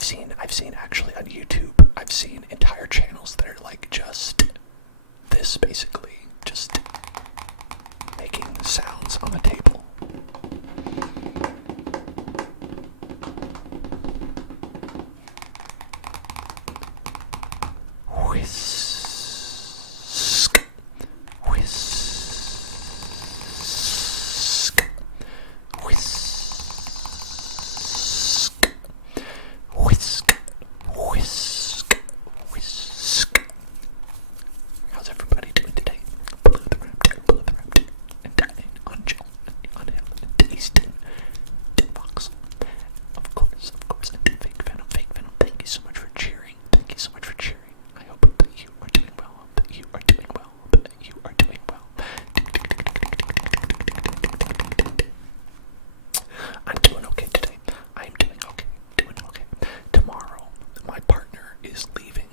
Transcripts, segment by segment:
I've seen actually on YouTube, I've seen entire channels that are like just this, basically, just making sounds on the table. Whisk, whisk, whisk, whisk, whisk, whisk. How's everybody doing today? Below the rim, and dining on Jill, on Hill, and tasting Voxel. Of course, and fake venom. Thank you so much for cheering. Thank you so much for cheering. I hope that you are doing well. That you are doing well. That you are doing well. I'm doing okay today. I'm doing okay. Tomorrow, my partner is leaving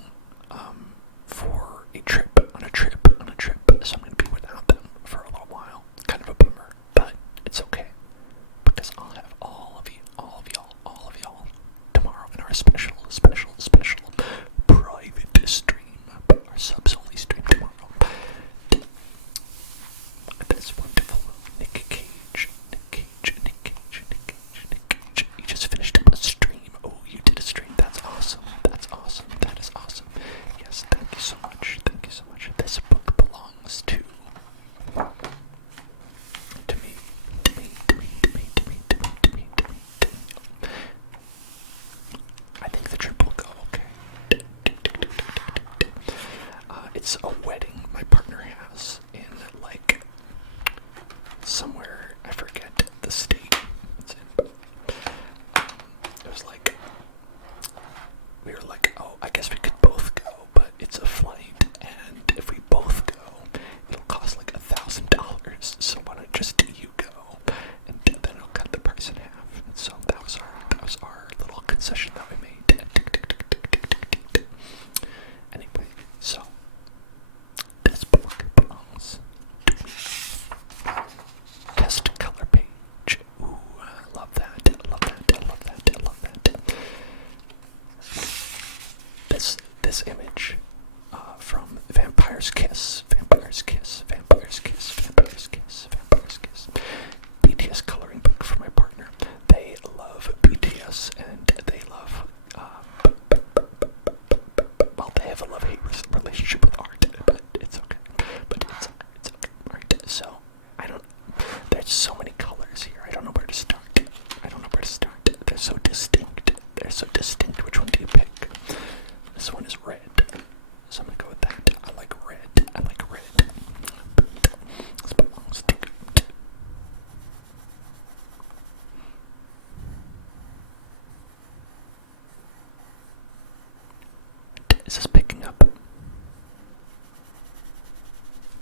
for a trip, so I'm going to be without them for a little while. Kind of a bummer, but it's okay, because I'll have all of y'all tomorrow in our special private stream, our subs only stream tomorrow. That's wonderful. Nic Cage. You just finished up a stream. Oh, you did a stream. That's awesome. That is awesome. Yes, thank you so much. This book belongs to me. I think the trip will go okay. It's a wedding my partner has in, like, somewhere, I forget the state it's in. It was like, we were like, oh, I guess we could both go, but it's a flight, and if we both go, it'll cost like $1,000, so why don't just you go, and then it'll cut the price in half. And so that was our little concession that we made. Anyway, so this book belongs to me. Test color page. Ooh, I love that. This image from Vampire's Kiss. BTS coloring book for my partner. They love BTS, and they love, well, they have a love-hate relationship with art, but it's okay. It's okay. Alright, so, there's so many colors here, I don't know where to start. They're so distinct. Which one do you pick? This one is red, so I'm gonna go with that. I like red. This belongs to. Is this picking up?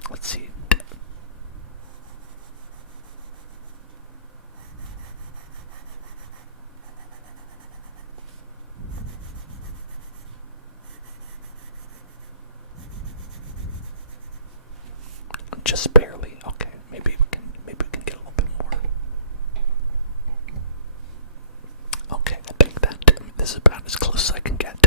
Let's see. Just barely. Okay, maybe we can get a little bit more. Okay, I think that this is about as close as I can get.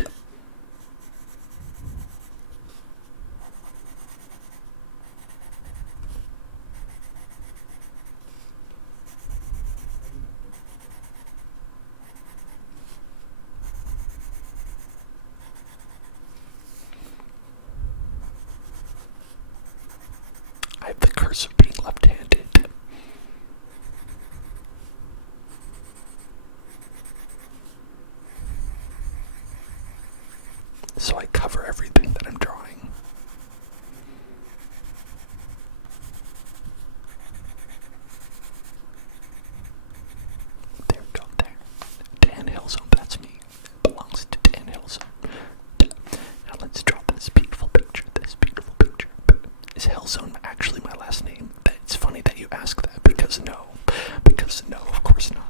I have the curse of being left-handed. So I cover everything that I'm drawing. There we go, there. Dan Hillzone, that's me. Belongs to Dan Hillzone. Now let's draw this beautiful picture. Is Hillzone actually my last name? It's funny that you ask that, because no, of course not.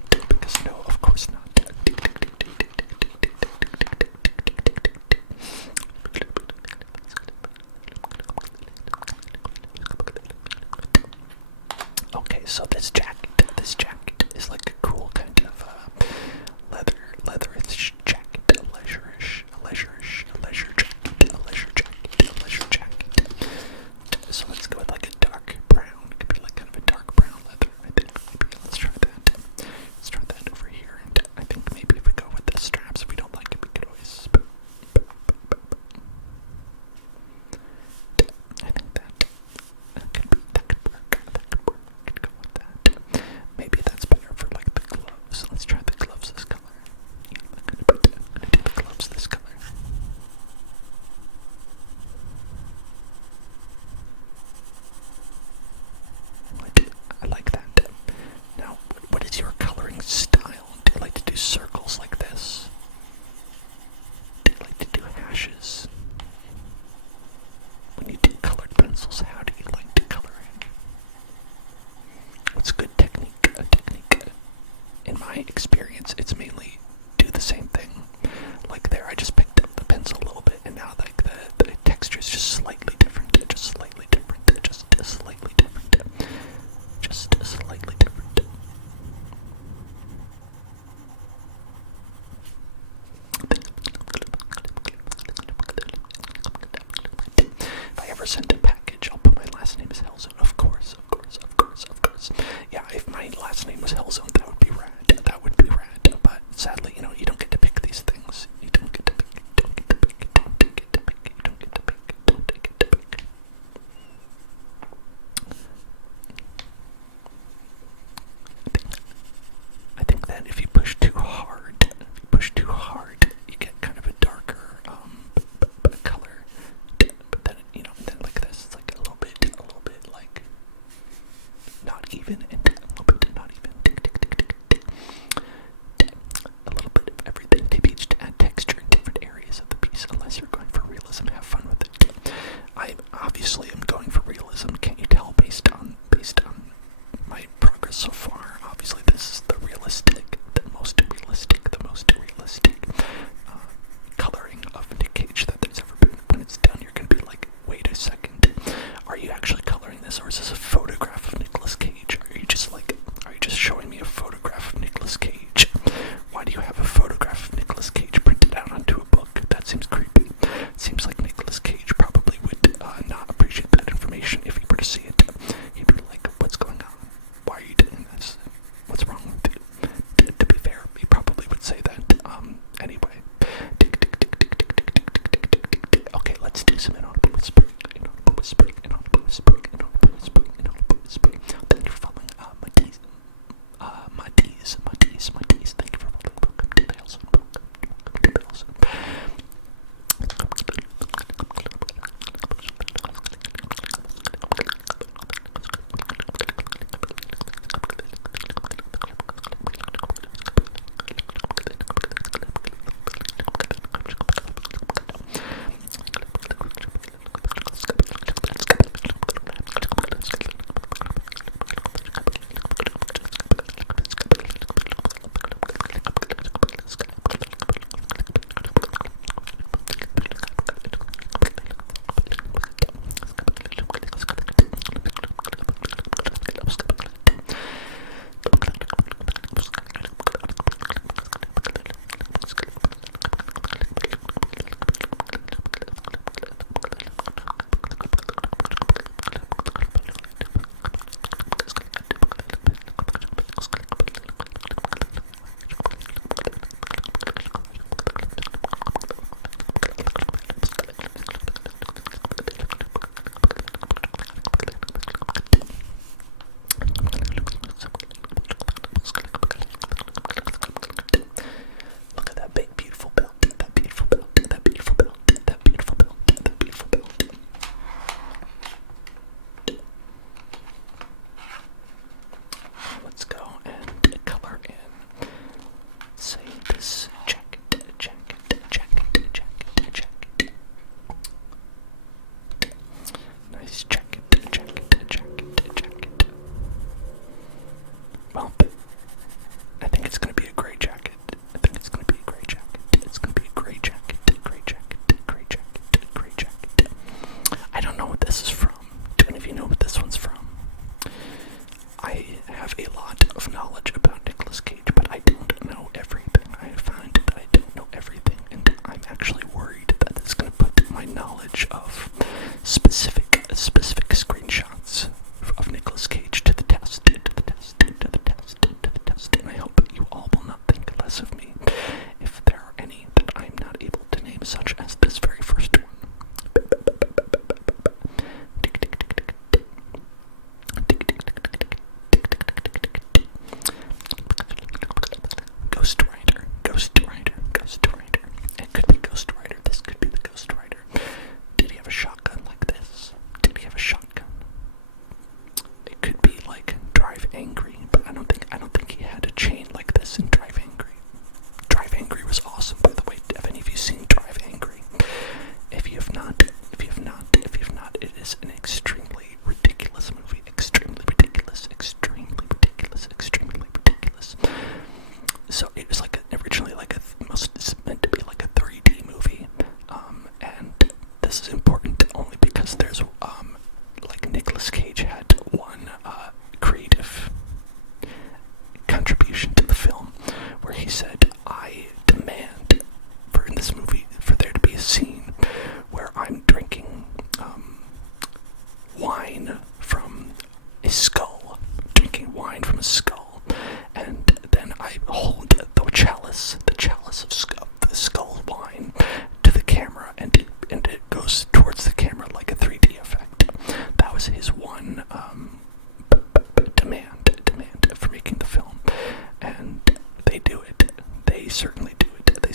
Okay, so this jacket is like a cool kind of leather jacket.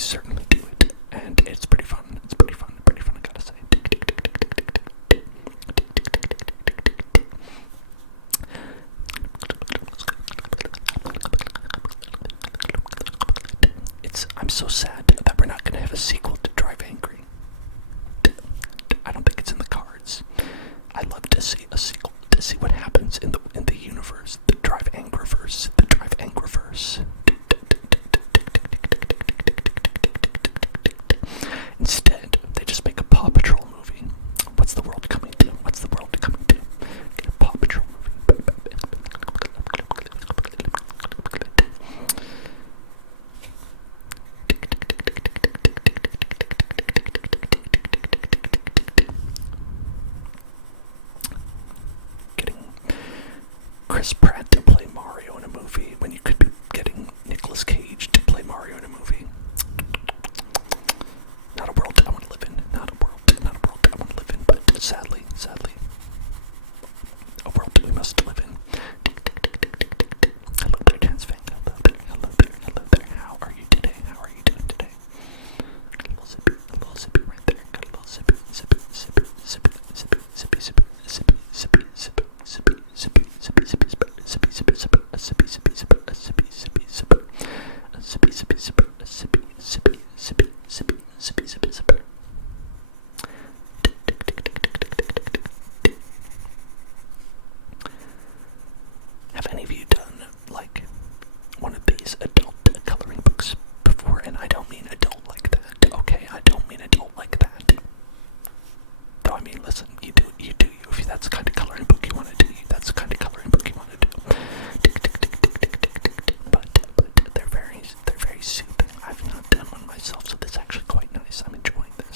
certainly do it, and it's pretty fun. It's pretty fun, I gotta say. I'm so sad that we're not gonna have a sequel to Drive Angry. I don't think it's in the cards. I'd love to see a sequel to see what happens in the universe, the Drive Angriverse, the Drive Angriverse. Instead, they just make a Paw Patrol movie. What's the world coming to? What's the world coming to? Get a Paw Patrol movie. Getting Chris Pratt to play Mario in a movie when you could be getting Nic Cage to play Mario in a movie. Not a world I want to live in. Not a world I want to live in. But sadly, a world we must live in. Hello there, Chance Fang. Hello there. How are you today? How are you doing today? Got a little sippy right there. Got a little sippy. Have any of you done like one of these adult coloring books before? And I don't mean adult like that. Okay, I don't mean adult like that. Though I mean, listen, you do you. If that's the kind of coloring book you want to do, that's the kind of coloring book you want to do. But they're very soothing. I've not done one myself, so this is actually quite nice. I'm enjoying this.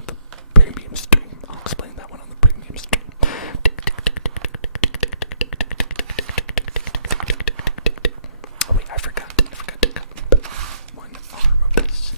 on the premium stream. I'll explain that one on the premium stream. Oh wait, I forgot to cut one arm of this.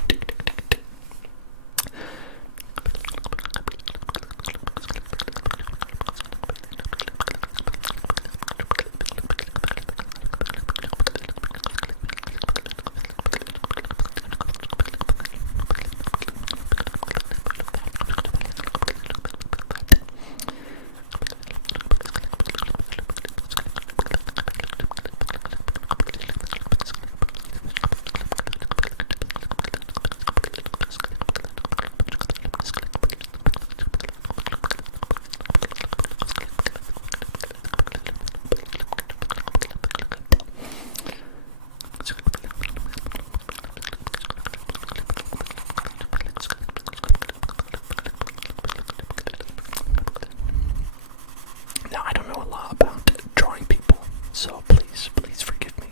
Now, I don't know a lot about drawing people, so please forgive me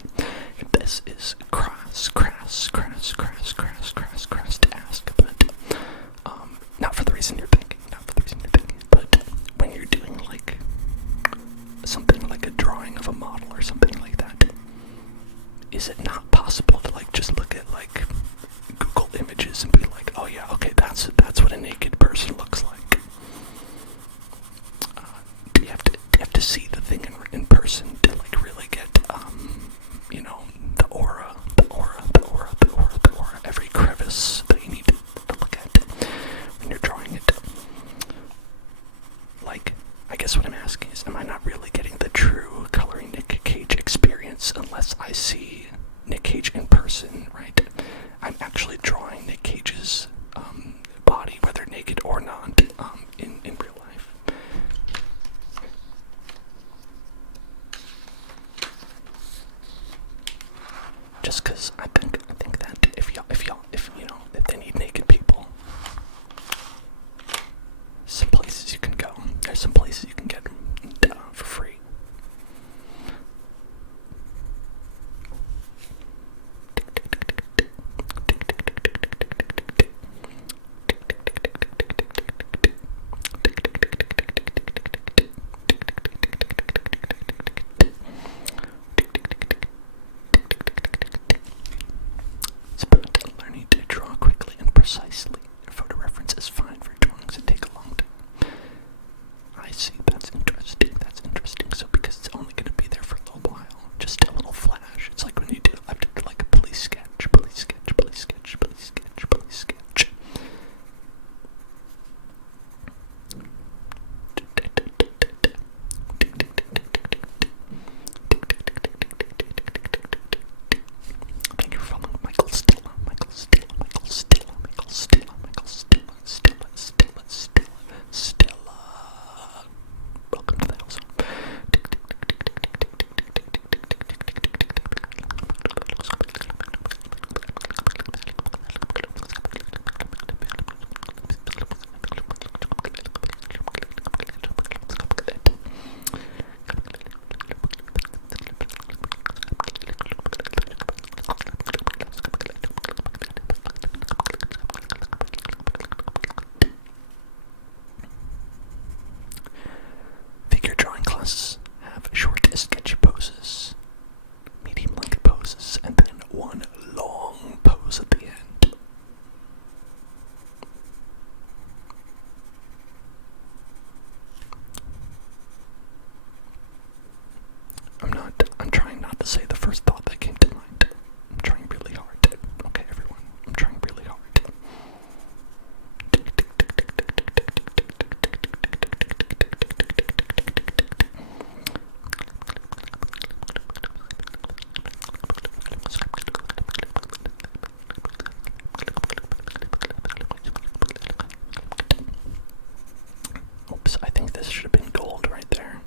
if this is crass to ask, but, not for the reason you're thinking, but when you're doing, like, something like a drawing of a model or something like that, is it not possible to, like, just look at, like, Google Images and be like, oh yeah, okay, that's what a naked person looks like? You have to see the thing in person to, like, really get, you know, the aura, every crevice that you need to look at when you're drawing it. Like, I guess what I'm asking is, am I not really getting the true coloring Nic Cage experience unless I see Nic Cage in person, right? I'm actually drawing Nic Cage's body, whether naked or not, in real life. Just because I think that if they need naked people, some places you can go. There's some places you can get for free. It's about learning to draw quickly and precisely. Photo reference is fine for drawings that take a long time. I see, that's interesting. So because it's only going to be there for a little while, just a little flash. It's like when you do, I have to do like a police sketch. Thank you for following Michael Stella. Welcome to the house. Figure drawing classes have short, sketchy poses, medium length poses, and then one long pose at the end. I'm trying not to say the first thought that came to mind. I'm trying really hard. Okay, everyone, I'm trying really hard. Oops, I think this should have been gold right there.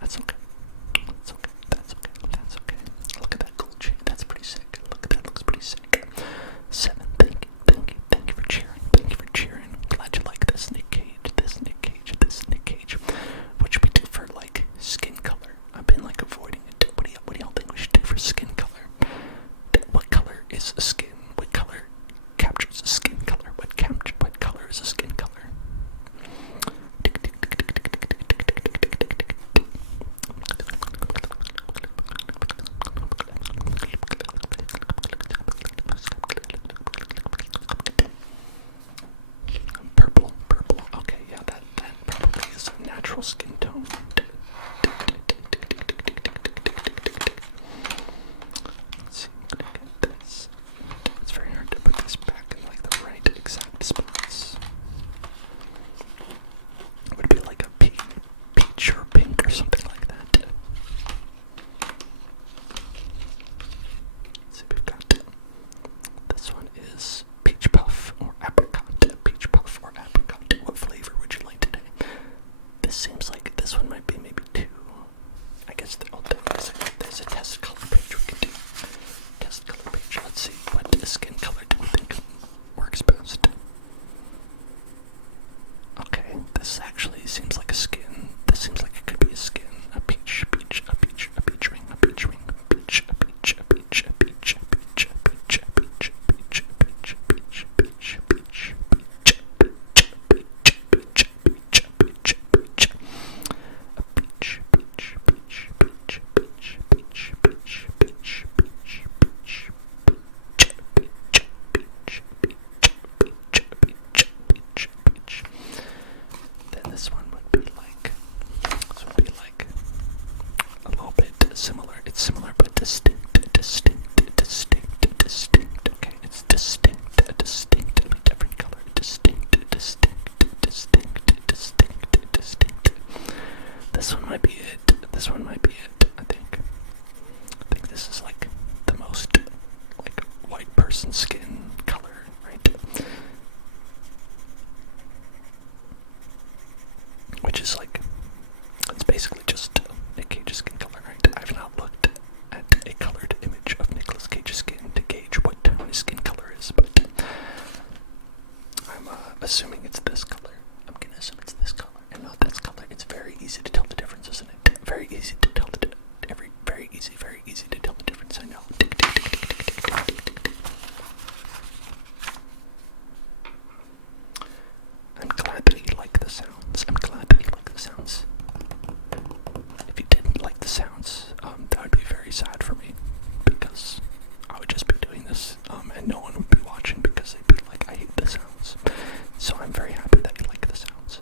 That's okay. Look at that gold chain. That's pretty sick. Look at that. Looks pretty sick. 7. Thank you for cheering. Glad you like this Nic Cage. What should we do for, like, skin color? I've been, like, avoiding it. What do y'all think we should do for skin color? What color is a skin? What color captures a skin color? What color is a skin this actually seems like a skin. This seems like it could be a skin. A peach, a peach, a peach, a peach ring, a peach ring, a peach, a peach, a peach, a peach, a peach, a peach, a peach, a peach, a peach, a peach, a peach, a peach, then this one would be like a little bit similar. It's similar but distinct. Okay, it's distinctly different color. Distinct. This one might be it. I think this is like the most like white person skin color, right? Which is like, it's basically just Nic Cage's skin color, right? I've not looked at a colored image of Nicolas Cage's skin to gauge what tone his skin color is, but I'm assuming it's this color. I'm gonna assume it's this color and not this color. It's very easy to tell the difference, isn't it? Very easy to tell the very easy to tell the difference. I know. I'm glad that you like the sounds. If you didn't like the sounds, that would be very sad for me, because I would just be doing this, and no one would be watching because they'd be like, I hate the sounds. So I'm very happy that you like the sounds.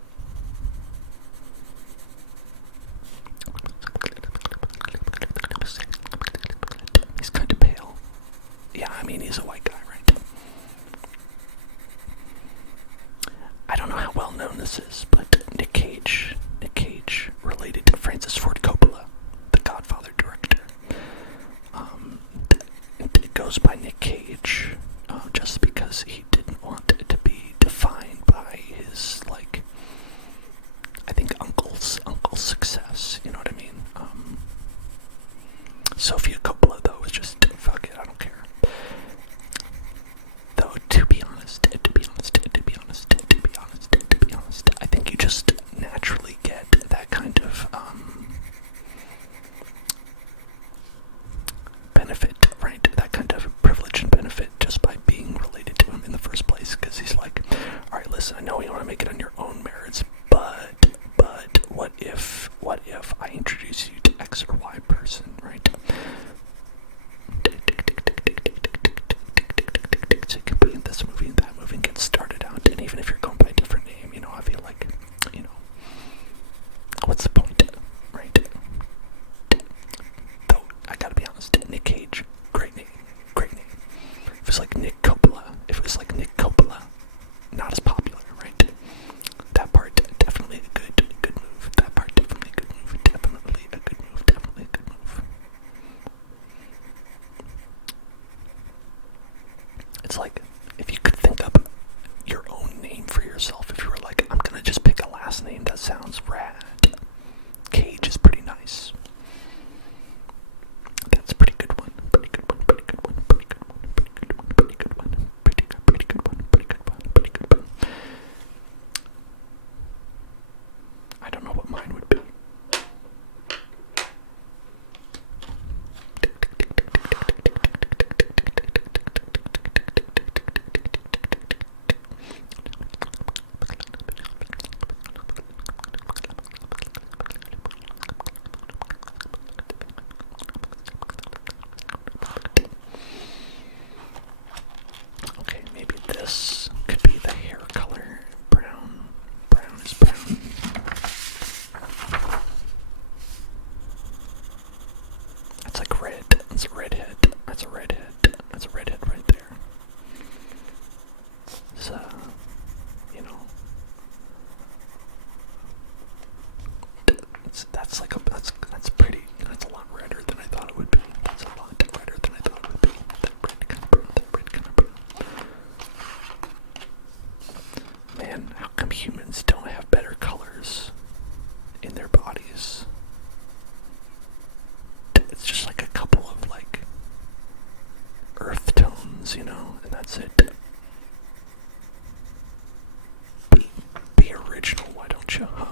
He's kind of pale. Yeah, I mean, he's a white guy, right? I don't know how well known this is, but Nic Cage related to Francis Ford Coppola, the Godfather director. It goes by Nic Cage, just because he didn't want it to be defined by his, like, I think uncle's success, you know what I mean? Sofia Coppola, though, was just, fuck it, I don't care. Though, to be honest, I think you just naturally get that kind of benefit, right? That kind of privilege and benefit just by being related to him in the first place, because he's like, alright, listen, I know you want to make it on your own merits, but what if I introduce you to X or Y person, right? So it can be in this movie and that movie and get started out, and even if you're going by a different name, you know, I feel like, you know, what's the point, right? Though, I gotta be honest, Nic Cage, great name. If it was like Nic Coppola, not as popular, right? That part, definitely a good move. Definitely a good move. It's like, if you could think up your own name for yourself, if you were like, I'm gonna just pick a last name that sounds rad. Cage is pretty nice. That's a pretty good one. I don't know what mine would be. Okay, maybe this could be the hair color. Brown is brown. That's like red. That's a redhead. That's a redhead right there. So, you know, that's pretty. That's a lot redder than I thought it would be. That's a lot redder than I thought it would be. That red kind of brown. Man, how come humans don't have better colors in their bodies? It's just like a couple of, like, earth tones, you know, and that's it. Be original, why don't gotcha, huh?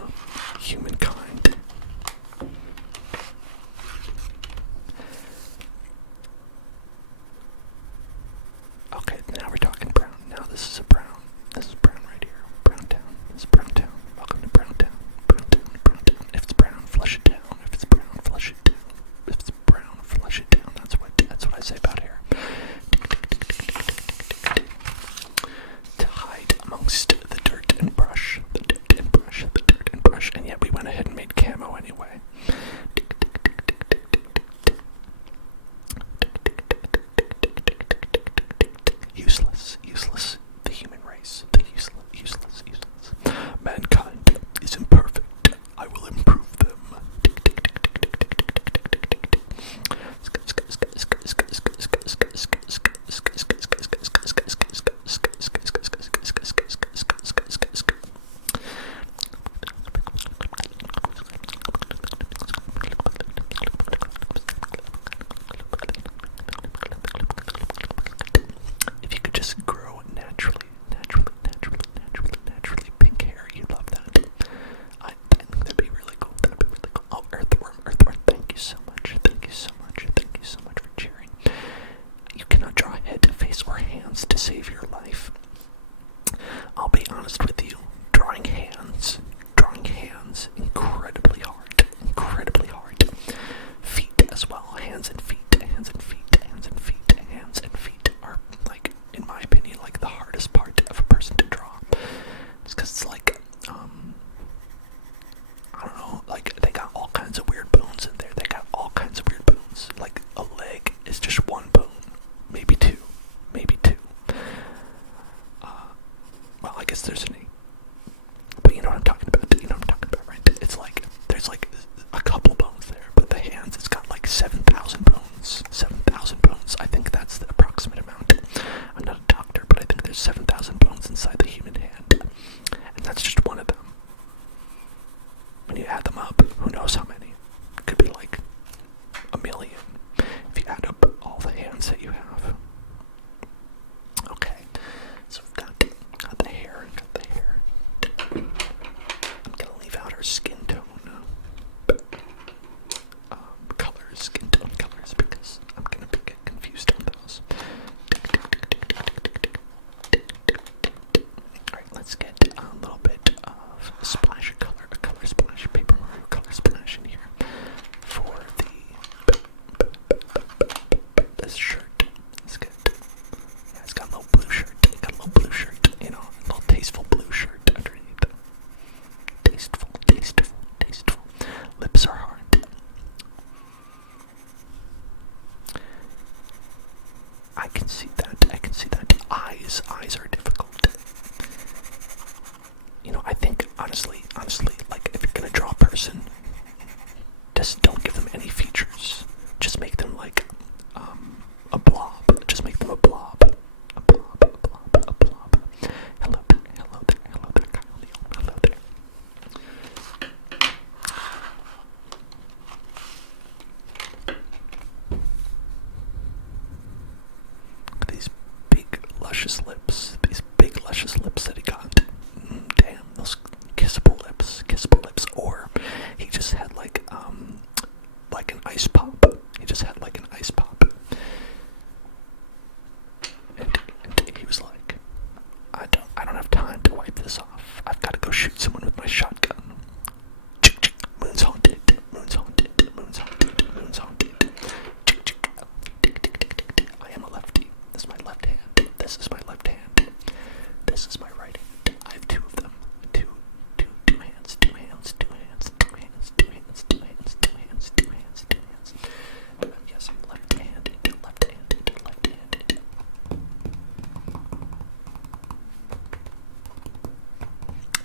Humankind. Okay, now we're talking brown. Now this is a brown. This is brown right here. Brown town. This is brown town. Welcome to brown town. Brown town. Brown town. If it's brown, flush it down. If it's brown, flush it down. If it's brown, flush it down. That's what I say about hair. To hide amongst the dirt and brush. The dirt and brush. The dirt and brush. And yet we went ahead and made camo anyway. Useless, the human race, the useless. Mankind is imperfect. I will improve them. If you could just grow naturally pink hair, you'd love that. I think that'd be really cool. Oh, earthworm, thank you so much for cheering. You cannot draw head, face, or hands to save your life. I'll be honest with you, drawing hands, incredibly hard. Feet as well, hands and feet are, like, in my opinion, like the hardest part of a person to draw. It's because it's like, I don't know, like they got all kinds of weird bones in there. Like a leg is just one bone, maybe two. Well, I guess there's an 8. But you know what I'm talking about, right? It's like, there's like a couple bones there, but the hands, it's got like 7,000 bones. I think that's the approximate amount. I'm not a doctor, but I think there's 7,000 bones inside the human hand. And that's just one of them. When you add them up, who knows how many? It could be like 1 million if you add up all the hands that you have. Okay, so we've got the hair. I'm gonna leave out our skin tone skin tone colors, because I'm gonna get confused on those. Alright, let's get a little bit of a splash of color, Paper Mario color splash in here for this shirt. It's good. Yeah, it's got a little blue shirt, you know, a little tasteful blue shirt underneath. Tasteful. Lips are hard. I can see that. Eyes are difficult. You know, I think, honestly, like, if you're gonna draw a person, just don't give them any features. Just make them like, a blob. Hello there, Kyle Neal. Hello there. Look at these big, luscious lips that he got. Damn, those kissable lips. Or he just had like an ice pop. And he was like, I don't have time to wipe this off. I've got to go shoot someone with my shotgun. Moon's haunted. I am a lefty. This is my left hand. This is my right hand. I have two of them. Two hands. Yes, I'm left-handed.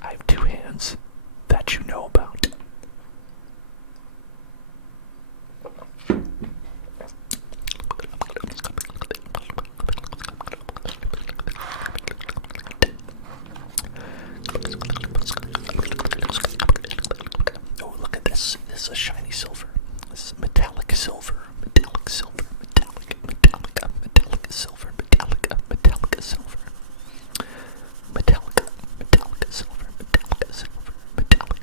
I have two hands that you know about. Oh, look at this. This is a shiny silver. This is metallic silver. Metallic silver. Metallic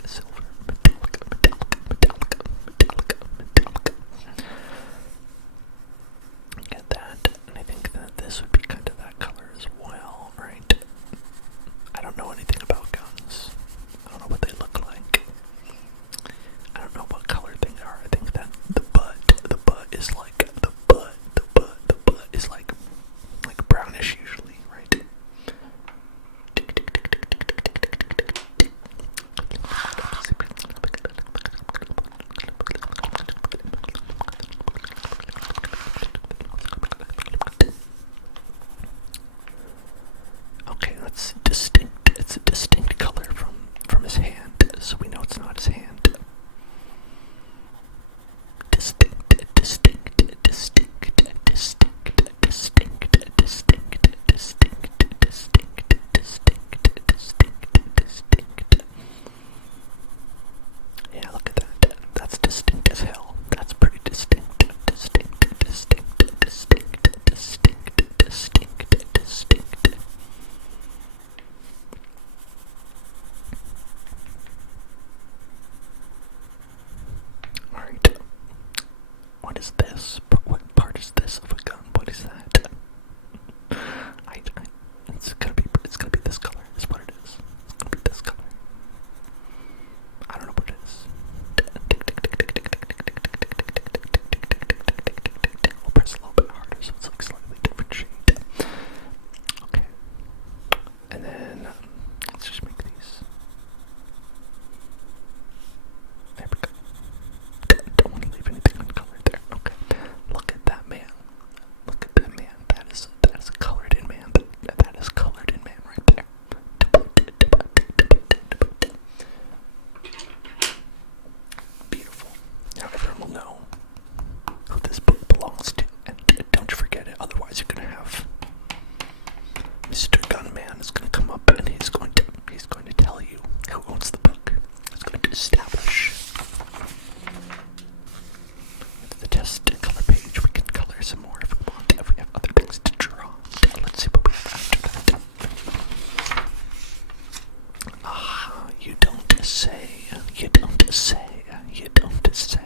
say. You don't say.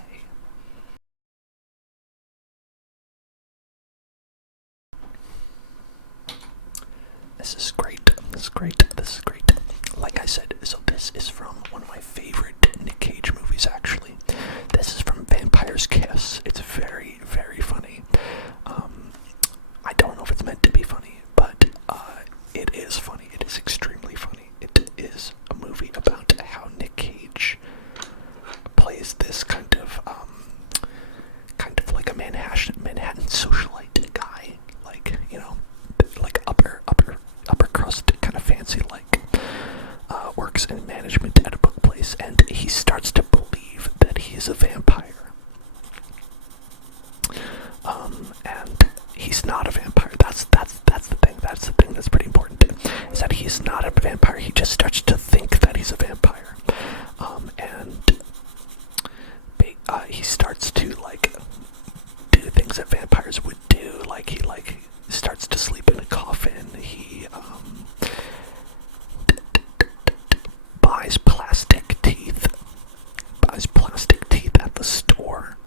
This is great. This is great. This is great. Like I said, so this is from one of my favorite Nic Cage movies, actually. This is from Vampire's Kiss. It's very, very funny. I don't know if it's meant to be funny, but it is funny. It is extremely funny. It is a movie about how Nic Cage plays this kind of like a Manhattan socialite guy, like, you know, like upper crust, kind of fancy, like, works in management at a book place, and he starts to believe that he is a vampire. And he's not a vampire. That's the thing. That's the thing that's pretty important. Is that he's not a vampire. He just starts to think that he's a vampire. And he starts to, like, do things that vampires would do. Like, he starts to sleep in a coffin. He buys plastic teeth at the store,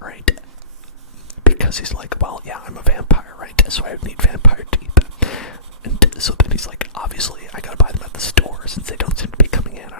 right? Because he's like, well, yeah, I'm a vampire, right? So I need vampire teeth. And so then he's like, obviously, I gotta buy them at the store since they don't seem to be coming in.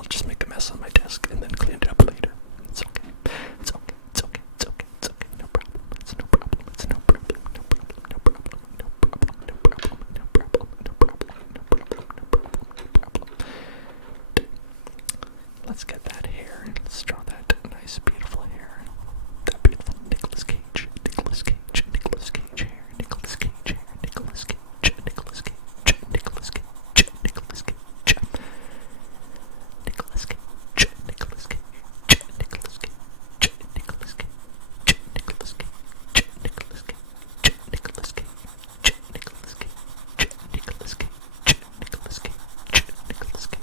I'll just make a mess on my desk and then clean it up later. It's okay. It's okay. It's okay. It's okay. It's okay. No problem. It's no problem. It's no problem. No problem. No problem. No problem. No problem. No problem. No problem. No problem. No problem. No problem. Let's get that hair. Let's draw that nice, beautiful hair. That beautiful Nicolas Cage. Nicolas Cage. Nicolas Cage hair. Nicolas Cage hair. Nicolas Cage. Nicolas Cage. Nicolas Cage. Nicolas Cage. Nicolas Cage. Nicolas Cage. Nicolas Cage. Nicolas Cage. Nicolas Cage. Nicolas Cage. Nicolas Cage. Nicolas Cage. Nicolas Cage. Nicolas Cage. Nicolas Cage. Nicolas Cage.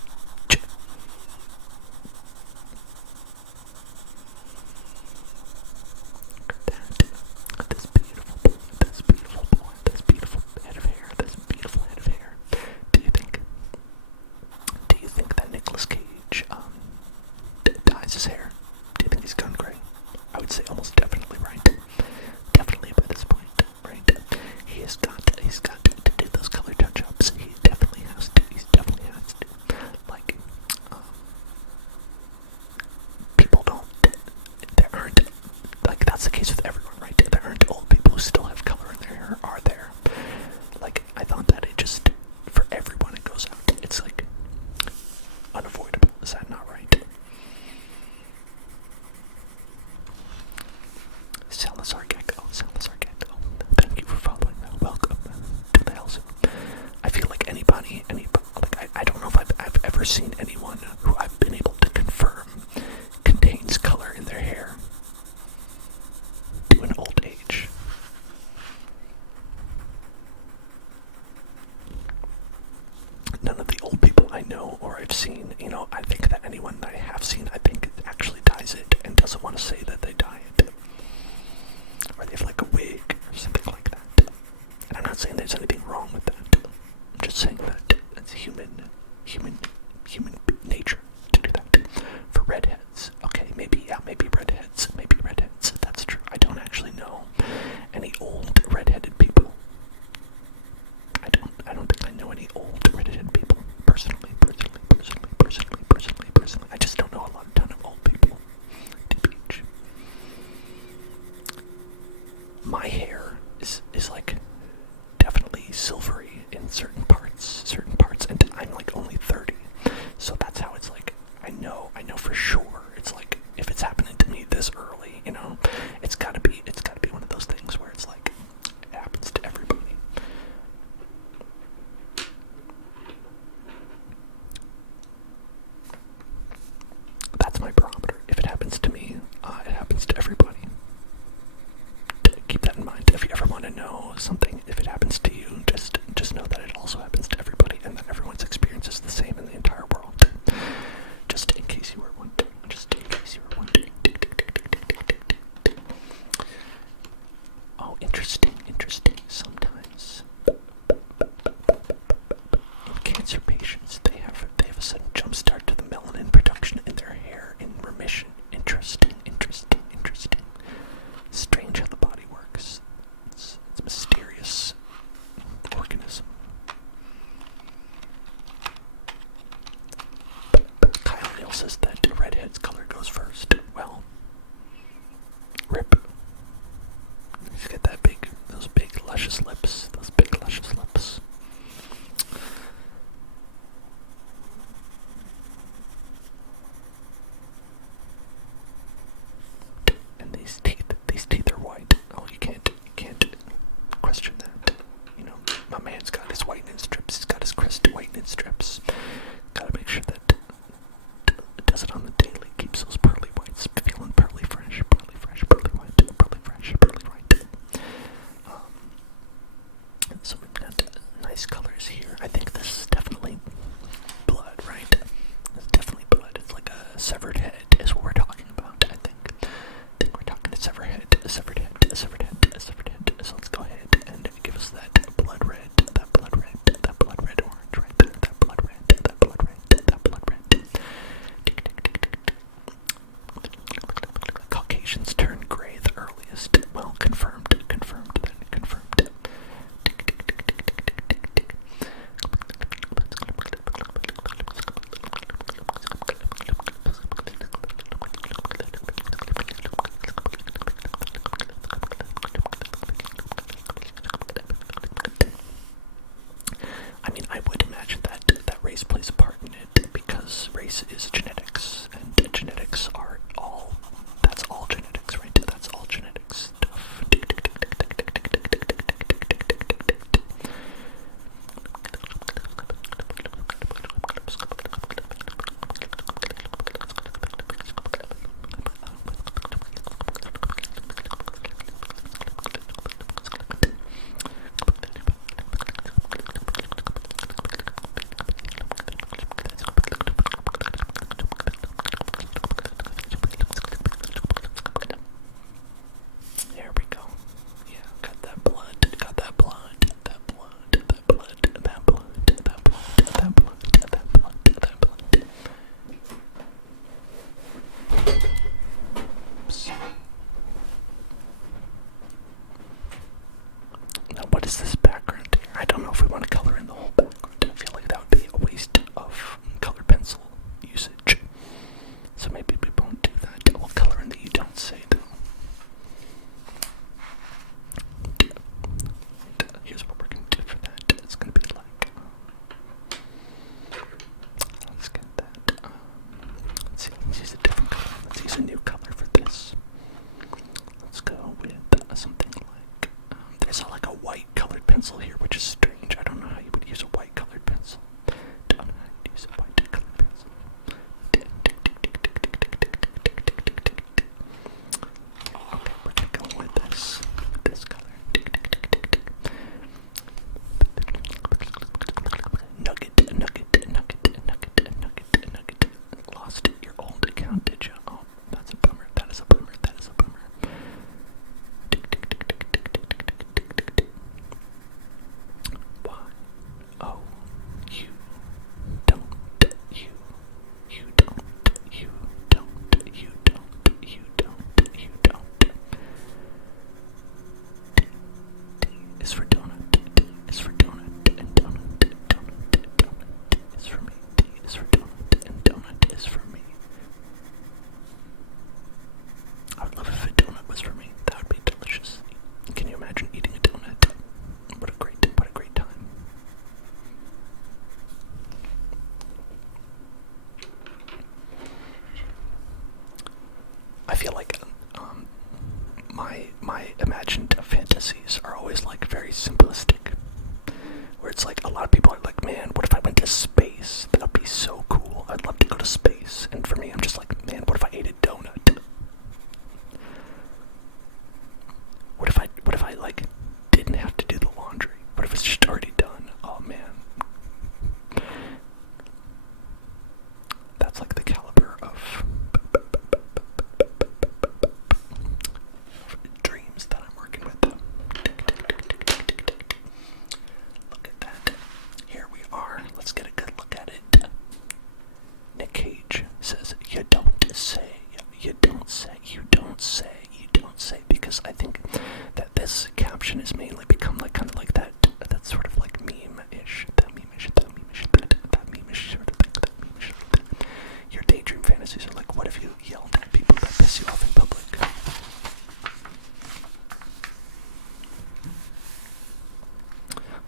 This beautiful boy, this beautiful boy, this beautiful head of hair, this beautiful head of hair. Do you think that Nicolas Cage dyes his hair? Do you think he's gone gray? I would say almost definitely, right? Definitely by this point, right? He's got to do those color touch-ups. He definitely has to. Like, people don't. There aren't. Like, that's the case with everyone, right? There aren't old people who still have color in their hair, are there? Like, I thought that it just, for everyone it goes out. It's like unavoidable. Is that not right? Salazar Gecko. Thank you for following. Welcome to the house. I feel like anybody, like I don't know if I've ever seen anyone who I've been able to confirm contains color in their hair to an old age. None of the old people I know or I've seen, I think that anyone that I have seen, I think actually dyes it and doesn't want to say that they dye it. Or they have like a wig or something like that. And I'm not saying there's anything wrong with that. I'm just saying that it's human nature to do that. For redheads, okay, maybe redheads, that's true. I don't actually know any old redheaded people. I don't think I know any old redheaded people, personally. I just don't know a ton of old people. TBH. My hair is like definitely silvery in certain parts, and I'm like only 30, so that's how it's like. I know for sure. It's like if it's happening to me this early, it's gotta be one of those things where it's like it happens to everybody. That's my barometer. If it happens to me, it happens to everybody. Keep that in mind. If you ever want to know something, if it happens to you, just know that it also happens to everybody, and that everyone's experience is the same in the entire world. Just in case you were wondering. Oh, interesting. Sometimes in cancer patients, they have a sudden jump start to the melanin production in their hair in remission. Interesting. Strange how the body works. It's a mysterious organism. Kyle Neal says that redhead's color goes first. Well, rip. He's got those big luscious lips. And these teeth are white. Oh, you can't question that. My man's got his whitening strips. He's got his crest whitening strips. Gotta make sure that does it on the daily. Keeps those pearly whites feeling pearly fresh, pearly white. So we've got nice colors here. I think this is definitely blood, right? It's definitely blood. It's like a severed head is what we're talking about, I think. We're talking a severed head. So let's go ahead and give us that blood red orange, right there. That blood red. Caucasians turn gray the earliest. Well, confirmed. lost your old account, did you? Oh, that's a bummer. That is a bummer. That is a bummer. Why? Oh, you don't. You don't. You don't. You don't. You don't. You don't. D is for donut. D is for donut. And donut. Donut is for me. D is for donut. And donut is for me. I would love if a donut was for me. That would be delicious. Can you imagine eating a donut? What a great time. I feel like my imagined fantasies are always like very simplistic. Where it's like a lot of people are like, man, what if I went to space? That would be so cool. I'd love to go to space. And for me, I'm just like, man, what if I ate a donut? What if I like didn't have to do the laundry? What if it's just already done? Oh man. That's like the caliber of dreams that I'm working with. Look at that. Here we are. Let's get a good look at it. Nic Cage says, you don't say, you don't say, you don't say, you don't say, because I think that this caption has mainly become like kind of like that sort of like meme-ish, that meme-ish sort of thing, that meme-ish thing. Your daydream fantasies are like, what if you yelled at people that piss you off in public?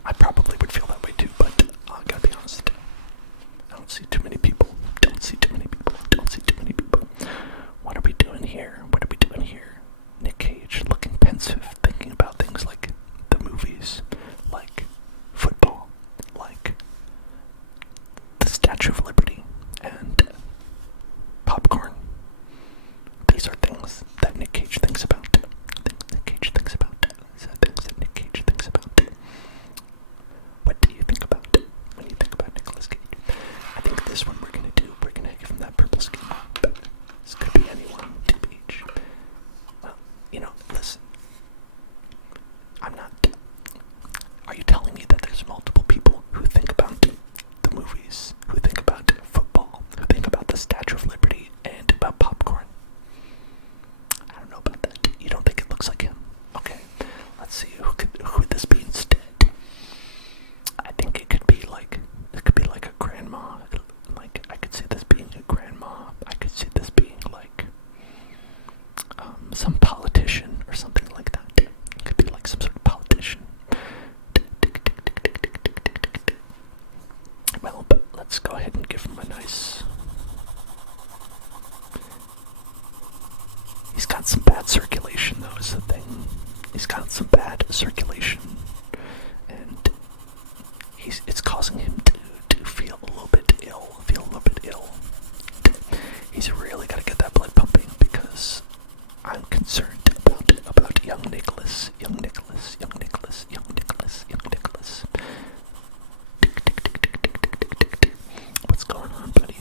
I probably would feel that way too, but I gotta be honest. I don't see too many people. What are we doing here? Nic Cage looking pensive, thinking about things like the movies, like football, like the Statue of Liberty, and popcorn. These are things that Nic Cage thinks about. What do you think about when you think about Nicolas Cage? I think this one we're gonna give him that purple skin. This could be anyone, TBH. Well, listen. Are you telling me that there's multiple people who think about the movies, who think about football, who think about the Statue of Liberty, and about popcorn? I don't know about that. You don't think it looks like him? Okay, let's see who would this be instead. I think it could be like a grandma. Like I could see this being a grandma. I could see this being like some politician or something like that. It could be like some sort of politician. Well, but let's go ahead and give him a nice. He's got some bad circulation, though, is the thing. He's got some bad circulation, and it's causing him to feel a little bit ill. He's really got to get that blood pumping, because I'm concerned about young Nicholas. What's going on, buddy?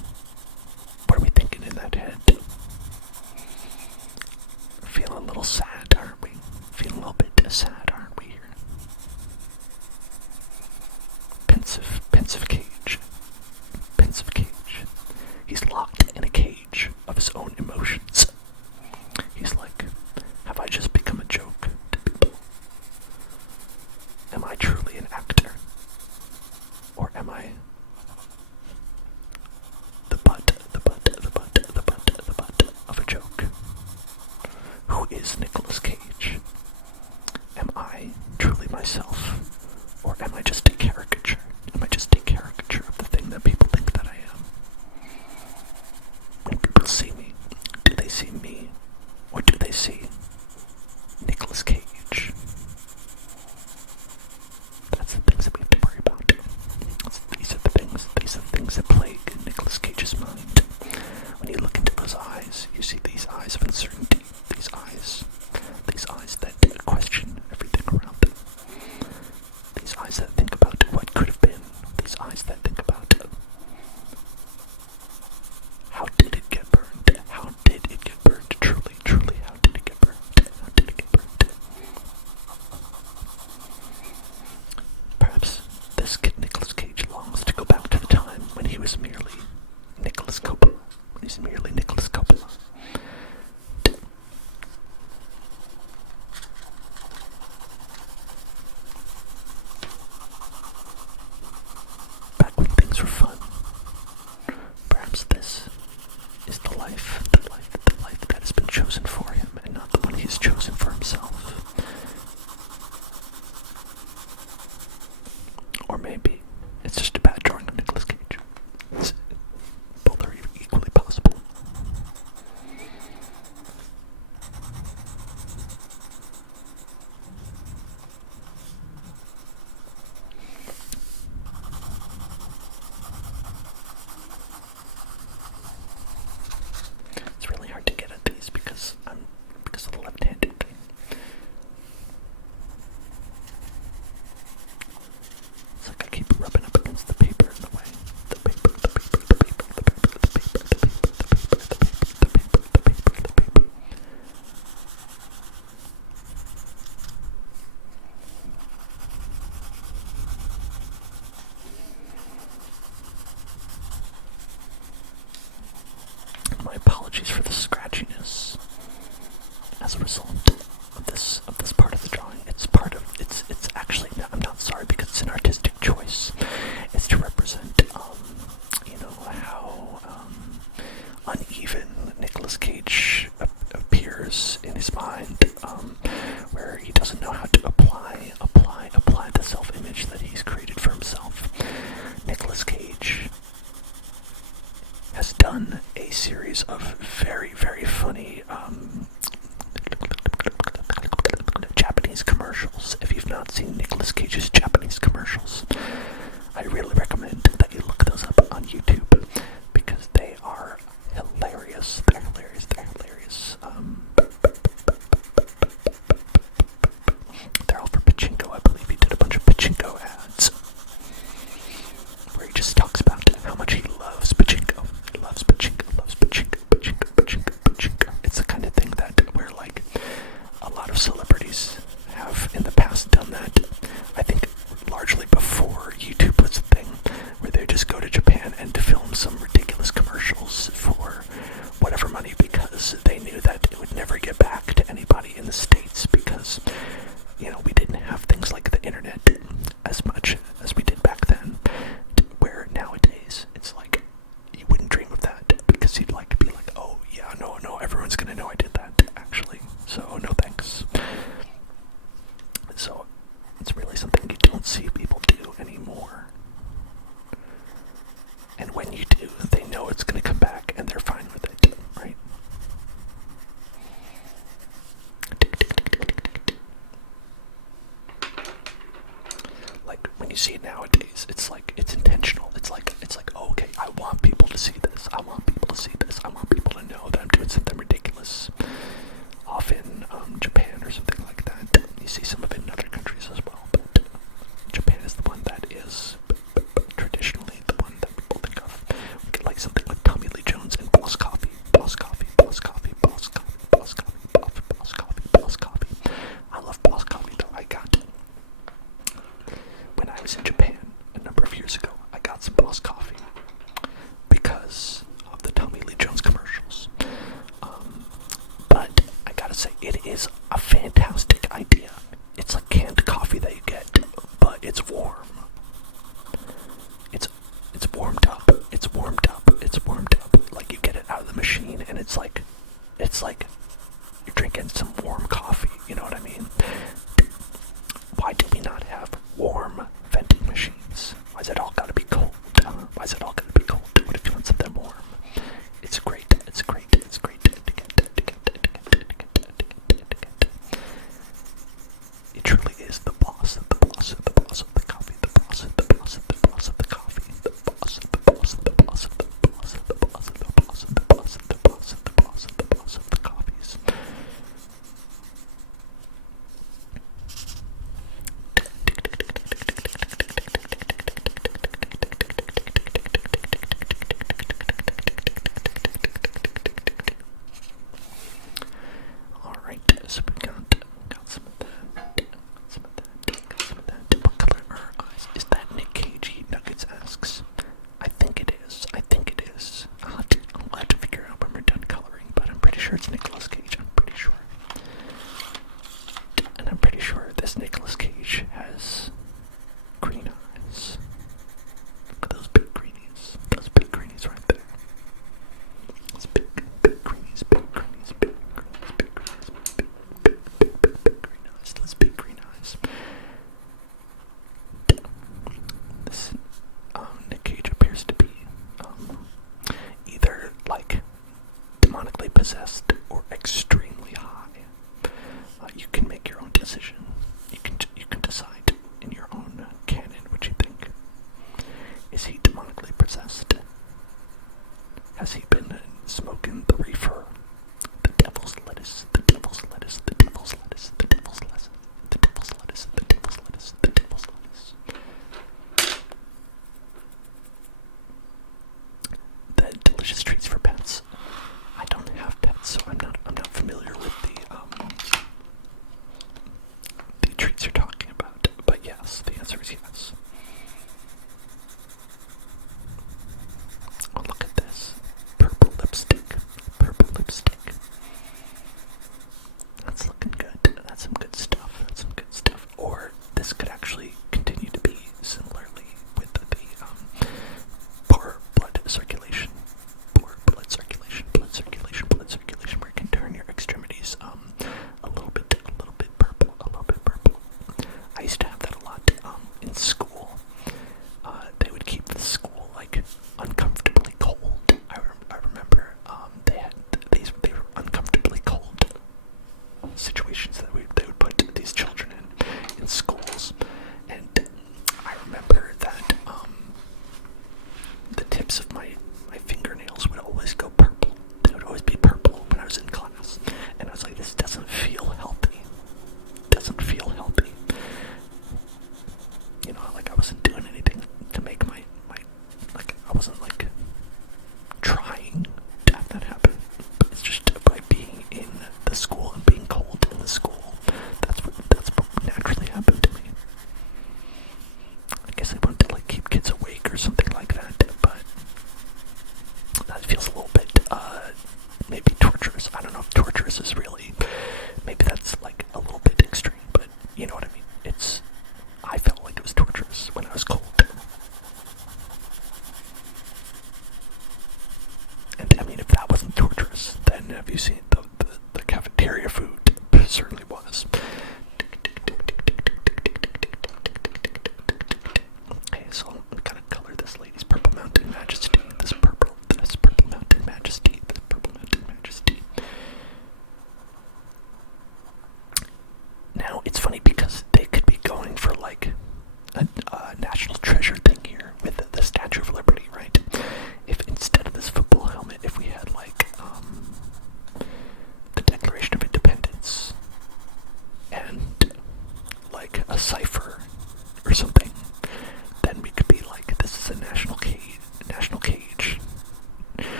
What are we thinking in that head? Feeling a little sad, aren't we? Feeling a little bit sad, aren't we here? Pensive Cage. He's locked in a cage of his own emotions. He's like, have I just become a joke to people? Am I truly an actor? Or am I the butt of a joke? Who is Nicolas Cage? Am I truly myself? Or am I just a caricature? Am I just a caricature of the thing that people think that I am? He's merely Nicholas Coppola. Back when things were fun. Perhaps this is the life that has been chosen for him, and not the one he's chosen for himself. Or maybe it's just a bad drawing of Nicolas Cage. Both are equally possible. It's really hard to get at these because of the left-handed thing. It's like I keep rubbing up against the paper in the way. The paper. My apologies for the scratchiness as a result of this part of the drawing. It's actually, I'm not sorry because it's an artistic choice. It's to represent how uneven Nicolas Cage appears in his mind, where he doesn't know how to apply the self-image that he's created for himself. Nicolas Cage has done a series of very, very funny Japanese commercials. If you've not seen Nicolas Cage's Japanese commercials, I really recommend that you look those up on YouTube because they are hilarious. They're hilarious. They're all for pachinko. I believe he did a bunch of pachinko ads where he just talks about how much he loves pachinko. Loves pachinko. It's the kind of thing that where like a lot of celebrities have in the past done that. I think largely before YouTube was a thing, where they just go to Japan and film some ridiculous commercials for whatever money because they knew that it would never get back to anybody in the States because, we didn't have things like the internet as much as we did back then, where nowadays it's like you wouldn't dream of that because you'd like to be like, oh yeah, no, everyone's gonna know I did that actually, so no thanks. So it's really something you don't see people do anymore. And when you do, they know it's gonna come back and they're fine with it, right? Like when you see it nowadays, it's like it's intentional. It's like oh, okay, I want people to see this. I want people to know that I'm doing something ridiculous. Off in Japan or something like that. You see some of it in other countries as well, but Japan is the one that is traditionally the one that people think of. We get like something with Tommy Lee Jones and Boss Coffee. I love Boss Coffee though. When I was in Japan a number of years ago, I got some Boss Coffee because of the Tommy Lee Jones commercials. But I gotta say, it is a fantastic idea. It's like canned coffee that you get, but it's warm. It's warmed up. Like you get it out of the machine, and it's like you're drinking some warm coffee. You know what I mean? Why do we not have warm vending machines? Why's it all gotta be cold? What if you want something warm? It's great. It truly is the boss of the coffee, the boss of the coffee, the boss of the coffee, the boss of the coffee. possessed or extremely high. You can make your own decision. You can decide in your own canon what you think. Is he demonically possessed? Has he been smoking the reefer? The devil's lettuce, the devil's lettuce, the devil's lettuce, the devil's lettuce, the devil's lettuce, the devil's lettuce, the devil's lettuce. The delicious treats for pets. I don't have pets, so I'm not familiar with the treats you're talking about. But yes, the answer is yes. Oh, look at this. Purple lipstick. Purple lipstick.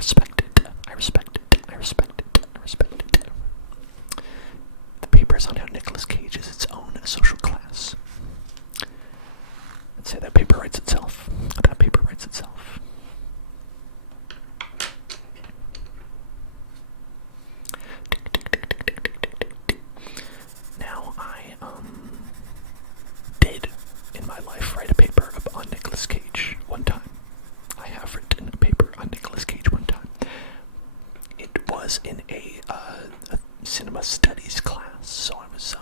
respect it. I respect it. I respect it. I respect it. The paper is on how Nicolas Cage is its own social class. Let's say that paper writes itself. That paper writes itself. Now I did in my life write a paper on Nicolas Cage one time. I have written a paper on Nicolas Cage one time. It was in a cinema studies class, so I was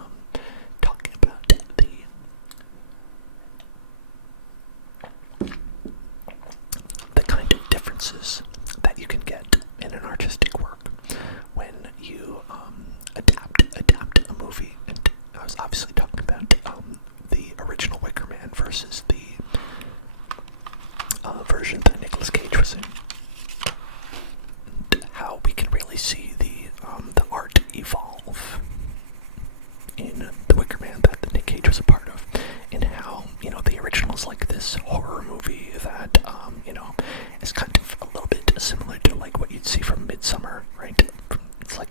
talking about the kind of differences that you can get in an artistic work when you adapt a movie. And I was obviously talking about the original Wicker Man versus the version that Nicolas Cage was in, and how we can really see the art evolve in the Wicker Man that Nic Cage was a part of, and how, you know, the original is like this horror movie that you know, is kind of a little bit similar to like what you'd see from Midsummer, right? It's like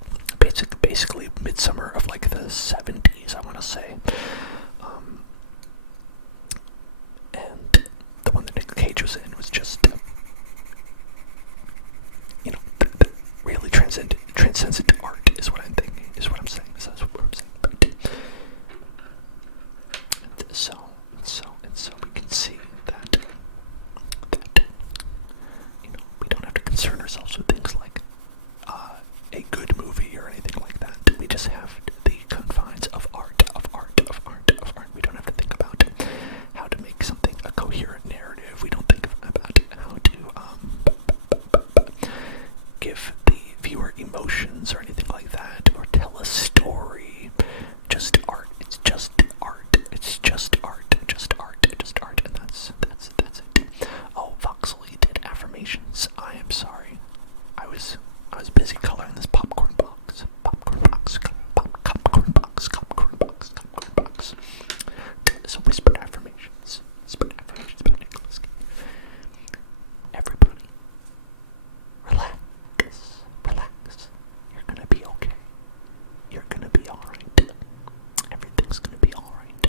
basically Midsummer of like the 70s, I want to say. And the one that Nic Cage was in was just, you know, really transcendent art is what I'm thinking, is what I'm saying. So that's what I'm saying. And so we can see that you know, we don't have to concern ourselves with things like a good movie or anything like that. We just have the confines of art. We don't have to think about how to make something a coherent narrative. We don't think about how to give the viewer emotions or anything like that, or tell a story. Just art. It's just art. It's just art. Just art. Just art. And that's it. Oh, Voxel, you did affirmations. I am sorry. I was busy coloring this popcorn box. Popcorn box. So whispered affirmations. Whispered affirmations by Nicolas Cage. Everybody, relax. Relax. You're gonna be okay. You're gonna be alright. Everything's gonna be alright.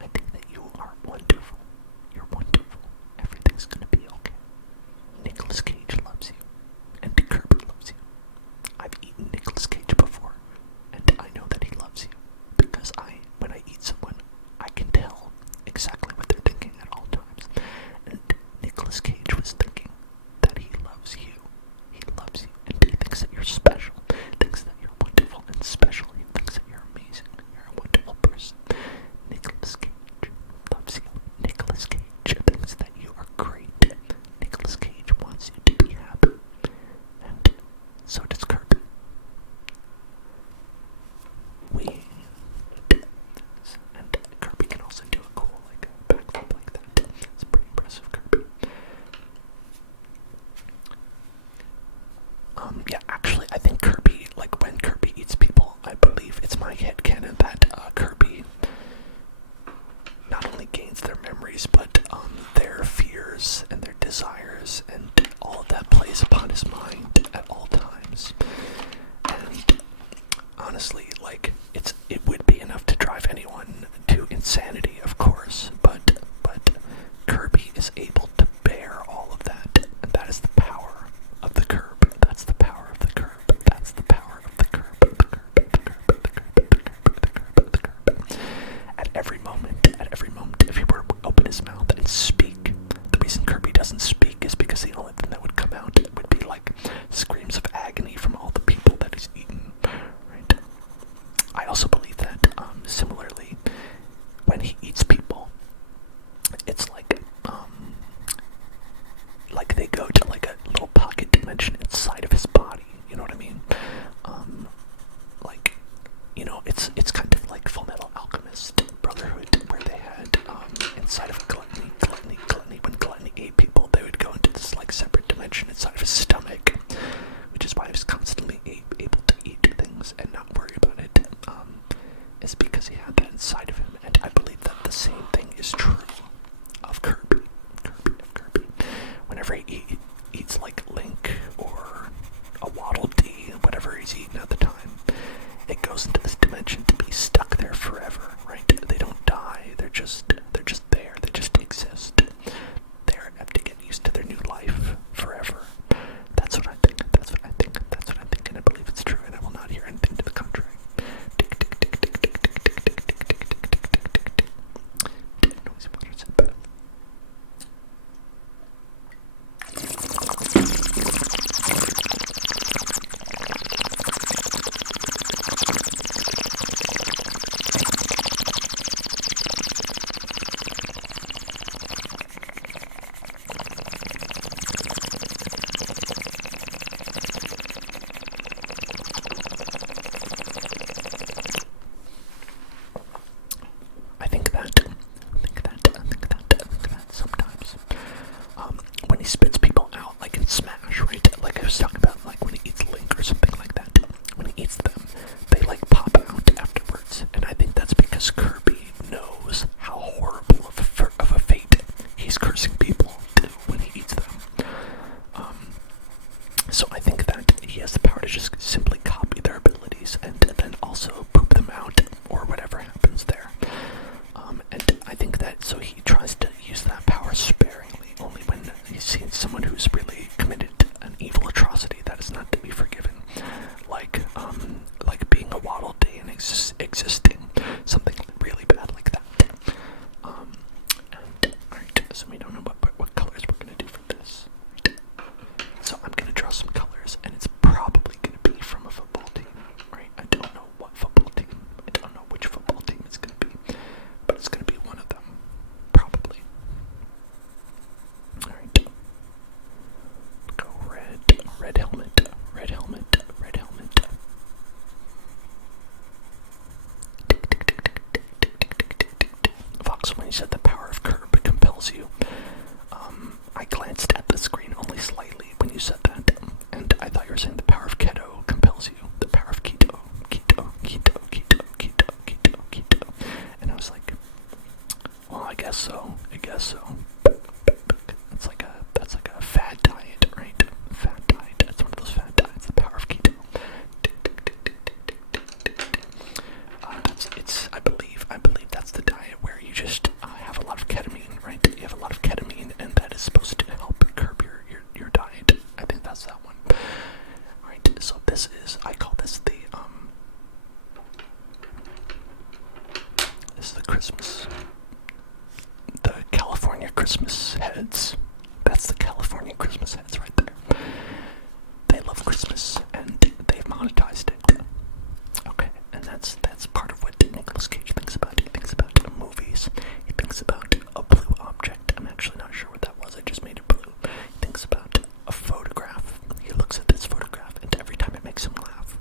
I think that you are wonderful. You're wonderful. Everything's gonna be okay. Nicolas Cage loves you. And Kirby loves you. I've eaten Nicolas Cage before, and I know that he loves you. Because when I eat someone, I can tell exactly what they're thinking at all times. And Nicolas Cage was thinking that he loves you. He loves you, and he thinks that you're special. Thinks that you're wonderful and special. He thinks that you're amazing. You're a wonderful person. Nicolas Cage loves you. Nicolas Cage thinks that you are great. Nicolas Cage wants you to be happy. And so does Kirby. And Kirby can also do a cool, like, backflip like that. It's pretty impressive, Kirby. Yeah, actually, I think Kirby, like, when Kirby eats people, I believe it's my headcanon that, Kirby not only gains their memories, but, their fears and their desires, and all of that plays upon his mind at all times. And honestly, like, it would be enough to drive anyone to insanity, of course, but Kirby is able to bear all of that, and that is the power of the curb. That's the power of the curb. That's the power of the curb. At every moment, if he were to open his mouth and speak, the reason Kirby doesn't speak is because the only thing that would come out would be like screams of agony from all the people that he's eaten. Right? I also believe that, similarly, when he eats people, it's like they go to like a little pocket dimension inside of his body. You know what I mean? Like, you know, it's kind of like Fullmetal Alchemist Brotherhood, where they had inside of Gluttony. When Gluttony ate people, they would go into this like separate dimension inside of his stomach, which is why he was constantly able to eat things and not worry about it. Is because he had that inside of him, and I believe that the same thing is true of Kirby. Whenever he eats like whatever he's eating at the time, it goes into this dimension to be stuck there forever, right? They don't die, they're just there, they just exist. They have to get used to their new life forever. That's what I think, and I believe it's true, and I will not hear anything to the contrary. Tick, tick, tick, tick, tick, tick, tick, tick, tick, tick, tick, tick, tick, tick, tick. Noisy waters. I think that sometimes, when he spits people out, like in Smash, right? Like I was talking about, like when he eats Link or something like that. When he eats them, they like pop out afterwards, and I think that's because Kirby knows how horrible of a fate he's cursing people to when he eats them. So I think that he has the power to just simply copy their abilities and then also poop them out or whatever happens there. And I think that, so he tries to use that power sparingly, only when he sees someone who's really committed an evil atrocity that is not to be forgiven, like being a Waddle Dee and existing, something really bad like that. And alright, so we don't know what colors we're gonna do for this. So I'm gonna draw some colors, and it's probably gonna be from a football team, right? I don't know what football team, I don't know which football team it's gonna be, but it's gonna be one of them, probably. Alright. Go red helmet, red helmet, red helmet. Tick, tick, tick, tick, tick, tick, tick, tick, tick, tick. Fox, when you said the power of curb compels you, I glanced at the screen only slightly when you said that, and I thought you were saying the power of keto compels you. The power of keto, and I was like, well, I guess so. That's like a fad diet, right? Fad diet. That's one of those fad diets. The power of keto. I believe that's the diet where you just have a lot of ketamine, right? You have a lot of ketamine, and that is supposed to help curb your diet. I think that's that one. Alright, so this is, I call this the Christmas, the California Christmas heads. That's the California Christmas heads right there. They love Christmas, and they've monetized it. Okay, and that's part of what Nic Cage thinks about. He thinks about movies. He thinks about a blue object. I'm actually not sure what that was. I just made it blue. He thinks about a photograph. He looks at this photograph, and every time it makes him laugh,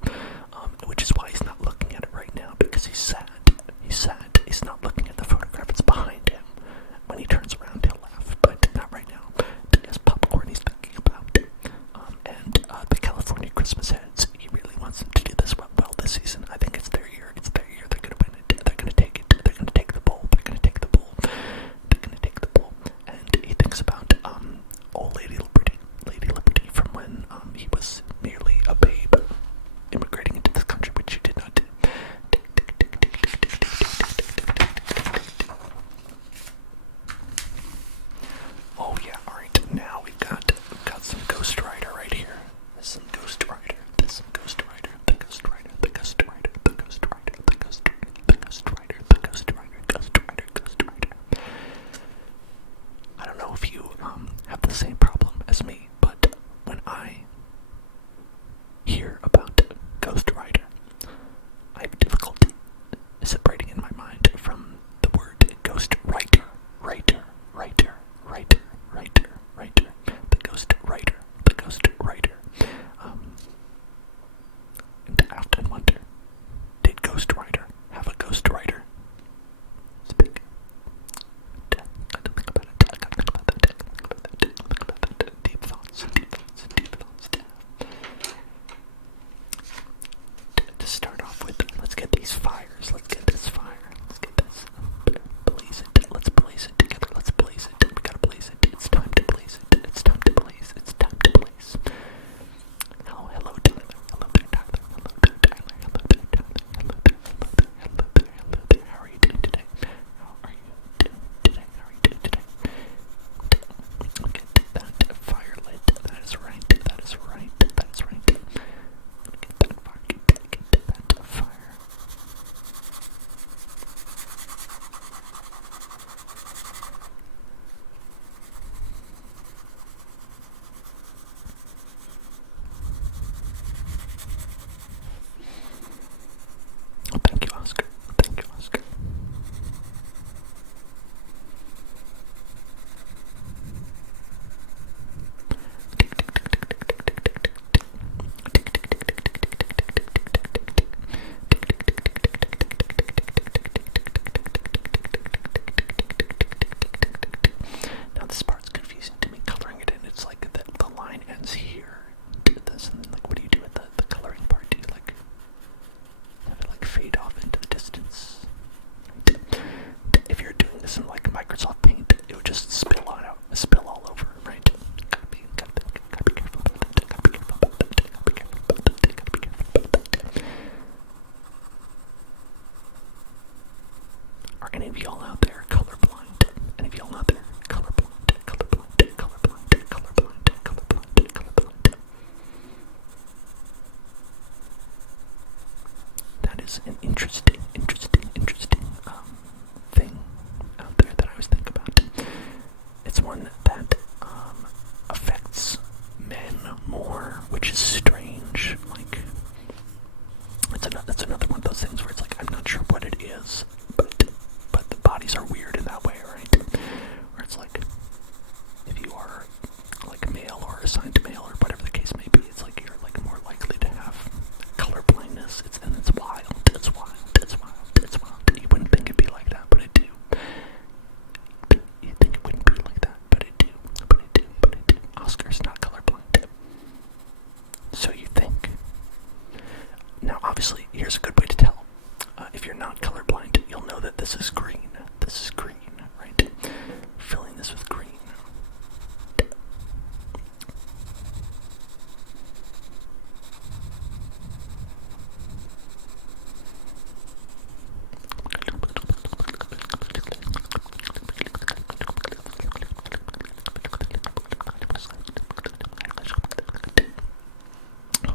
Oscar's not colorblind. So you think. Now, obviously, here's a good way to tell. If you're not colorblind, you'll know that this is green. This is green, right? Filling this with green.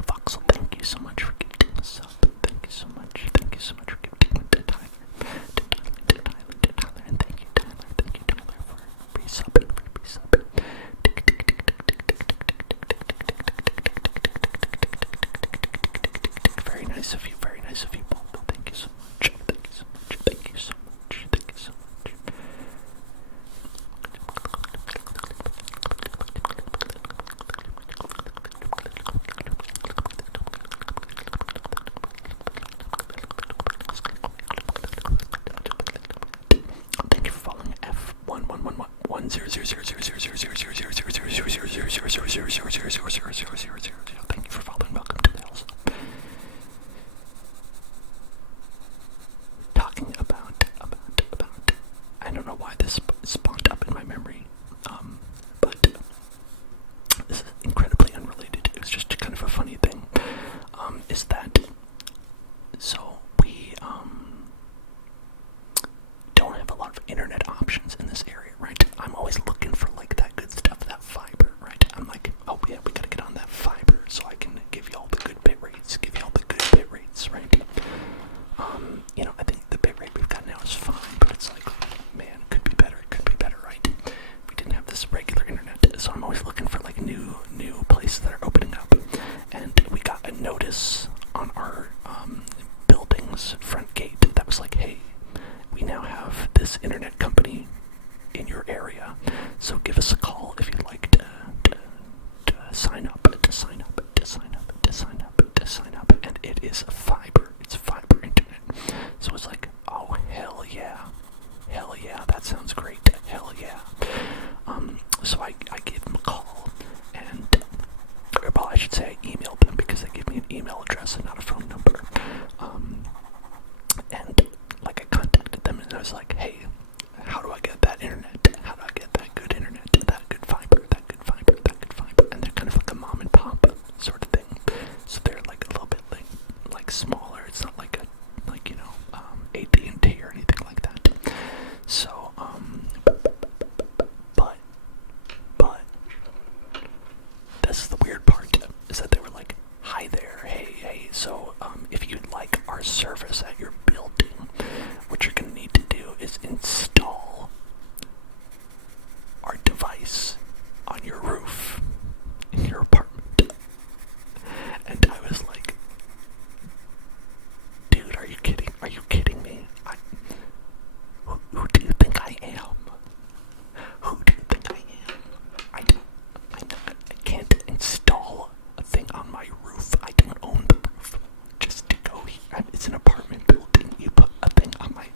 Voxel, thank you so much for gifting us up. Thank you so much. Thank you so much for gifting to Tyler. And thank you, Tyler, for resubbing, Very nice of you, Bob. Thank you so much. Thank you so much. Thank you so much. Thank you so much. Thank you for following F111100000000000000000000000000000000000000000000000000000000000000000000000000000000000000000000000000000000000000000000000000000000000000000000000000000000000000000000000000000000000000000000000000000000000000000000000000000000000000000000000000000000000000000000000000000000000000000000000000000000000000000000000000000000000000000000000talking about, I don't know why this spawned up in my memory, but this is incredibly unrelated. It was just kind of a funny thing, is that, so we, don't have a lot of internet options in this area, right? I'm always looking for, like, that good stuff, that fiber, right? I'm like, oh yeah, we gotta get on that fiber so I can give you all the good bit rates, right? You know, I think the bit rate we've got now is fine, but it's like, man, it could be better, right? If we didn't have this regular internet, so I'm always looking for, like, new places that are opening up, and we got a notice on our, building's front gate that was like, hey, we now have this internet company in your area, so give us a call if you'd like to sign up, and it is fiber. It's fiber internet. So it's like, oh, hell yeah, that sounds great, hell yeah. So I gave them a call, and, well, I should say I emailed them because they gave me an email address and not a phone number. And, like, I contacted them and I was like, hey, how do I get that internet? How do I get that good internet? That good fiber? And they're kind of like a mom and pop sort of thing. So they're like a little bit like smaller. It's not like you know, AT&T or anything like that. So, but this is the weird part, is that they were like, hi there, hey, so, if you'd like our service at your building, what you're gonna need to do is install our device on your roof in your apartment. And I was like, dude, are you kidding me? Who do you think I am? I can't install a thing on my roof. I don't own the roof. Just to go here, it's an apartment building. You put a thing on my,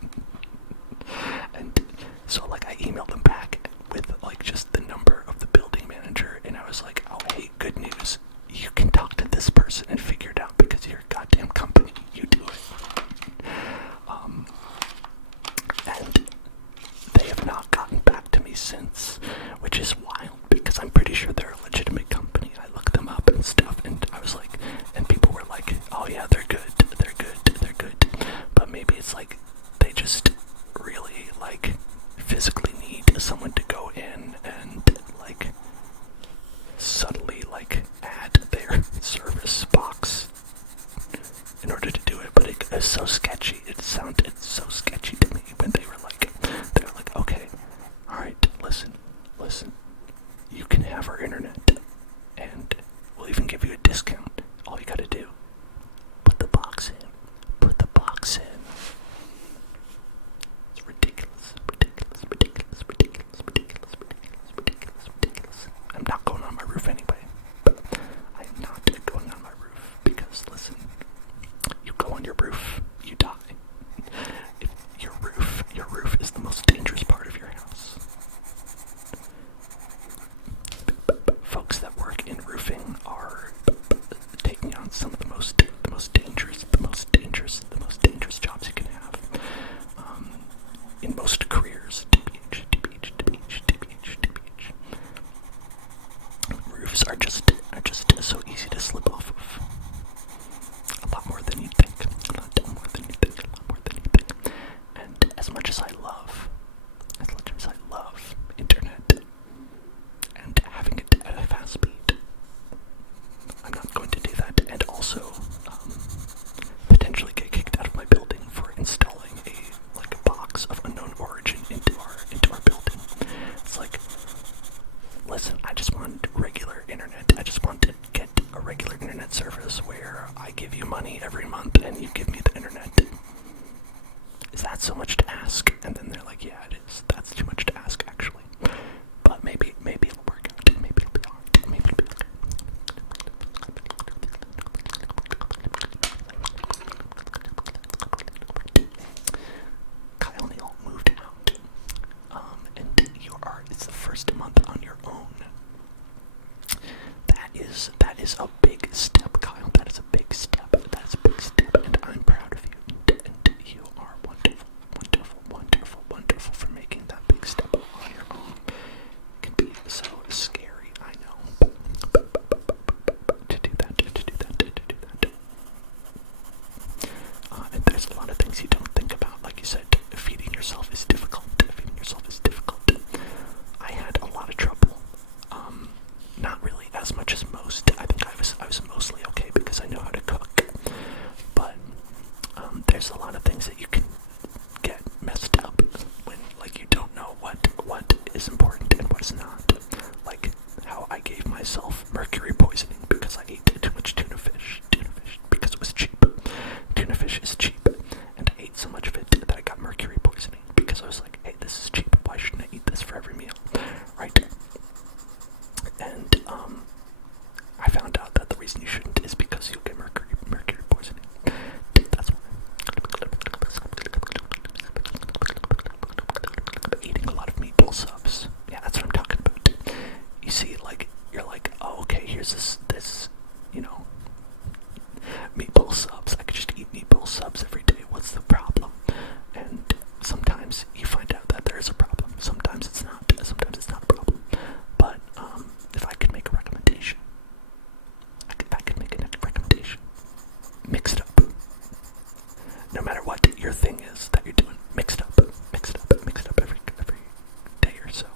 and so, like, I emailed them back with, like, just the number of the building manager, and I was like, oh, hey, good news. You can talk to this person and figure it out because you're a goddamn company. You do it. And they have not gotten back to me since, which is wild because I'm pretty sure they're a legitimate company. I looked them up and stuff, and I was like, and people were like, oh yeah, they're good. But maybe it's like they just really, like, physically need someone to go in and, like, subtly, like, add their service box in order to do it. But it is so sketchy. It sounded so sketchy to me when they were like, okay, alright, listen, you can have our internet, and we'll even give you a discount. All you gotta do, put the box in. It's ridiculous. I'm not going on my roof anyway. I am not going on my roof because, listen, you go on your roof, you die. If your roof is the most dangerous part of your house. Folks, lives are just so easy to slip off of. A lot more than you think. A lot more than you think. A lot more than you think. And as much as I love internet and having it at a fast speed, I'm not going to do that. And also, potentially get kicked out of my building for installing a box of unknown origin into our building. It's like, listen, I just want regular internet. I just want to get a regular internet service where I give you money every month and you give me the internet. Is that so much to ask? And then they're like, yeah, it is. That's too much to ask, actually. But maybe it'll work out. Maybe it'll be alright. Maybe it'll be okay. Kyle Neal moved out. And it's the first month on your own. That is a big step, Kyle. That is a big step. That's a big step, and I'm proud of you. And you are wonderful, wonderful, wonderful, wonderful for making that big step on your own. It can be so scary, I know. To do that. And there's a lot of things you don't think about. Like you said, feeding yourself is difficult. I had a lot of trouble. Not really as much as most. I think I was mostly okay because I know how to cook. But there's a lot of things that you can get messed up when, like, you don't know what is important and what is not. Like how I gave myself mercury poisoning because I ate too much tuna fish because it was cheap. Tuna fish is cheap, and I ate so much of it that I got mercury poisoning because I was like, hey, this is cheap. Why shouldn't I eat this for every meal? Right? And I found out that the reason you shouldn't is because you'll get mercury poisoning. That's why. Eating a lot of meatball subs. Yeah, that's what I'm talking about. You see, like, you're like, oh, okay, here's this, meatball subs. I could just eat meatball subs every day. What's the problem? And sometimes you find out that there is a problem. Sometimes it's not. Sometimes it's not a problem. But if I could make a recommendation, mix it up. No matter what your thing is that you're doing, mix it up every day or so.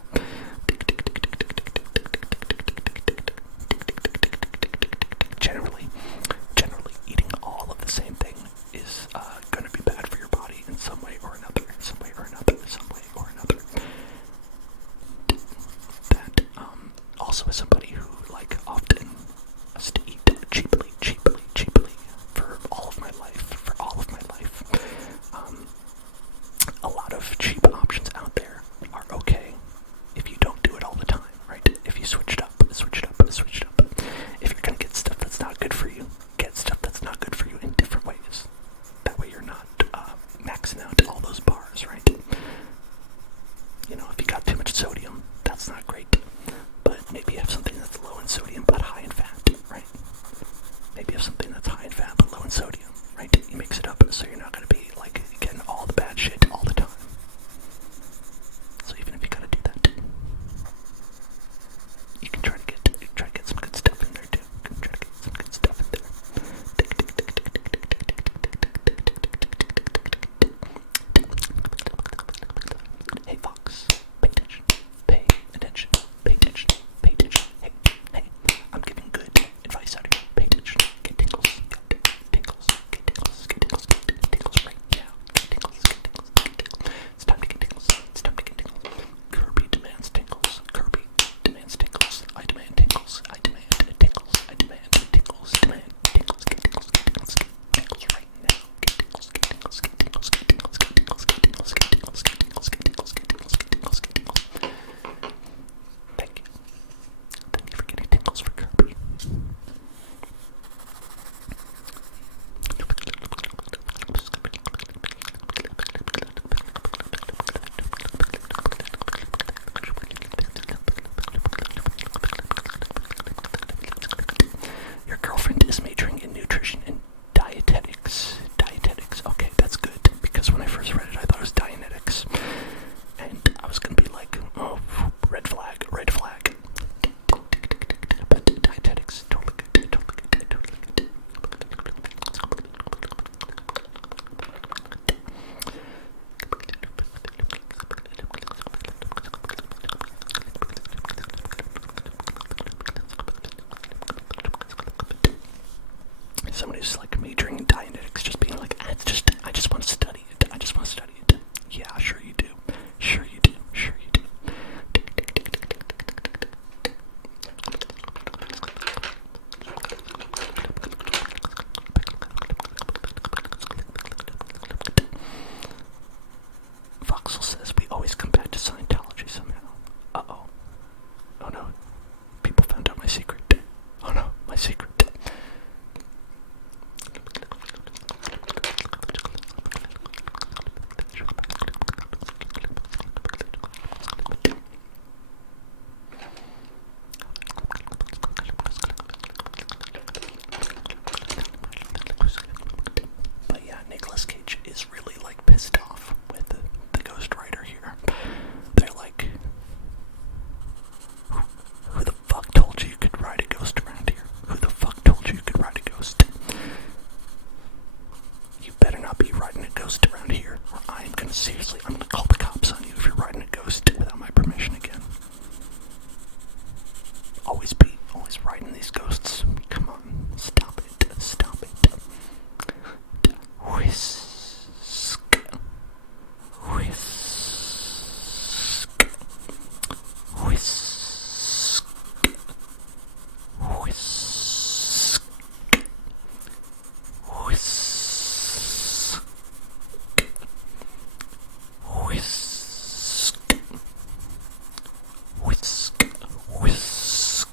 fighting these ghosts. Come on, stop it, stop it. Whisk, whisk, whisk, whisk, whisk, whisk, whisk, whisk,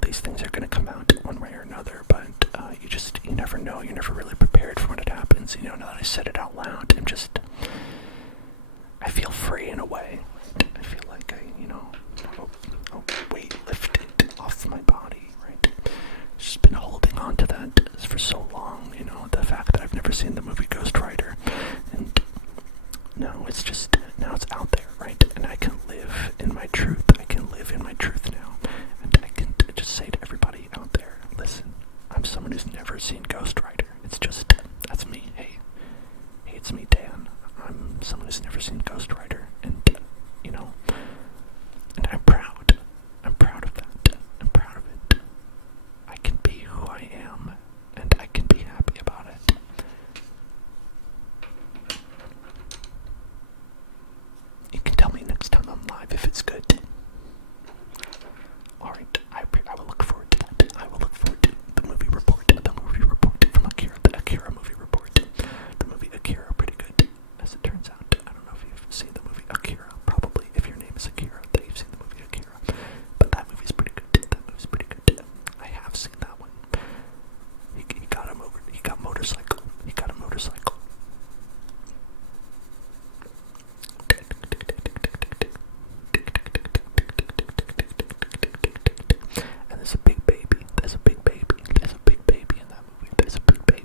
these things are going to come out one way or another, but you never know. You're never really prepared for when it happens. Now that I said it out loud, I feel free in a way. I feel like weight lifted off my body, right? Just been holding on to that for so long, the fact that I've never seen the movie Ghost Rider, and now it's out there, right? And I can live in my truth. I can live in my truth now, and I can just say to everybody out there, listen, I'm someone who's never seen Ghost Rider. That's me. Hey, it's me, Dan. I'm someone who's never seen Ghost Rider, and and I'm proud. I'm proud of that. I'm proud of it. I can be who I am, and I can be happy about it. You can tell me next time I'm live if it's good. Alright, I will look forward to that. I will look forward to the movie report from Akira, the Akira movie report. The movie Akira, pretty good, as it turns out. I don't know if you've seen the movie Akira. Probably, if your name is Akira, then you've seen the movie Akira. But that movie's pretty good. I have seen that one. He got motorcycle. He got a motorcycle. And there's a big baby. There's a big baby in that movie. There's a big baby.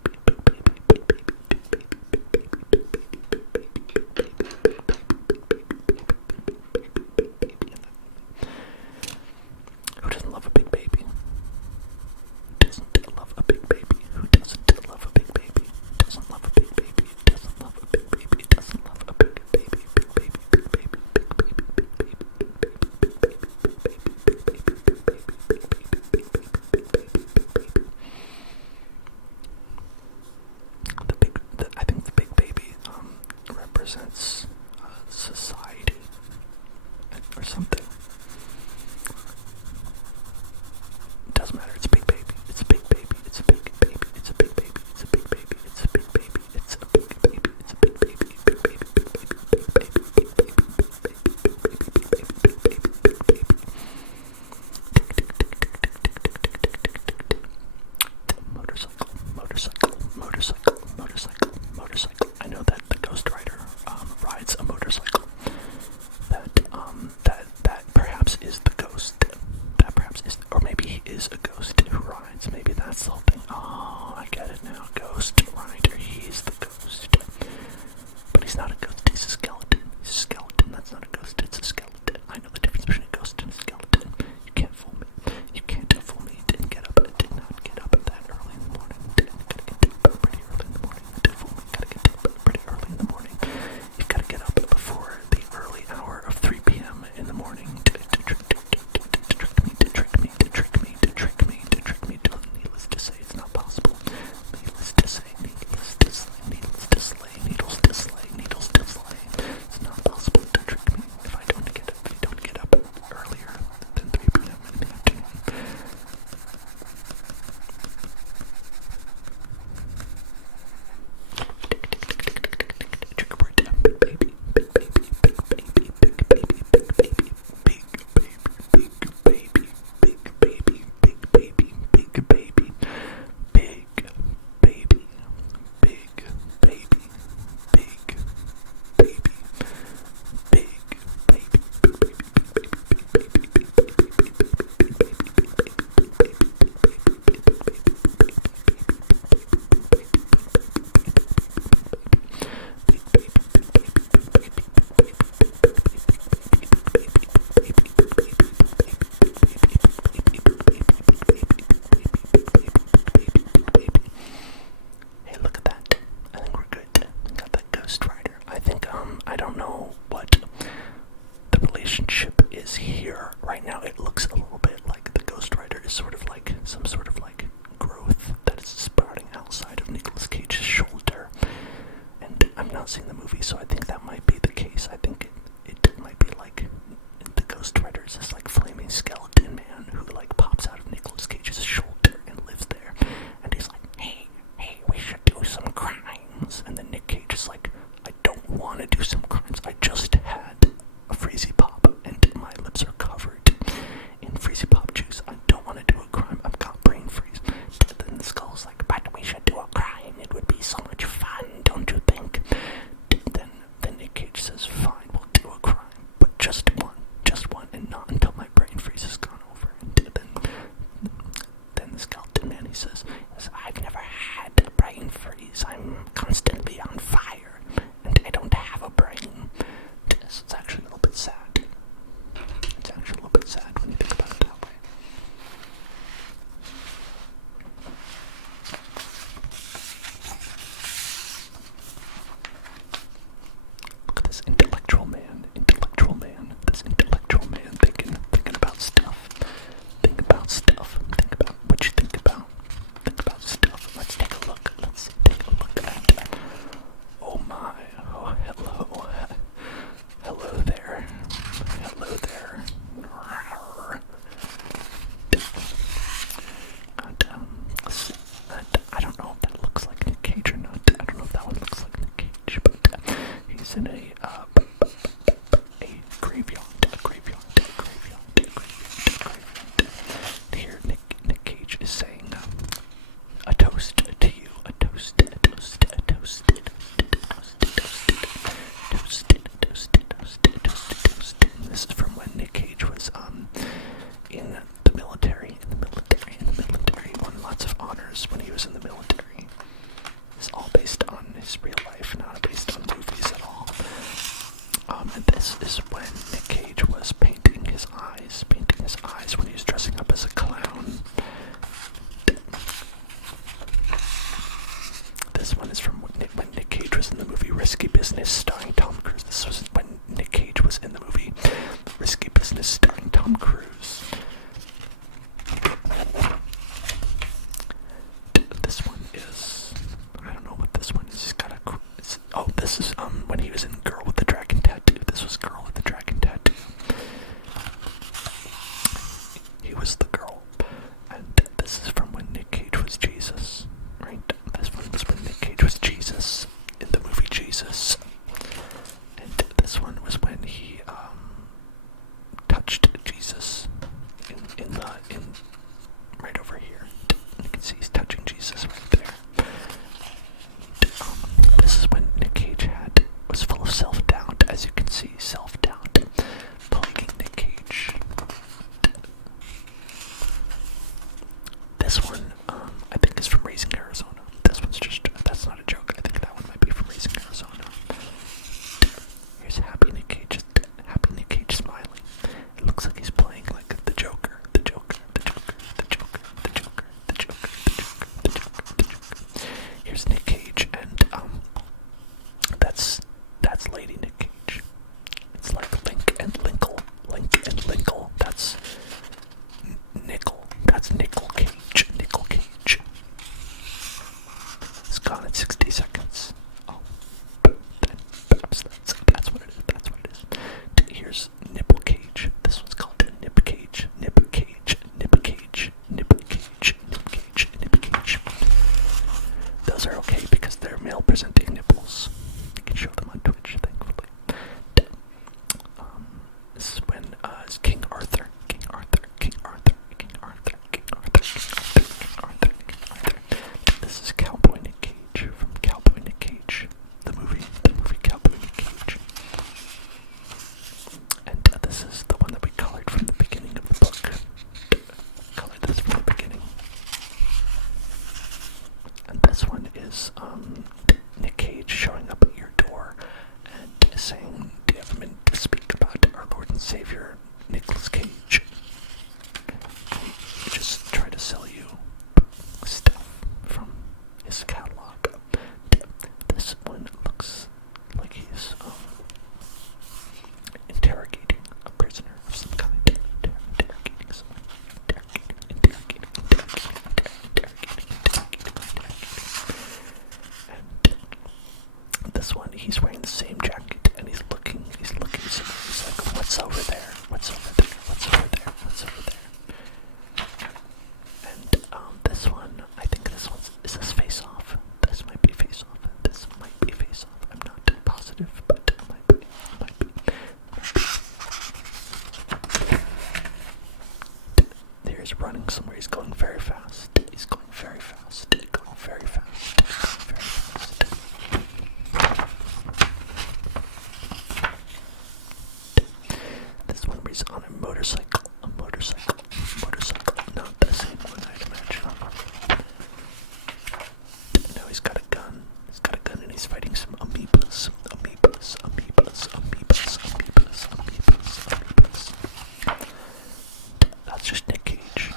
Who doesn't love a big baby? Doesn't love a big baby? Who doesn't love a big baby? Doesn't love a big baby? Doesn't love a big baby? Doesn't love a big baby? Big baby, big baby, big baby, big baby, big baby, big baby, big baby, big baby, big baby, big baby, big baby. I think the big baby represents society or something. It doesn't matter. It's a big baby. It's a big baby. It's a big baby. It's a big baby. It's a big baby. It's a big baby. It's a big baby. It's a big baby. Big baby. Big baby. Big baby. Big baby. Big baby. Big baby. Big baby. Big baby. Motorcycle. I know that the Ghost Rider rides a motorcycle. That perhaps is the ghost. That perhaps is, or maybe he is a ghost who rides. Maybe that's the whole thing. Oh, I get it now. Ghost Rider. He's the ghost. But he's not a ghost. He's a skeleton. He's a skeleton. That's not a ghost. It's a skeleton. I know the difference between a ghost and a skeleton. You can't fool me. You can't fool me. Did not get up that early in the morning. Gotta get up pretty early in the morning. Don't fool me. Gotta get up pretty early in the morning. You've gotta get up before the early hour of 3 p.m. in the morning to trick me. Needless to say, it's not possible. Needless to say. It's not possible to trick me if I don't get up earlier than 3 p.m. in the afternoon. I don't know what the relationship is here. Right now it looks a little bit like the Ghost Rider is sort of like some sort of like growth that is sprouting outside of Nic Cage's shoulder. And I'm not seeing the movie, so I think that might be the case. I think it might be like the Ghost Rider is this like flaming skeleton man who like pops out of Nic Cage's shoulder and lives there. And he's like, hey, we should do some crimes. And then Nic Cage is like, I don't want to do some crimes. I just had a Freezy Pop and my lips are covered in Freezy Pop juice. I honors when he was in the military. It's all based on his real life, not based on movies at all. And this is when Nic Cage was painting his eyes when he was dressing up as a clown. This one is from when Nic Cage was in the movie Risky Business starring Tom Cruise. This was when Nic Cage was in the movie Risky Business starring Tom Cruise. This one is, I don't know what this one is. He's got a, oh, this is when he was in Girl with the Dragon Tattoo. This was Girl with the Dragon Tattoo. He was the girl. And this is from when Nic Cage was Jesus, right? This one was when Nic Cage was Jesus in the movie Jesus. And this one was when he touched Jesus in right over here. You can see he's touching Jesus right there. This is when Nic Cage was full of self-doubt, as you can see, self-doubt plaguing Nic Cage. This one, I think is from Raising Arizona. This one's just, that's not a joke. I think that one might be from Raising Arizona. Here's Happy Nic Cage smiling. It looks like he's playing like the Joker. Here's Nic Cage, and that's Lady Nic Cage. It's like Link and Linkle. That's Nickel. That's Nickel Cage. It's gone in 60 seconds. Oh, perhaps that's what it is. Here's Nipple Cage. This one's called Nip Cage. Those are okay because they're male-presenting nipples. You can show them on Twitch, thankfully. This is when it's King Arthur. This is Cowboy Nic Cage from Cowboy Nic Cage, the movie Cowboy Nic Cage. And this is the one that we colored from the beginning of the book. Colored this from the beginning. And this one is Nic Cage showing up at your door and saying, "Do you have a minute to speak about our Lord and Savior, Nicolas Cage?" He just try to sell you stuff from his catalog. This one looks like he's interrogating a prisoner of some kind. Interrogating someone. Interrogating. And this one, he's wearing the same jacket and he's looking somewhere. He's like, "What's over there? What's over there? What's over there? What's over there?" And this one, I think is this Face Off? This might be Face Off. I'm not positive, but it might be. There he's running somewhere. He's going very fast. This one where he's on a motorcycle. Not the same one, I'd imagine. Now he's got a gun. And he's fighting some amoebas. That's just Nic Cage.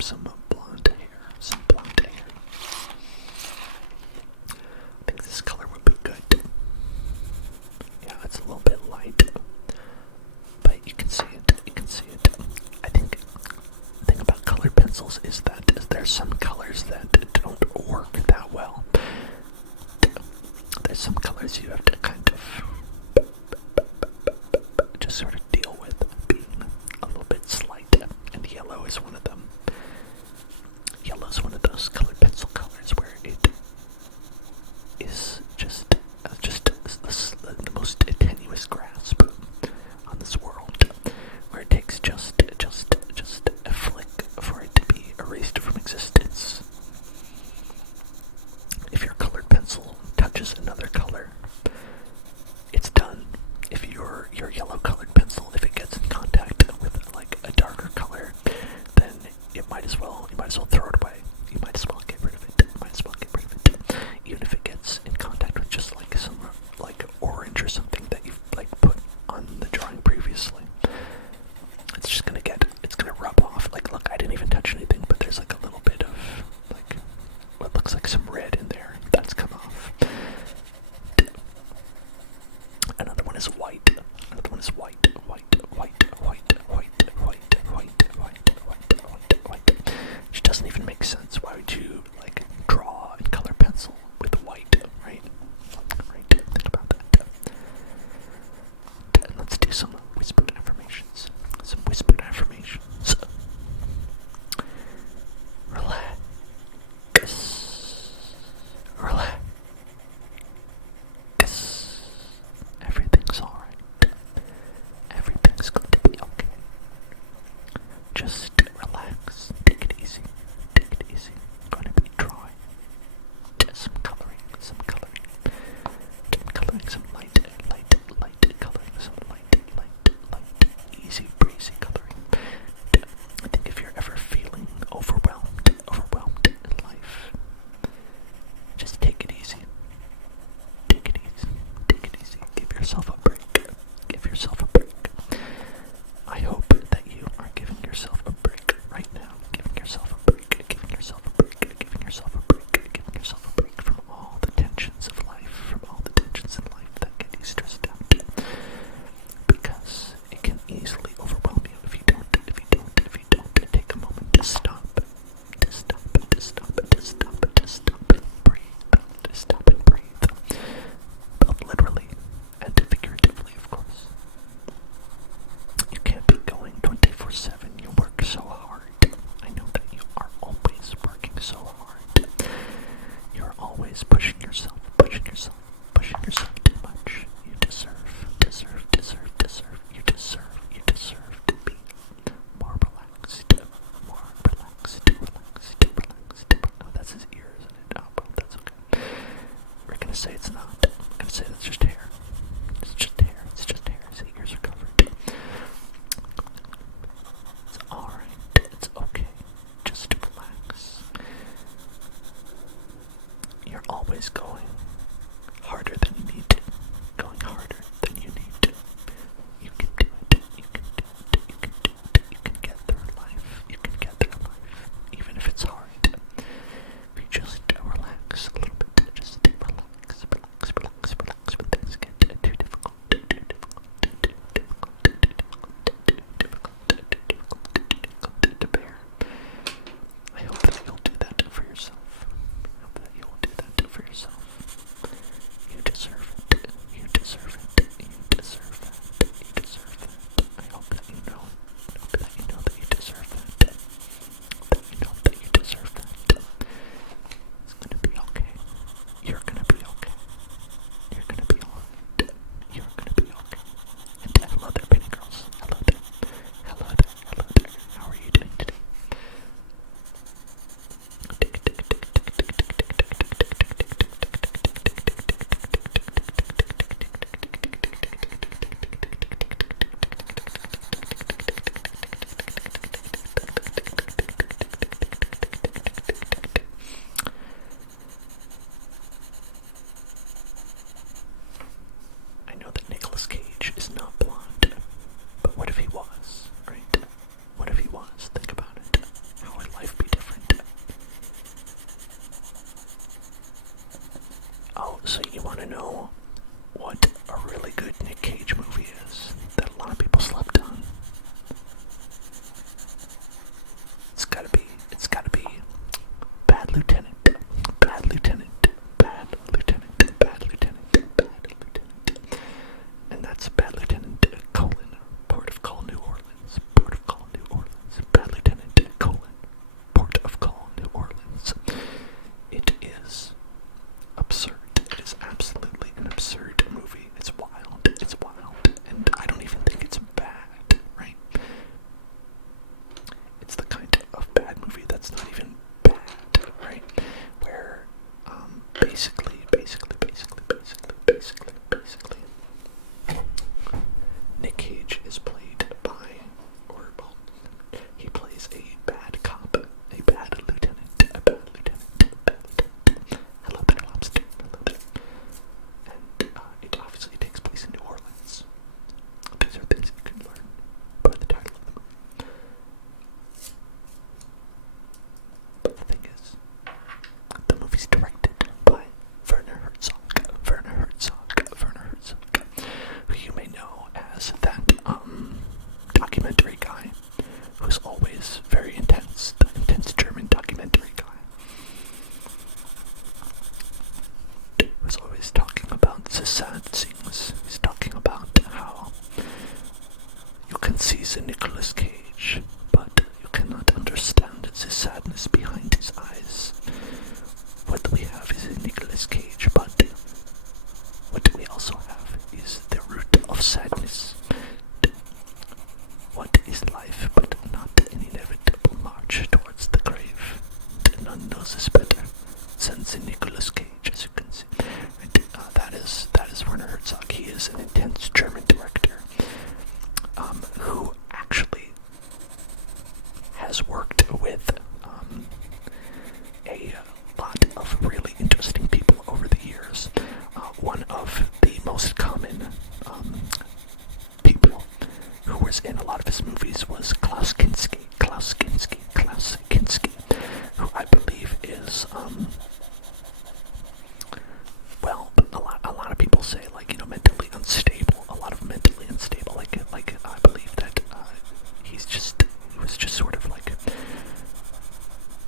some blonde hair. Some blonde hair. I think this color would be good. Yeah, it's a little bit light, but you can see it. You can see it. I think the thing about colored pencils is that there's some colors that don't work that well. There's some colors you have to kind of just sort of deal with being a little bit slight, and yellow is one of them. Yellow is one of those colored pencil colors where it is just the most tenuous grasp on this world, where it takes just a flick for it to be erased from existence. If your colored pencil touches another color, it's done. If your yellow colored pencil, if it gets in contact with like a darker color, then you might as well throw it away. You might as well get rid of it. Even if it gets in contact with just like some like orange or something that you've like put on the drawing previously. It's gonna rub off. Like, look, I didn't even touch anything, but there's like a little bit of like what looks like some red in there. That's come off. Another one is white. White. Which doesn't even make sense. Why would you to know what a really good Nic Cage movie is that a lot of people slept on? It's gotta be Bad Lieutenant, Bad Lieutenant, Bad Lieutenant, Bad Lieutenant, Bad Lieutenant. And that's Bad Lieutenant, Port of Call, New Orleans, Port of Call, New Orleans, Bad Lieutenant, Port of Call, New Orleans. It is absurd. It is absolutely an absurd movie. It's wild, and I don't even think it's bad, right? It's the kind of bad movie that's not even bad, right? Where, basically, Nic Cage is played by, he plays a bad cop, a bad lieutenant, a bad lieutenant. Hello there, lobster. Hello there. And it obviously takes place in New Orleans. These are things you can learn by the title of the movie. But the thing is, the movie's directed by Werner Herzog, who you may know as that documentary guy who's always very intense, the intense German documentary guy. Who's always talking about the sad things. He's talking about how you can see the Nicolas Cage, but you cannot understand the sadness behind his eyes. What we have is a Nicolas Cage, but what we also have is the root of sadness. What is life but not an inevitable march towards the grave? None knows this better than the Nicolas Cage, as you can see. And, that is Werner Herzog. He is an intense German director who actually has worked with a lot of really interesting people over the years. One of the most common people who was in a lot of his movies was Klaus Kinski, who I believe is, well, a lot of people say, like, you know, mentally unstable, like, I believe that, he was just sort of, like,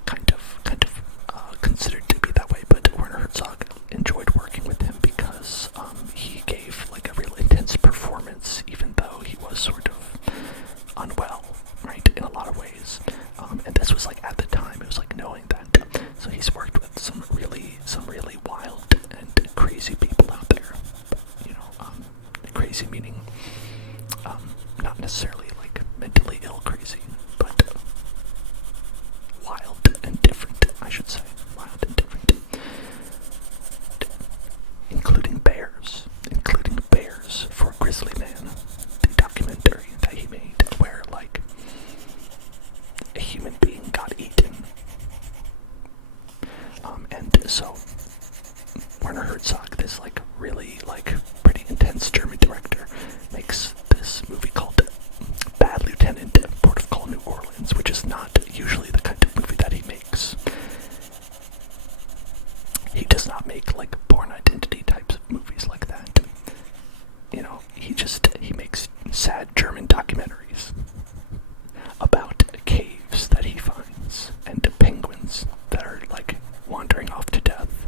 kind of, considered to be that way, but Werner Herzog enjoyed working with him because, he gave, like, a real intense performance, even though he was sort of unwell, right, in a lot of ways, and this was, like, at the time, it was, like, knowing that, so he's worked with some really wild and crazy people out there, you know, crazy meaning, not necessarily, like, mentally ill crazy, but wild and different, I should say, wild and different, including bears for Grizzly Man, the documentary that he made, where, like, a human being got eaten. And so Werner Herzog, this, like, really, like, pretty intense German director, makes this movie called Bad Lieutenant, Port of Call, New Orleans, which is not usually the kind of movie that he makes. He does not make, like, Born Identity types of movies like that. You know, he makes sad German documentaries about caves that he finds and penguins that are, like, wandering off to death.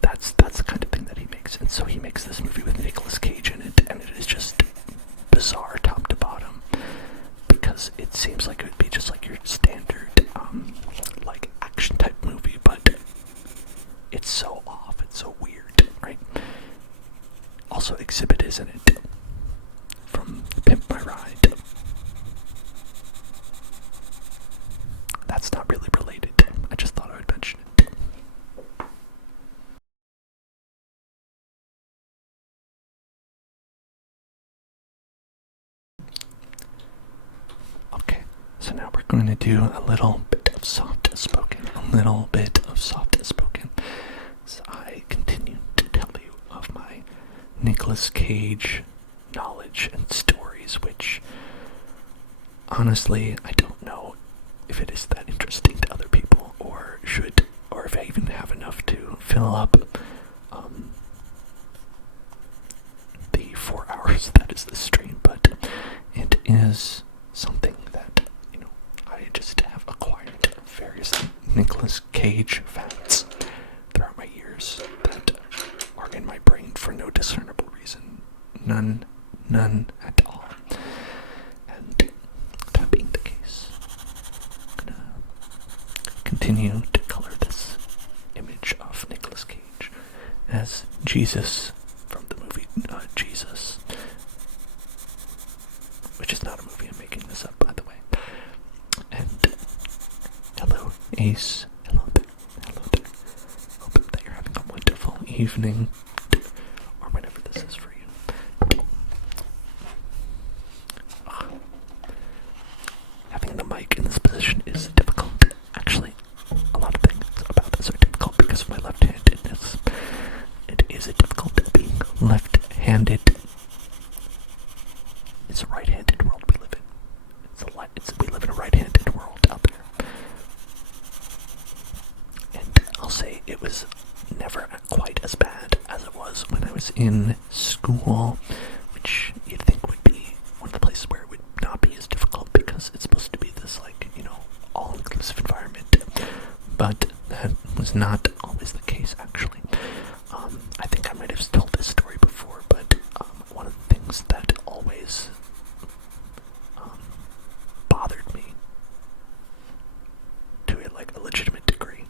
That's the kind of thing that he makes, and so he makes this movie with Nicolas Cage in it, and it is just bizarre top to bottom, because it seems like it would be just like your standard, like, action type movie, but it's so off, it's so weird, right? Also, Exhibit is in it, from Pimp My Ride. That's not really related, I just thought I would mention it. Okay, so now we're going to do a little bit of soft spoken. So I continue to tell you of my Nicolas Cage knowledge and stories, which, honestly, I don't know if it is that interesting to other people, or if I even have enough to fill up Nicolas Cage facts throughout my years that are in my brain for no discernible reason. None at all. And that being the case, I'm gonna continue to color this image of Nicolas Cage as Jesus from the movie Jesus, which is not a movie, I'm making this up, by the way. And hello, Ace. Hello there. Hope that you're having a wonderful evening, or whenever this is for you. Having the mic in this position is difficult. Actually, a lot of things about this are difficult because of my left-handedness. It is difficult being left-handed. It's a right-handed world we live in. We live in a right-handed world out there. And I'll say it was never quite as bad as it was when I was in school, which you'd think would be one of the places where it would not be as difficult because it's supposed to be this, all-inclusive environment. But that was not always the case, actually. I think I might have told this story before, but one of the things that always bothered me to a legitimate degree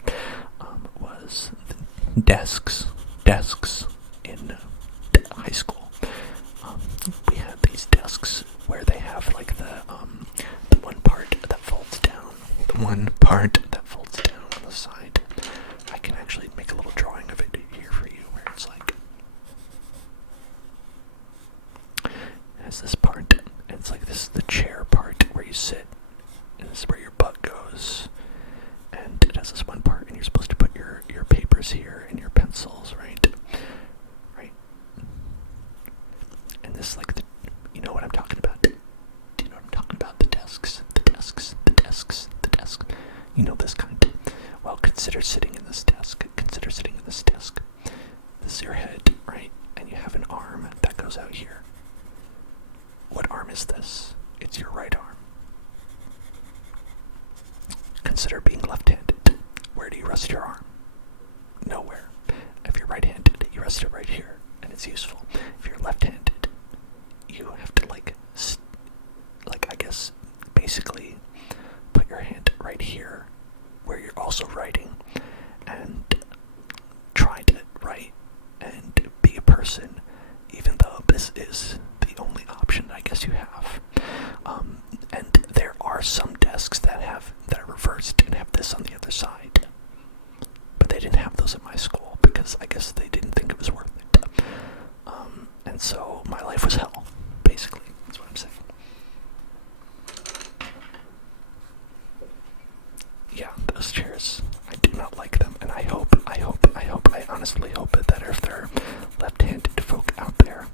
was the desks in high school. We had these desks where they have the one part that folds down, on the side. I can actually make a little drawing of it here for you, where it's has this part, and it's this is the chair part where you sit, and this is where your butt goes, and it has this one part, and you're supposed to put your papers here and your pencils, right? And this you know what I'm talking about. Do you know what I'm talking about? The desks. You know this kind. Well, consider sitting in this desk. This is your head, right? And you have an arm that goes out here. What arm is this? It's your right arm. Consider being left-handed. Where do you rest your arm? Nowhere. If you're right-handed, you rest it right here, and it's useful. If you're left-handed, you have to I guess basically put your hand right here where you're also writing and try to write and be a person, even though this is the only option I guess you have. And there are some desks that are reversed and have this on the other side, but they didn't have those at my school because I guess they didn't think it was worth it. And so my life was hell, basically. That's what I'm saying. Yeah, those chairs, I do not like them, and I honestly hope that if there are left-handed folk out there,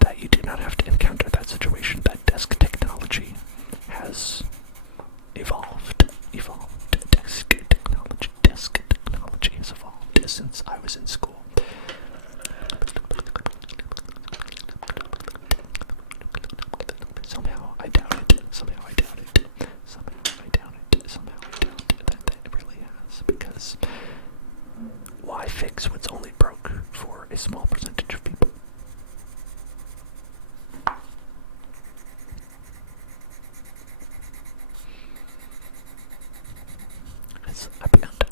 that you do not have to encounter that situation. That desk technology has evolved. Desk technology has evolved since I was in school. Somehow I doubt it that it really has, because why fix what's only broke for a small percentage of people?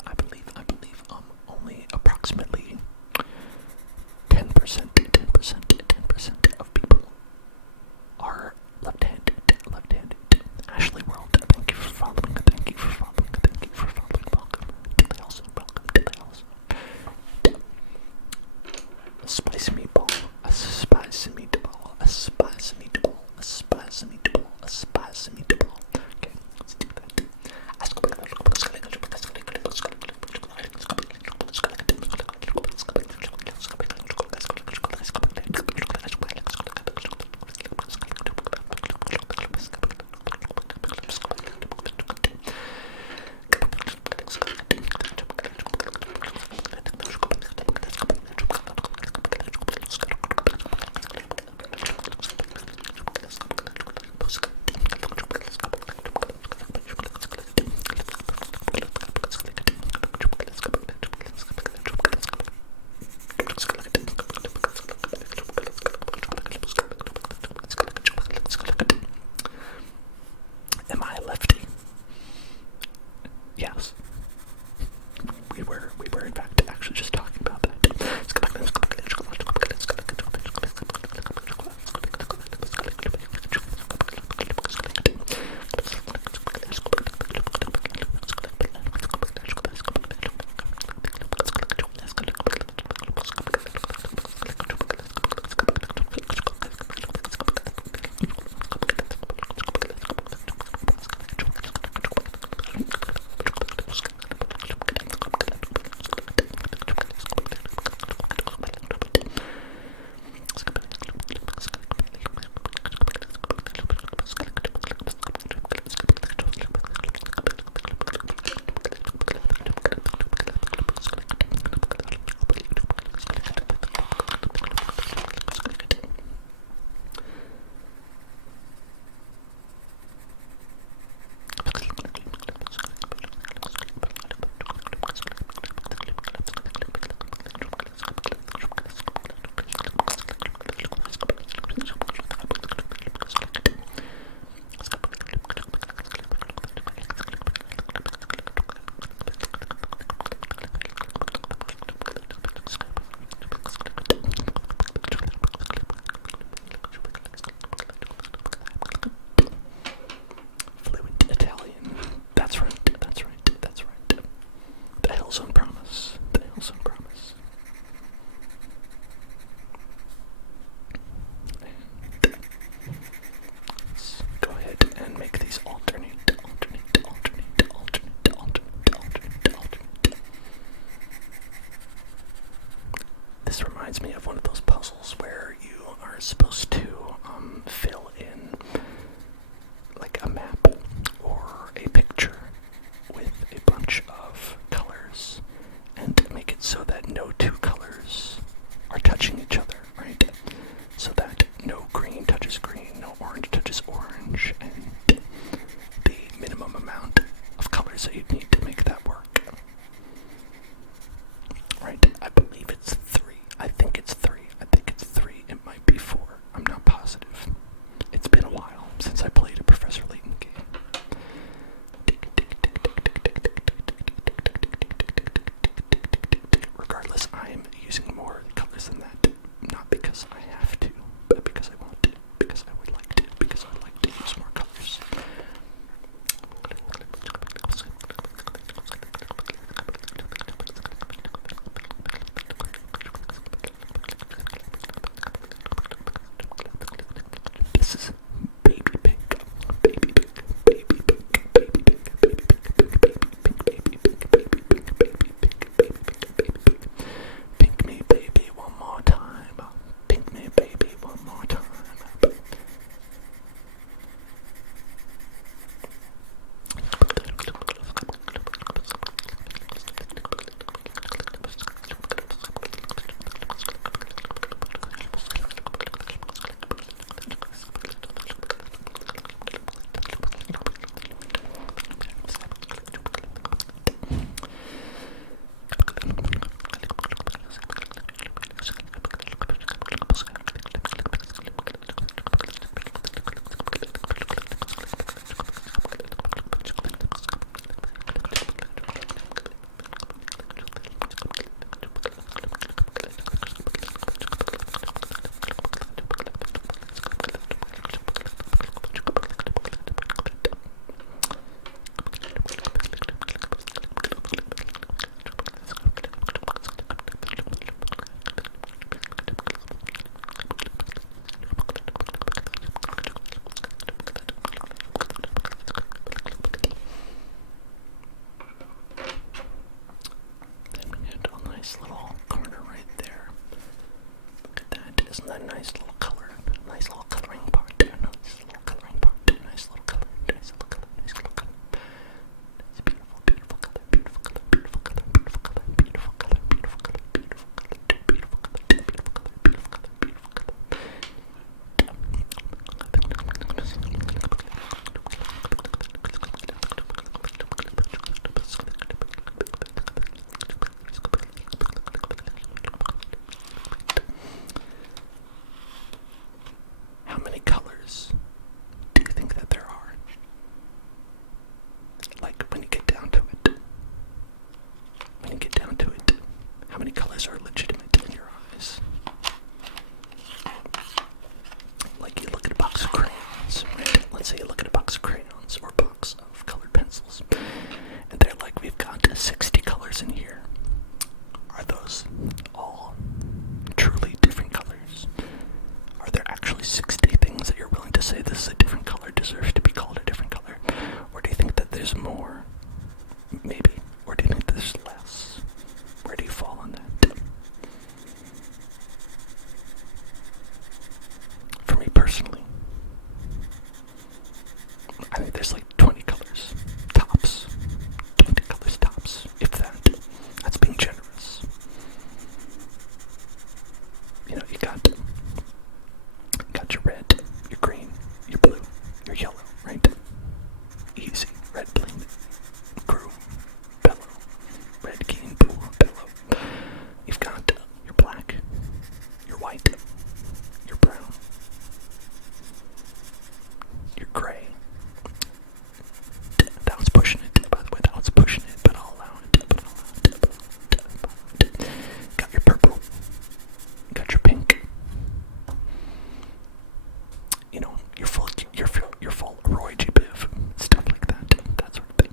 I believe only approximately 10% of people are left-handed. Ashley World, thank you for following. Welcome. so you need to make that work. Right, I believe it's 3. I think it's 3. It might be 4. I'm not positive. It's been a while since I played a Professor Layton game. Regardless, I am using more colors than that. Not because I have to, but because I want to. Because I would like to. Because I would like to use more colors. This is baby pink, baby pink, baby pink, baby pink, baby pink, baby pink, baby pink, baby pink, baby pink, baby pink, baby pink. Pink me, baby, one more time. Pink me, baby, one more time. Little corner right there. Look at that. Isn't that a nice little color? Nice little coloring part. Nice little coloring part. Nice little color. Nice little color. Nice little color. It's beautiful, beautiful color. Beautiful color. Beautiful color. Beautiful color. Beautiful color. Beautiful color. Beautiful color. Beautiful color. Beautiful color. Beautiful color. Beautiful color. How many colors do you think that there are? Like, when you get down to it. When you get down to it, how many colors are legitimate in your eyes? Like, you look at a box of crayons, right? Let's say you look at a box of crayons or a box of colored pencils, and they're like, we've got 60 colors in here. Are those all truly different colors? Are there actually 60 things that you're willing to say this is a different color, deserves to be called a different color? Or do you think that there's more? Maybe. Or do you think there's less? Where do you fall on that? For me personally, I think there's like 20 colors tops. 20 colors tops, if that. That's being generous. You know, you got your red, your green, your blue, your yellow, right? Easy. Red, blue, green, bellow. Red, green, blue, bellow. You've got your black, your white, your brown, your gray. That one's pushing it, by the way. That one's pushing it, but I'll allow it. Got your purple. Got your pink. You know, you're full Roy G. Biv, stuff like that. That sort of thing.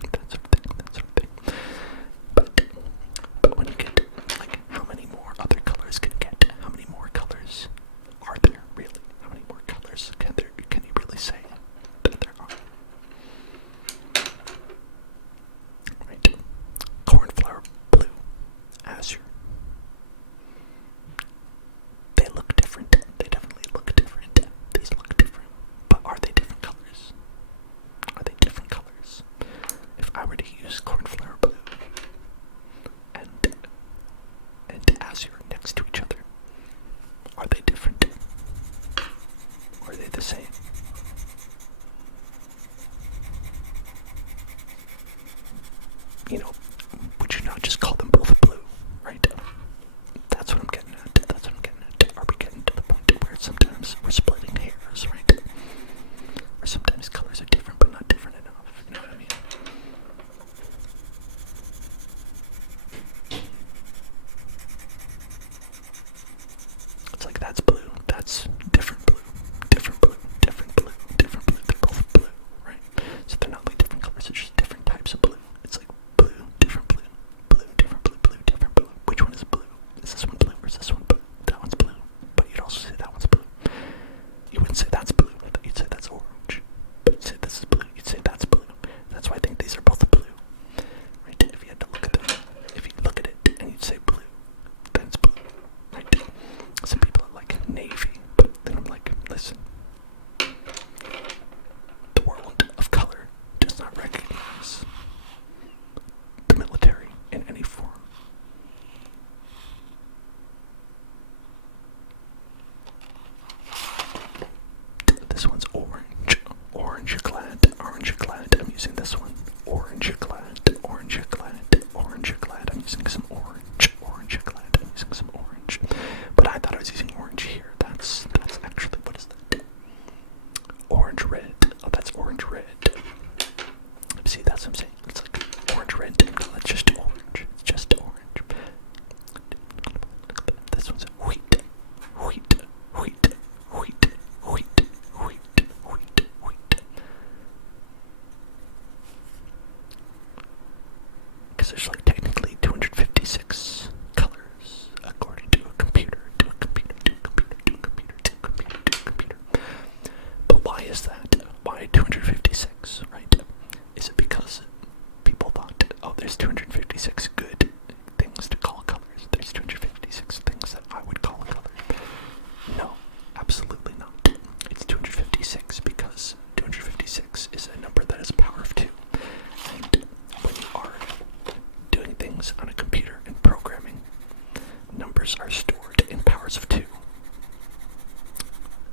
But when you get, like, how many more other colors can you get? How many more colors are there, really? How many more colors can you really say that there are? Right. Cornflower blue, azure. They look different. They definitely look different. These look different. But are they different colors? Are they different colors? If I were to use cornflower blue and azure next to each other, are they different? Or are they the same? because there's like technically 256 colors according to a computer, But why is that? Why 256, right? Is it because people thought, oh, there's 256 good things to call colors. There's 256 things that I would call a color. No, absolutely not. It's 256 because 256 is a number that has a power of 2. And when you are doing things on a computer and programming, numbers are stored in powers of 2.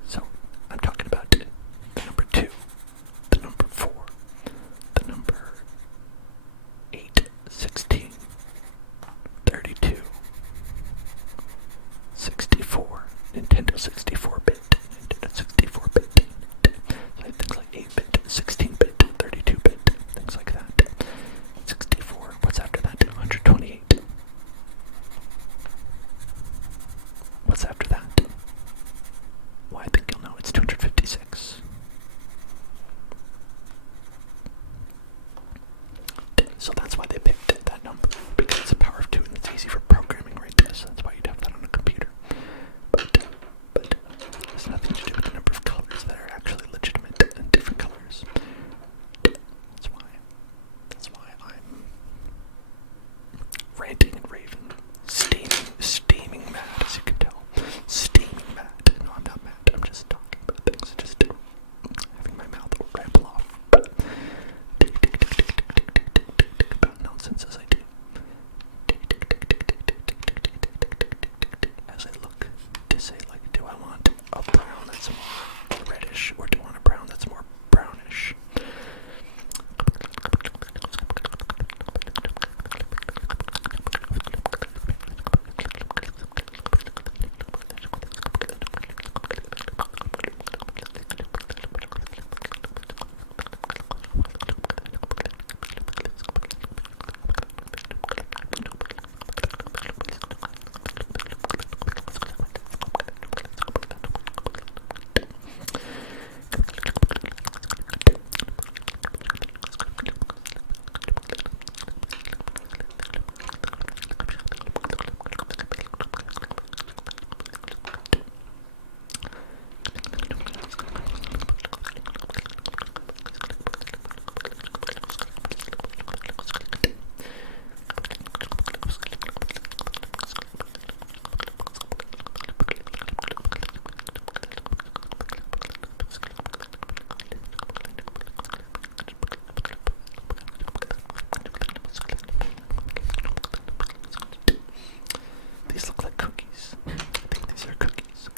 So, I'm talking about the number 2, the number 4, the number 8, 16, 32, 64, Nintendo 64-bit, Nintendo 64-bit, so things like 8-bit, 16-bit, 32-bit, things like that. 64, what's after that? 128. What's after that? Well, I think you'll know it's 256. So that's why they picked that number, because it's a power of 2 and it's easy for programming right there, so that's why you'd have that on a computer. But it has nothing to do with the number of colors that are actually legitimate and different colors. That's why I'm ranting and raving, steaming mad, as you can tell. Steaming mad. No, I'm not mad. I'm just talking about things, just having my mouth ramble off about nonsense as I do. As I look to say, like, do I want a brown that's more reddish, or do I want a brown that's more brownish? These look like cookies. I think these are cookies.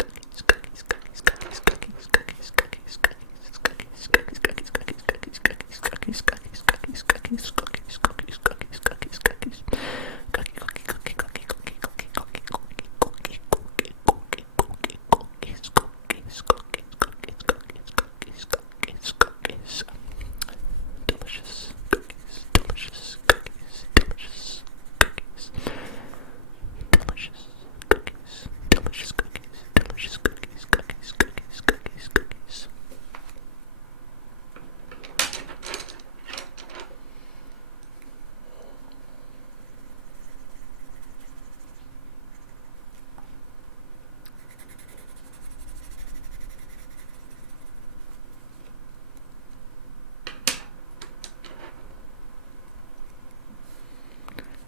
Delicious cookies, delicious cookies, delicious cookies. Delicious cookies, delicious cookies, delicious cookies, cookies, cookies, cookies, cookies.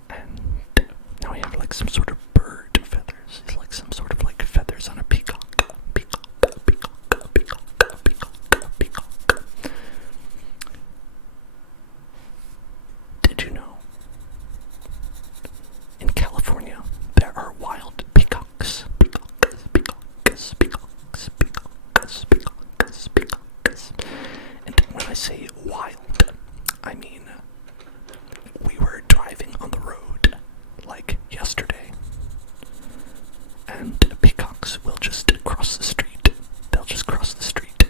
And now we have like some sort of bird feathers. It's like some sort of like feathers on a peacock. Peacock. Did you know? In California, there are wild peacocks. Peacocks. And when I say wild, I mean we were driving on the road like yesterday, and peacocks will just cross the street. They'll just cross the street.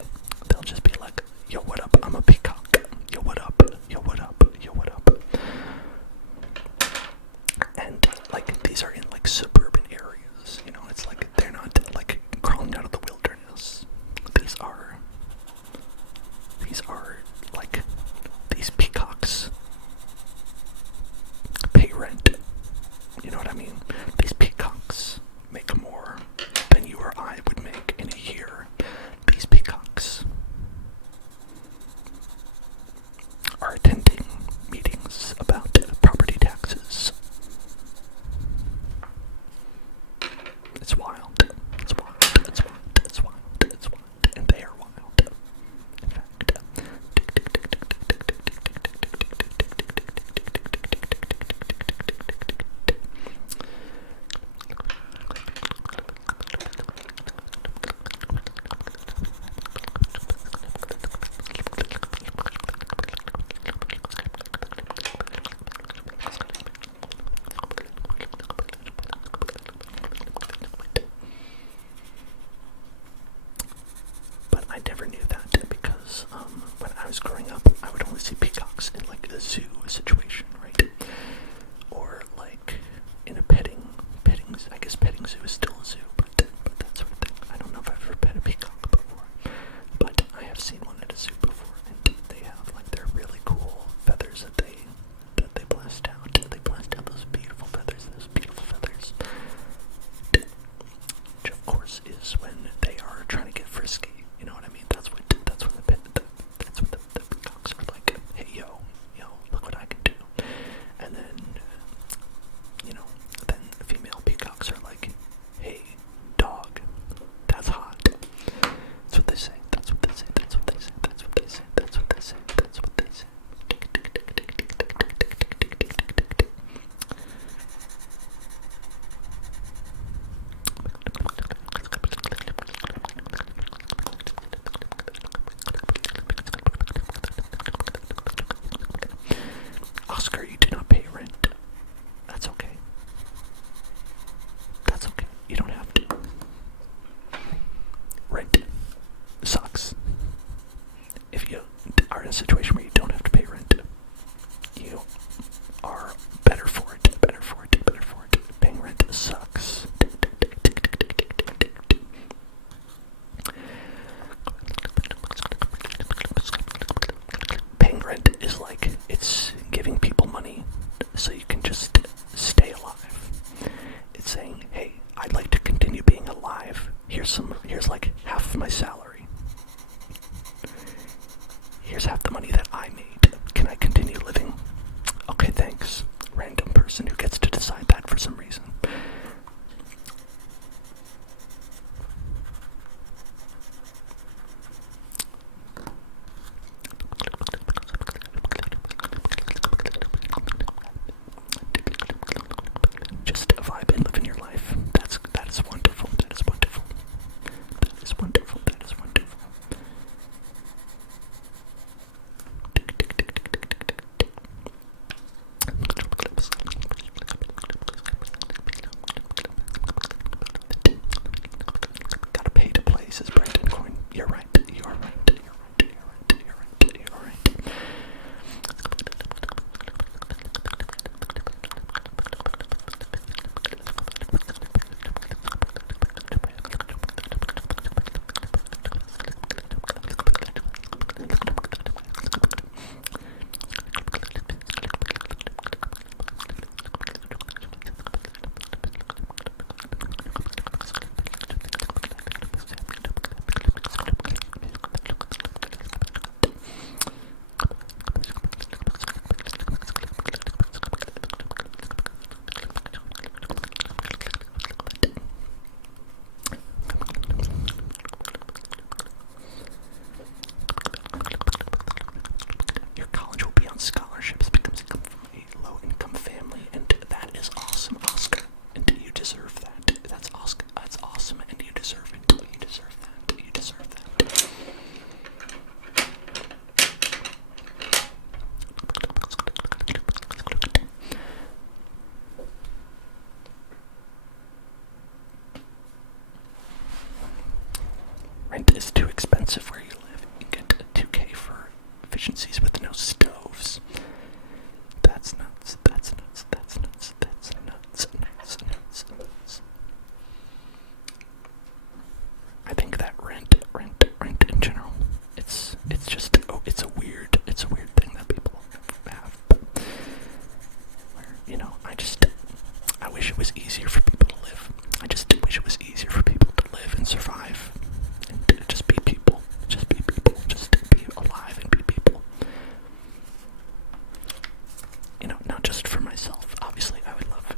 They'll just be like, yo, what up? I'm a peacock. Yo, what up? Yo, what up? Yo, what up? And like these are in like suburban areas, you know, it's like they're not like crawling out of the wilderness. These are like these peacocks Oscar, you do not pay rent. That's okay. That's okay. You don't have to. Rent sucks. If you are in a situation where you don't have to pay rent, you are better for it. Better for it. Better for it. Paying rent sucks. Paying rent is like it's giving people money so you can just stay alive. It's saying, hey, I'd like to continue being alive. Here's like half my salary. Here's half the money that I made. Can I continue living? Okay, thanks. Random person who gets to decide that for some reason. Just vibe and living your life. That is wonderful. That is wonderful. That is wonderful. That is wonderful. Gotta pay to play, says Brendan Coin. You're right. You're right. You're right. You're right. You're right. You're right. Your college will be on scholarships because you come from a low-income family, and that is awesome, Oscar. And you deserve that. That's Oscar. That's awesome, and you deserve it. You deserve that. You deserve that. Rent is too expensive where you live. You get $2K for efficiencies with no stoves. That's nuts. That's nuts. That's nuts. That's nuts. Nuts. Nuts. Nuts. I think that rent in general, it's just it's a weird thing that people have. Where, I wish it was easier for people to live. I just wish it was easier for people to live and survive. And just be people. Just be people. Just be alive and be people. Not just for myself. Obviously, I would love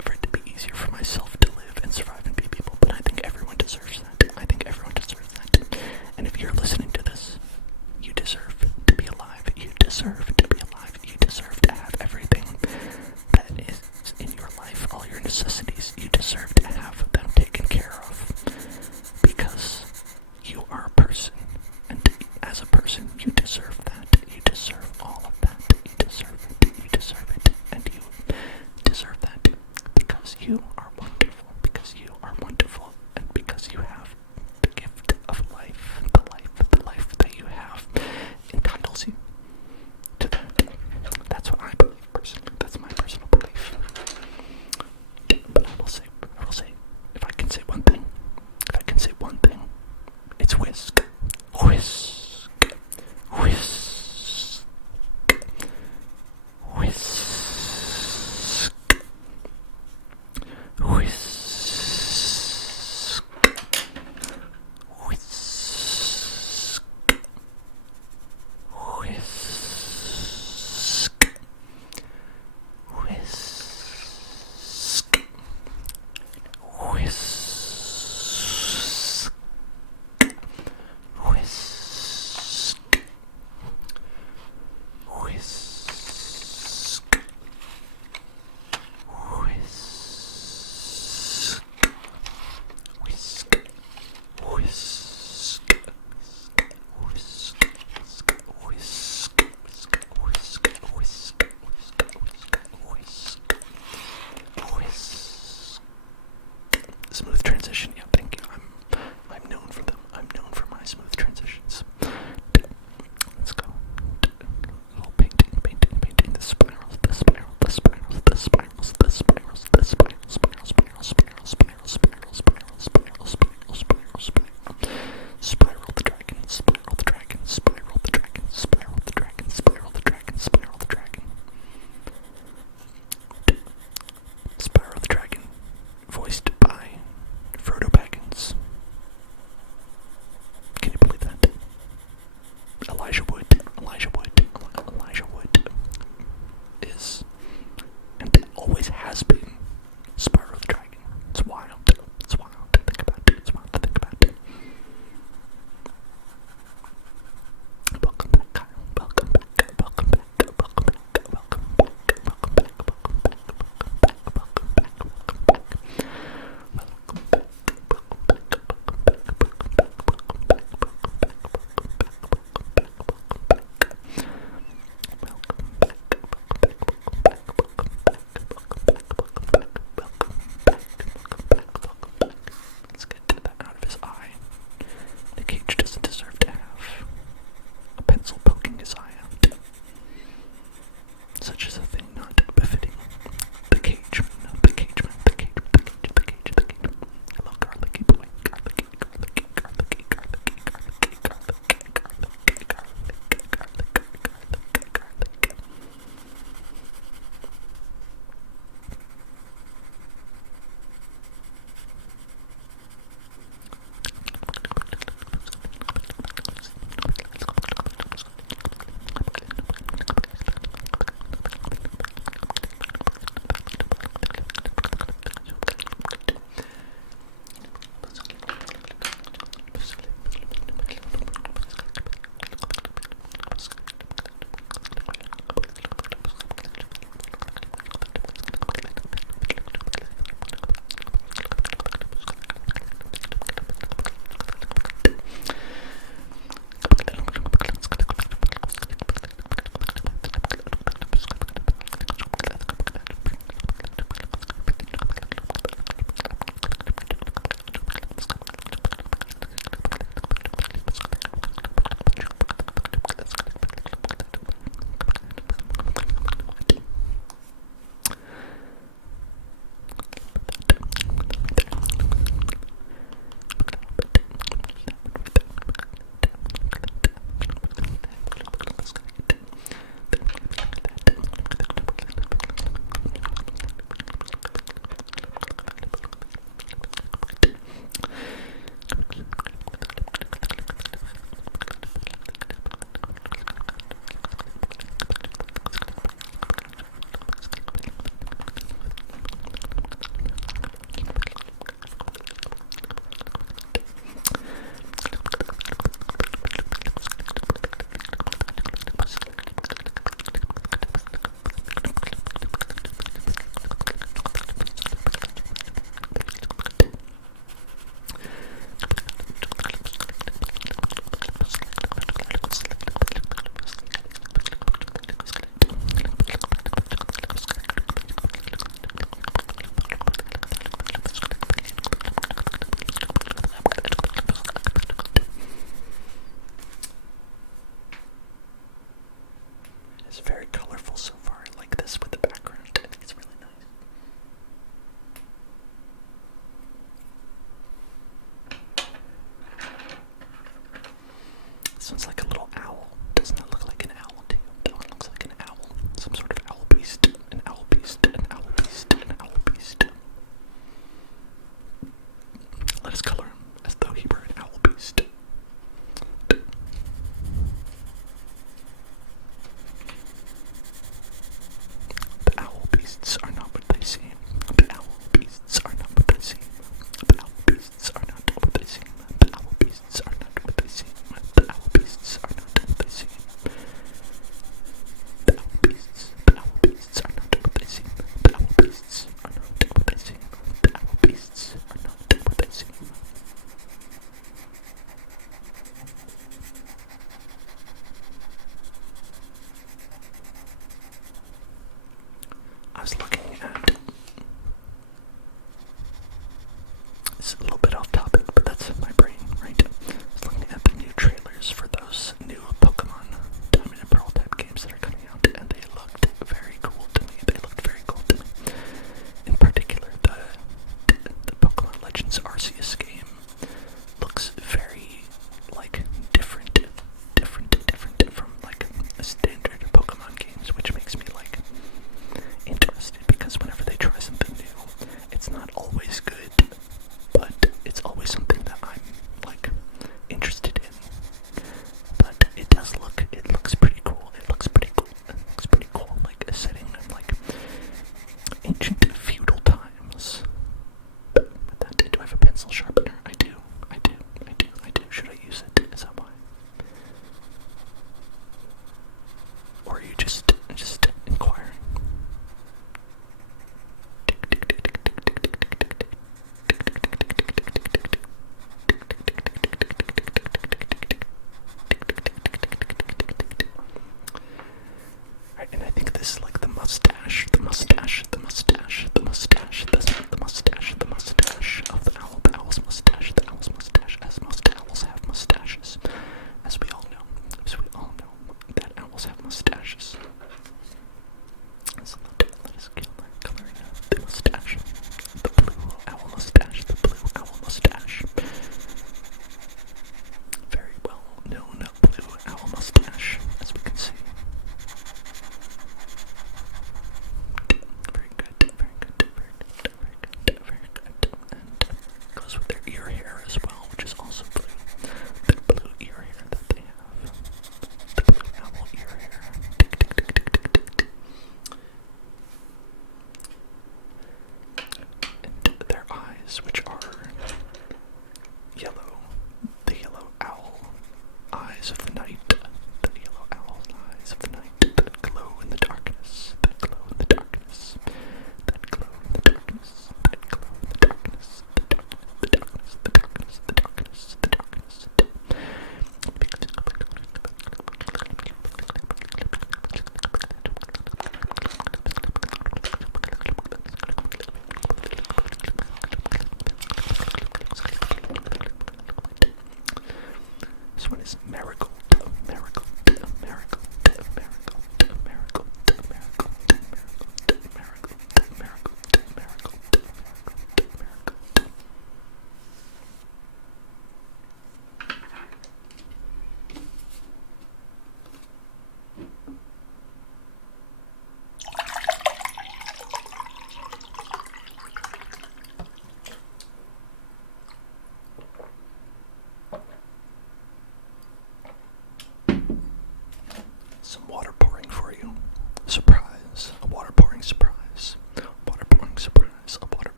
for it to be easier for myself to live and survive and be people, but I think everyone deserves that. I think everyone deserves that. And if you're listening to this, you deserve to be alive. You deserve to be alive. You deserve to have everything that is in your life, all your necessities. You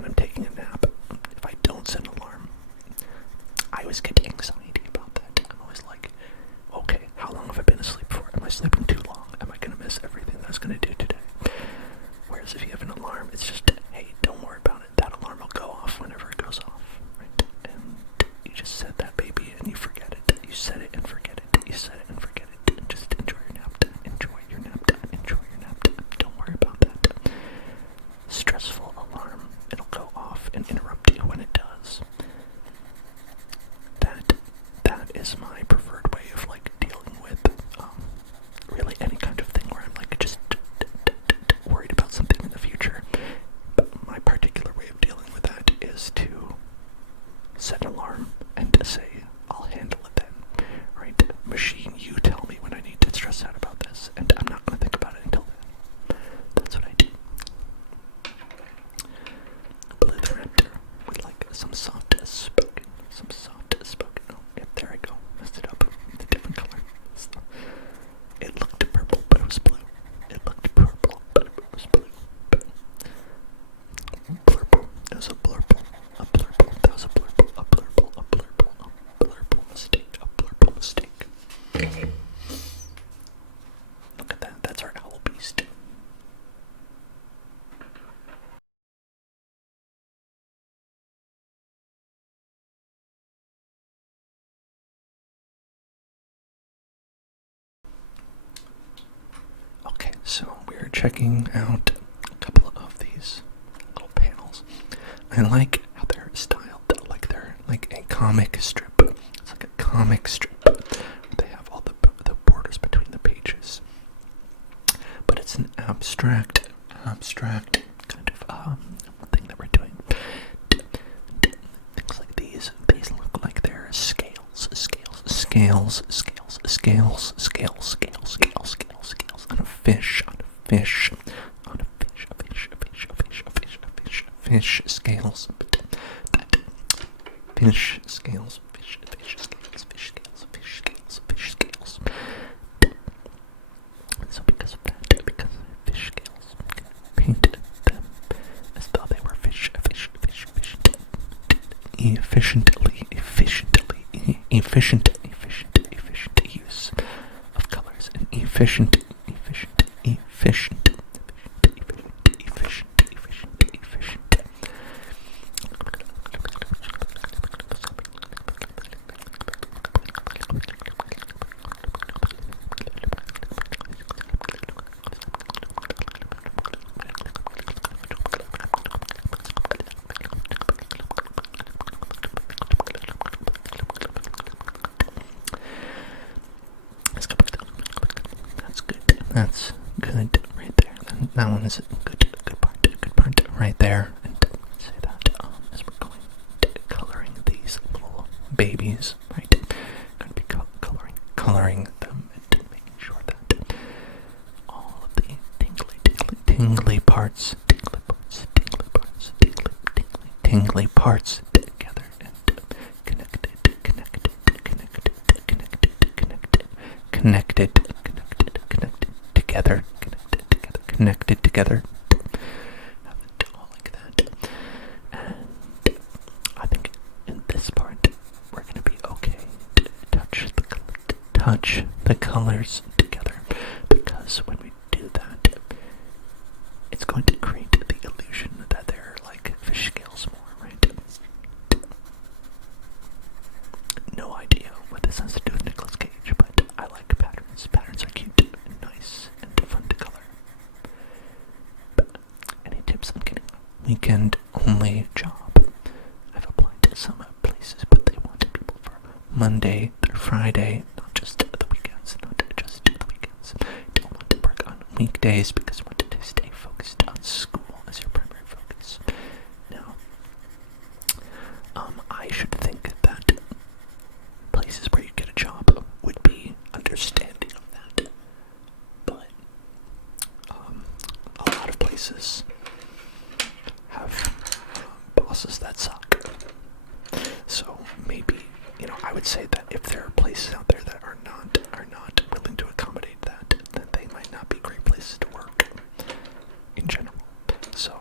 when I'm taking a nap, if I don't set an alarm, I always get anxiety about that. I'm always like, okay, how long have I been asleep for? Am I sleeping too long? Am I going to miss everything that I was going to do today? Whereas if you have an alarm, it's just, hey, don't worry about it. That alarm will go off whenever it goes off, right? And you just set that baby and you forget it. You set it and forget it. You set it and forget it. And just enjoy your nap time. Enjoy your nap time. Enjoy your nap time. Don't worry about that stressful alarm. It'll go off and interrupt you when it does. That is my preferred way of like dealing with really any kind of thing where I'm like just worried about something in the future. But my particular way of dealing with that is to set an alarm and to say, I'll handle it then. Right? Machine, you tell me when I need to stress out about this, and I'm not going to think about it until then. That's what I do. Blue the Raptor with like some soft spoken. Oh, yeah, there I go. Messed it up. It's a different color. It looked purple, but it was blue. It looked purple, but it was blue. Blurple. It was a blurple. A blurple. That was a blurple. A blurple. A blurple. A blurple mistake. A blurple mistake. Look at that. That's our owl beast. Okay, so we're checking out a couple of these little panels. I like how they're styled, like they're like a comic strip. It's like a comic strip. They have all the borders between the pages. But it's an abstract kind of thing that we're doing. Things like these look like they're scales on a fish, fish scales. So because of that, because of fish scales, painted them as though they were fish, efficient use of colors, and efficient. That's good right there. That one is a good part right there. And say that as we're going coloring these little babies, right? Going to be coloring them and making sure that all of the tingly parts together and connected together. Have it all like that. And I think in this part we're going to be okay to touch the colors together, because when we do that, it's going to create the illusion that they're like fish scales more, right? No idea what this has to do with Nic Cage, but I like patterns. Patterns are cute and nice and fun to color. But any tips on getting a weekend only job? I've applied to some places, but they wanted people for Monday through Friday, not just the weekends. Don't want to work on weekdays because you want to stay focused on school as your primary focus. Now, I should think that places where you get a job would be understanding of that, but a lot of places have bosses that suck. So maybe, I would say that if there are places out there that are not willing to accommodate that, then they might not be great places to work in general. So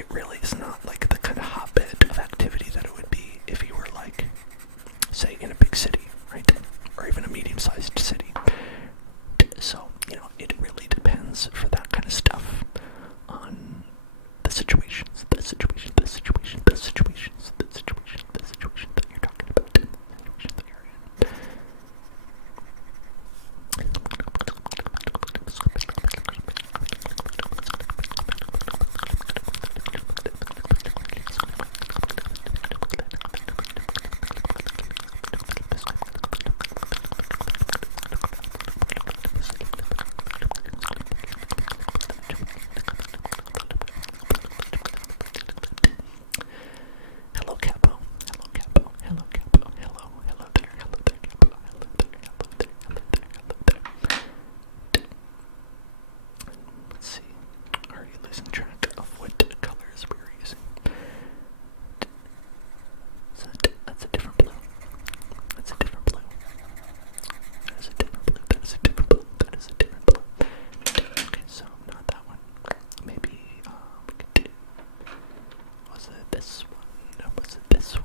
it really is not like the kind of hotbed of activity that it would be if you were like, say, in a big city, right? Or even a medium-sized city. So, you know, it really depends for that kind of stuff on the situations that you're talking about, the situation that you're in. Hello, Capo. Hello, Capo. Hello, Capo. Hello, hello there. Hello there, Capo. Hello there. Hello there. Hello there. Hello there. Let's see. Already losing track of what colors we were using. That's a different blue. That's a different blue. That is a different blue. That is a different blue. That is a different blue. Okay, so not that one. Maybe we could do. Was it this one? No, was it this one?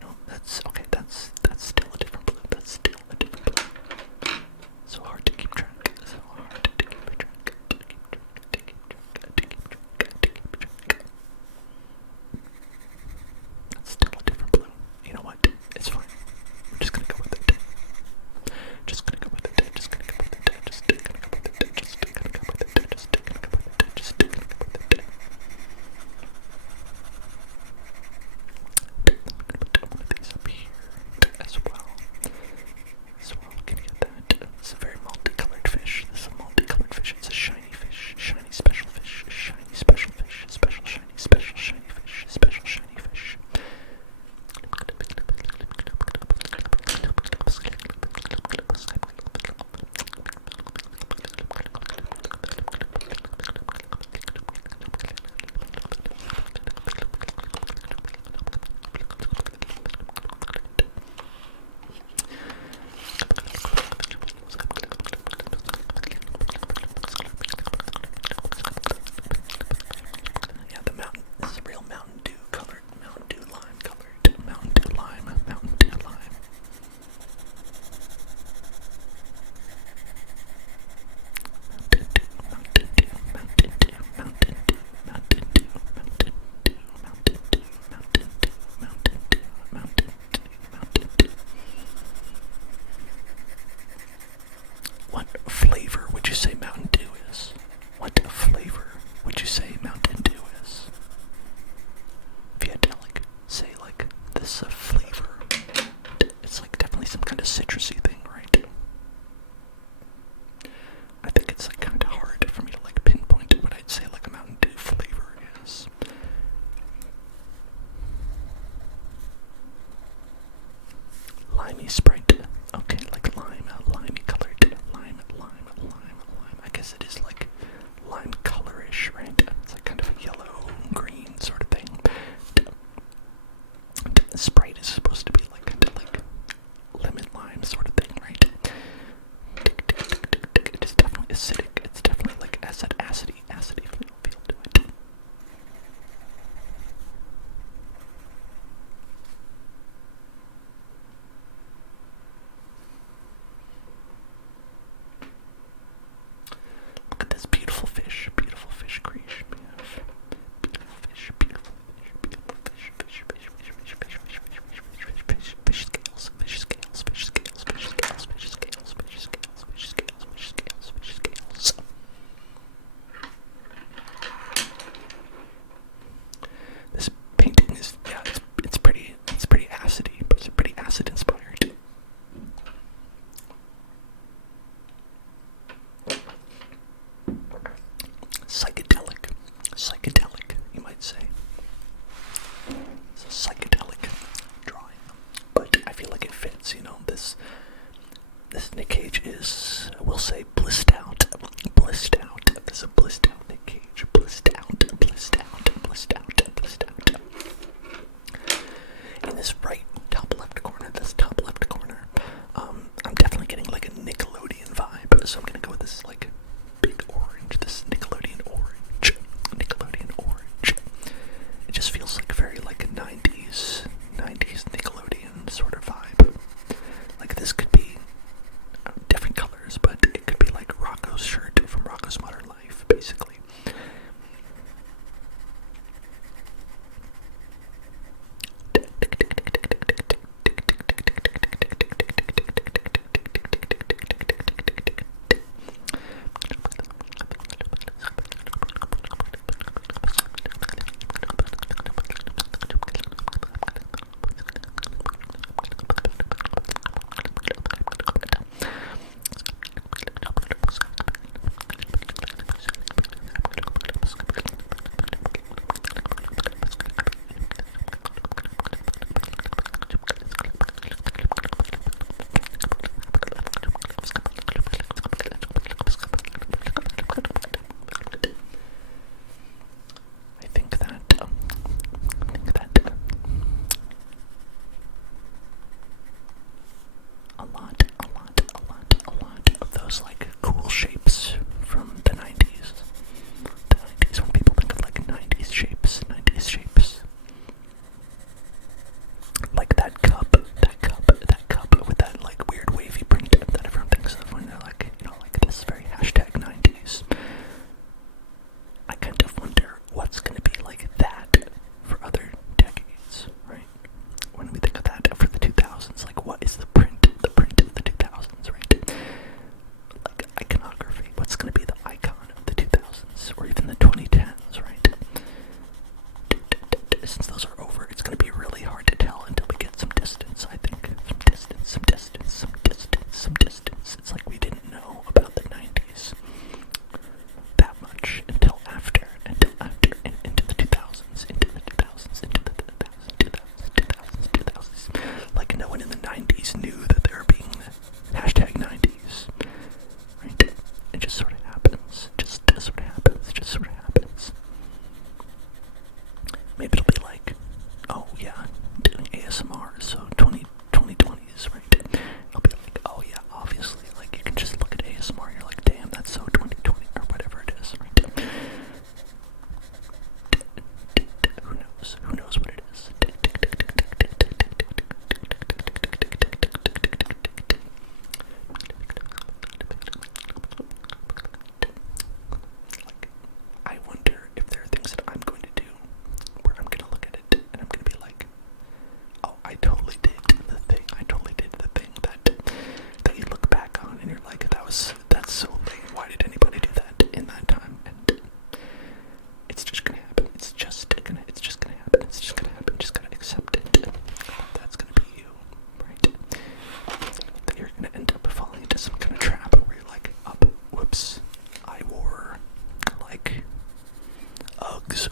No, that's okay. That's still a different blue. That's still a different blue. So hard to keep track. So hard to keep track. To keep track. To keep track. To keep track. To keep track. That's still a different blue. You know what? It's fine. We're just gonna go with it. Just gonna go with it. Just gonna go with it. Just gonna go with it. Just gonna go with it. Just gonna go with it. Just gonna go with it. Put one of these up here as well. Can you get that? It's a very multicolored fish. This is a multicolored fish. It's a shiny fish. Shiny special fish. Shiny special fish. Special shiny special shiny fish. Special shiny fish. Yeah, the mountain. This is a real Mountain Dew colored, Mountain Dew lime colored, Mountain Dew lime, Mountain Dew lime. Mountain Dew, Mountain Dew, Mountain Dew, Mountain Dew, Mountain Dew, Mountain Dew, Mountain Dew, Mountain Dew, Mountain Dew, Mountain Dew. What flavor would you say Mountain Dew is? What flavor would you say Mountain Dew is? If you had to like say like this flavor, it's like definitely some kind of citrusy thing, right? I think it's like kind of hard for me to like pinpoint what I'd say like a Mountain Dew flavor is. Limey Sprite. Okay, like lime, limey colored, lime. I guess it is like lime colorish, right? It's like kind of a yellow, green sort of thing. Sprite is supposed to be like kind of like lemon lime sort of thing, right? It's definitely acidic. It's definitely like acidy feel to it. Look at this beautiful fish creation we have. Beautiful fish, beautiful fish, beautiful fish, fish scales, fish scales, fish scales, fish scales, fish scales, fish scales, fish scales, fish scales, fish scales. This painting is, yeah, it's pretty acidy, but it's pretty acid inspired. Psychedelic, you might say. It's a psychedelic drawing, but I feel like it fits, you know, this Nic Cage is, we'll say, blissed out. This is a blissed out Nic Cage, blissed out. In this top left corner, I'm definitely getting like a Nickelodeon vibe, so I'm gonna go with this like big orange, this Nickelodeon orange.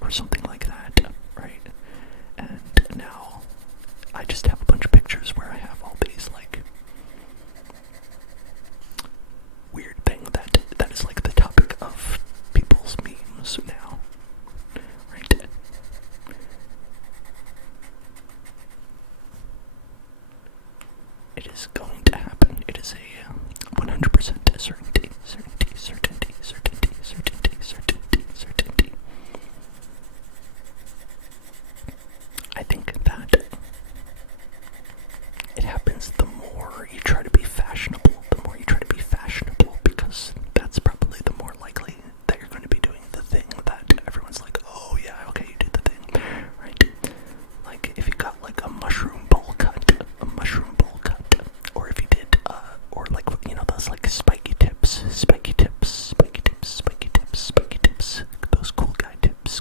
or something like that, right? And now I just have a bunch of pictures where I have all these like weird thing that is like the topic of people's memes now, right? It is going to happen. It is a 100% certainty. I think that it happens the more you try to be fashionable, because that's probably the more likely that you're going to be doing the thing that everyone's like, oh yeah, okay, you did the thing, right? Like, if you got like a mushroom bowl cut, or if you did, or like, you know, those like spiky tips, those cool guy tips.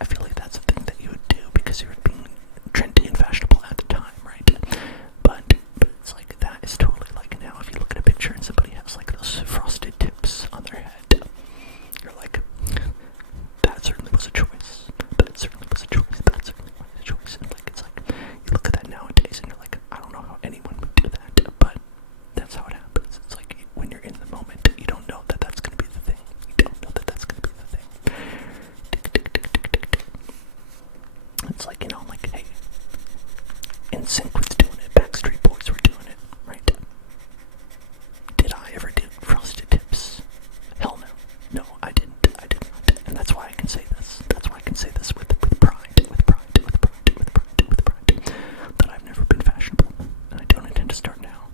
I feel like that's a thing that you would do because you were being trendy and fashionable at the time, right? But it's like, that is totally like now if you look at a picture and somebody has like those frosted tips on their head, you're like, that certainly was a choice. And like, it's like, you look at that nowadays and you're like, I don't know how anyone would do that, but that's how it happens. It's like, when you're in the moment, you don't know that that's going to be the thing. It's like, you know, like, hey, NSYNC was doing it, Backstreet Boys were doing it, right? Did I ever do frosted tips? Hell no. No, I didn't. And that's why I can say this. With pride, that I've never been fashionable, and I don't intend to start now.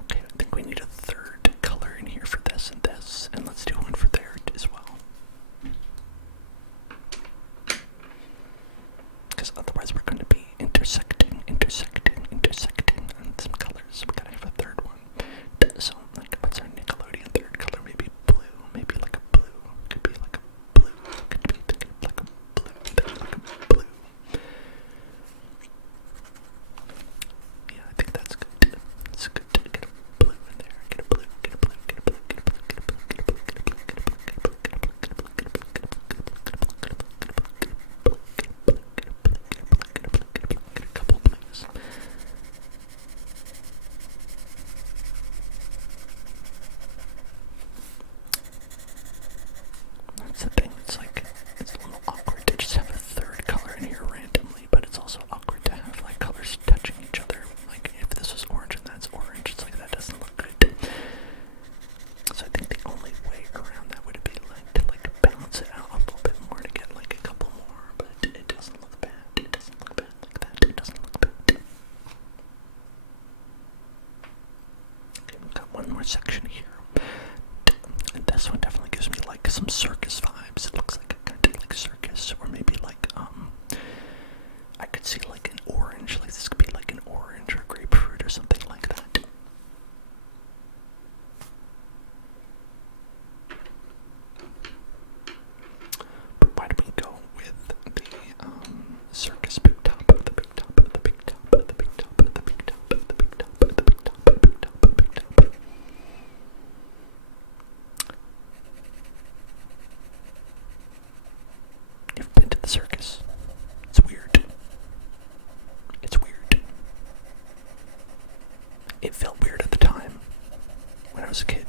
Okay, I think we need a third color in here for this, and let's do one for there as well. Because otherwise we're going to be intersecting on some colors. We gotta have a third one. So, like, what's our Nickelodeon third color? Maybe blue. Maybe like a blue. Could be like a blue. Yeah, I think that's good. It's good to get a blue in there. Get a blue. Get a couple blues. That's the thing, it's like, it's a little awkward to just have a third color in here randomly, but it's also awkward to have like colors touching each other. Like, if this was orange and that's orange, it's like, that doesn't look good. So I think the only way around that would be like to like balance it out a little bit more to get like a couple more, but it doesn't look bad. It doesn't look bad like that. It doesn't look bad. Okay, we've got one more section here. And this one definitely gives me like some circus vibes. It looks like a kind of like circus, or maybe like I could see like an orange, like this could be like an orange or grapefruit or something like that. But why do we go with the circus big top, the big top, the big top, the big top, the big top, the big top, the big top, the big top, the big top, the big top? You've been to the circus. It's weird. It felt weird at the time when I was a kid,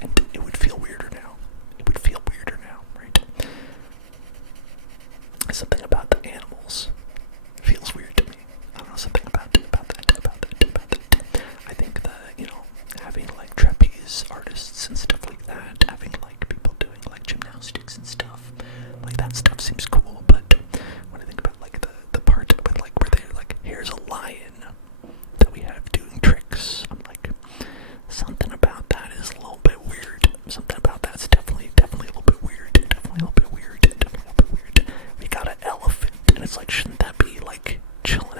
and it would feel weirder now. Right? Something about the animals feels weird to me. I don't know, something about that. I think having like trapeze artists and stuff like that, having like people doing like gymnastics and stuff, like that stuff seems cool, but when I think about like the part with like where they're like, here's a lion that we have doing tricks, I'm like, something about that is a little bit weird. Something about that's definitely a little bit weird. We got an elephant, and it's like, shouldn't that be like chilling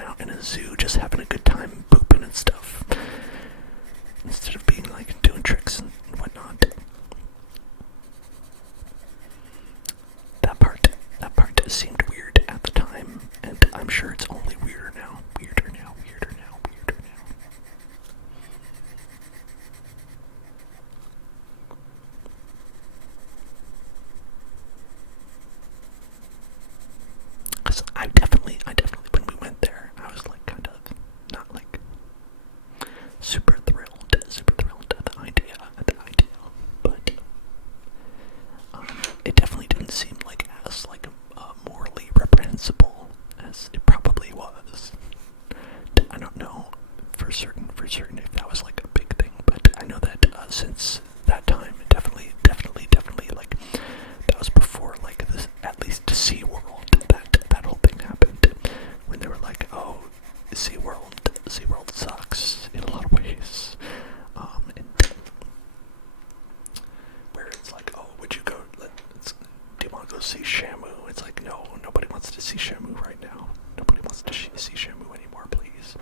see Shamu right now. Nobody wants to see Shamu anymore, please.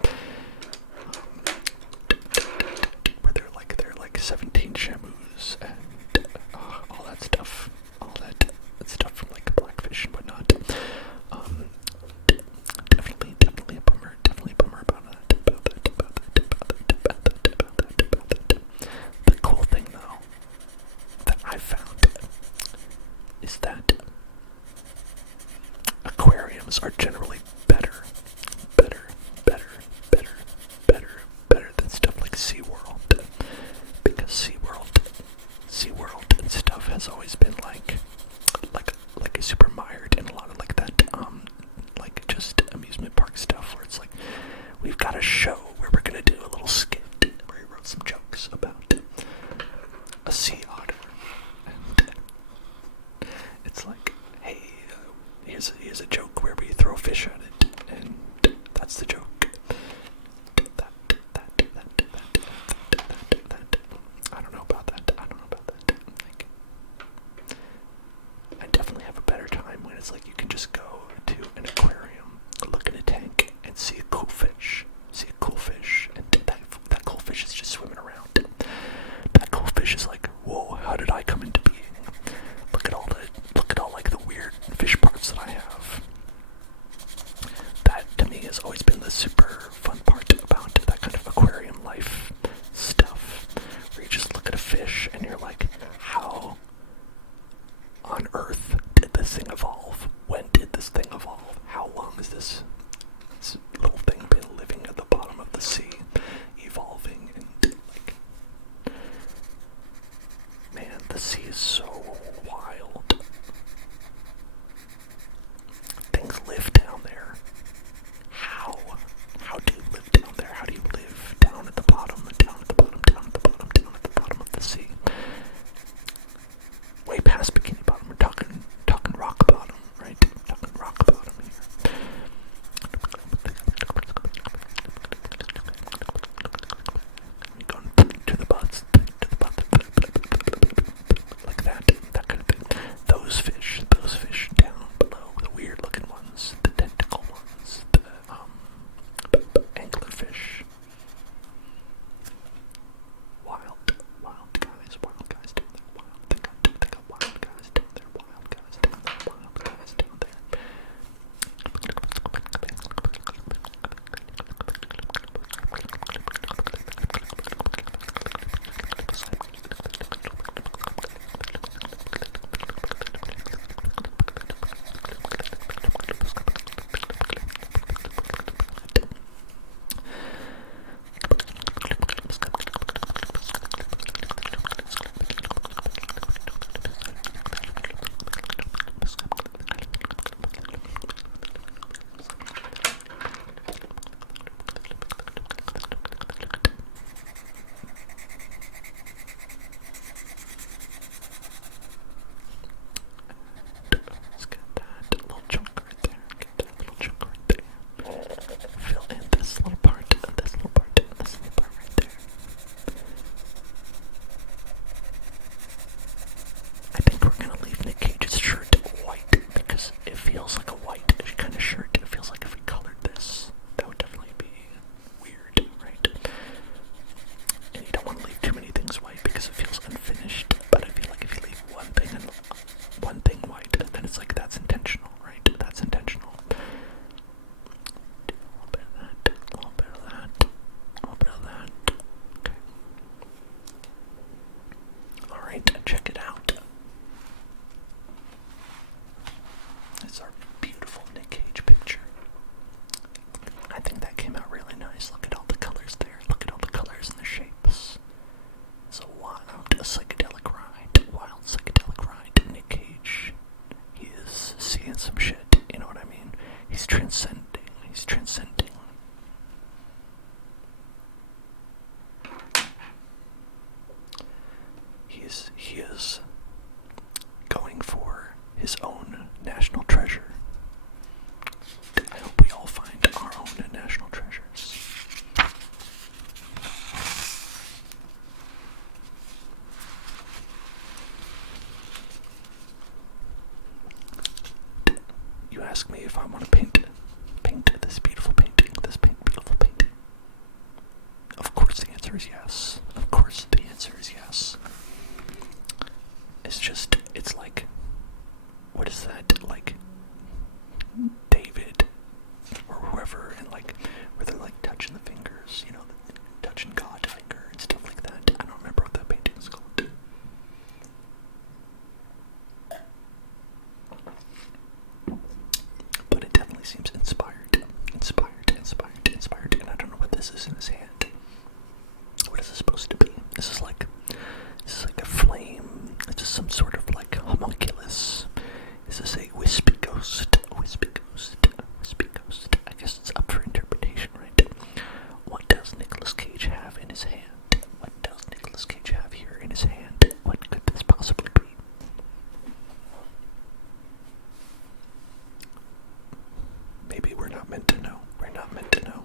Where there are like 17 Shamus and all that stuff. All that stuff from like Blackfish and whatnot. Definitely a bummer. Definitely a bummer about that. The cool thing though that I found is that aquariums are generally better than stuff like SeaWorld. Because SeaWorld and stuff has always been like super mired in a lot of like that like just amusement park stuff where it's like we've got a show where we're gonna do a little skit where he wrote some jokes about a sea otter, and it's like, hey, here's a joke where we throw fish at it, and that's the joke. I don't know about that. Like, I definitely have a better time when it's like you can just go to an aquarium, look in a tank, and see a cool fish. And that cool fish is just swimming around. That cool fish is like, whoa, how did I come into being? Look at all like the weird fish parts that I have. That to me has always been the super fun part about that kind of aquarium life stuff, where you just look at a fish and you're like, how on earth did this thing evolve? When did this thing evolve? How long has this little thing been living at the bottom of the sea, evolving? And like, man, the sea is so wild. Things live down there. How do you live down there? How do you live down at the bottom of the sea? Way past Bikini Bottom, we're talking rock bottom, right? Talking rock bottom here. You're going to the butts, like that kind of thing. Those fish down below, the weird looking ones, the tentacle ones, the anglerfish. Wild guys down there. They got wild guys down there. He is going for his own national treasure. I hope we all find our own national treasures. You ask me if I want to meant to know. We're not meant to know.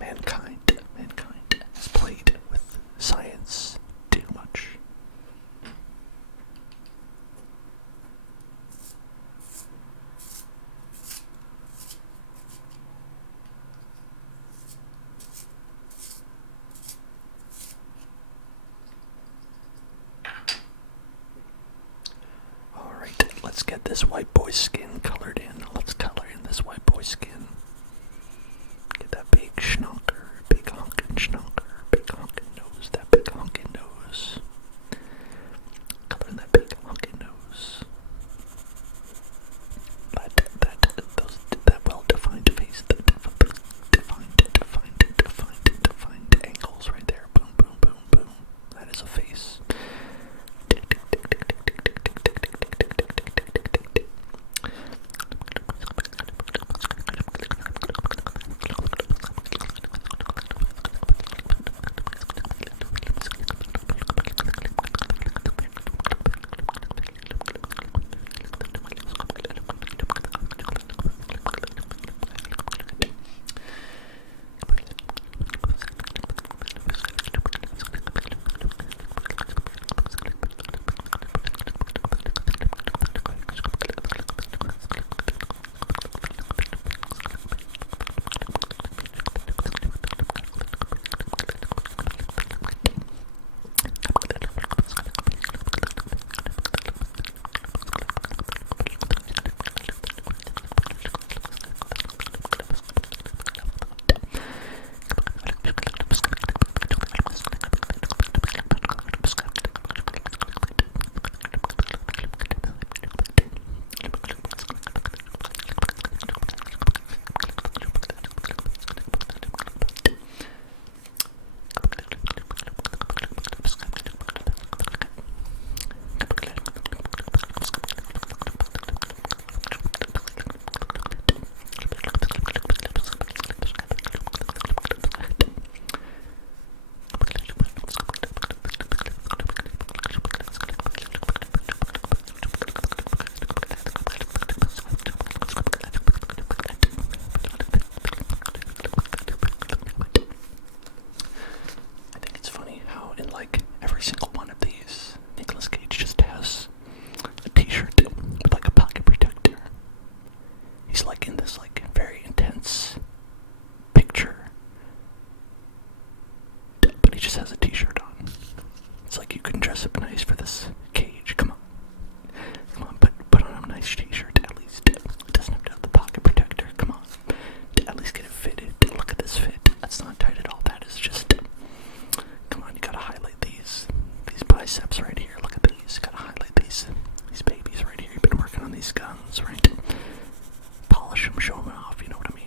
Mankind has played with science too much. Alright, let's get this white boy's skin colored in. Let's color in this white boy's skin. Get that big schnocker, big honkin' schnocker, big honkin' nose, that big honkin' nose. Color in that big honkin' nose. That well-defined face, that defined angles right there. Boom, boom, boom, boom. That is a face. Every single one of these, Nicolas Cage just has a t-shirt with like a pocket protector. He's like in this like very intense picture, but he just has a t-shirt on. It's like you couldn't dress up nice for this Cage. Come on, put on a nice t-shirt at least. It doesn't have to have the pocket protector. Come on, at least get it fitted. Look at this fit. That's not tight at all. That is just. Come on, you gotta highlight these biceps right here. Look at these. You gotta highlight these babies right here. You've been working on these guns, right? Polish them, show them off. You know what I mean?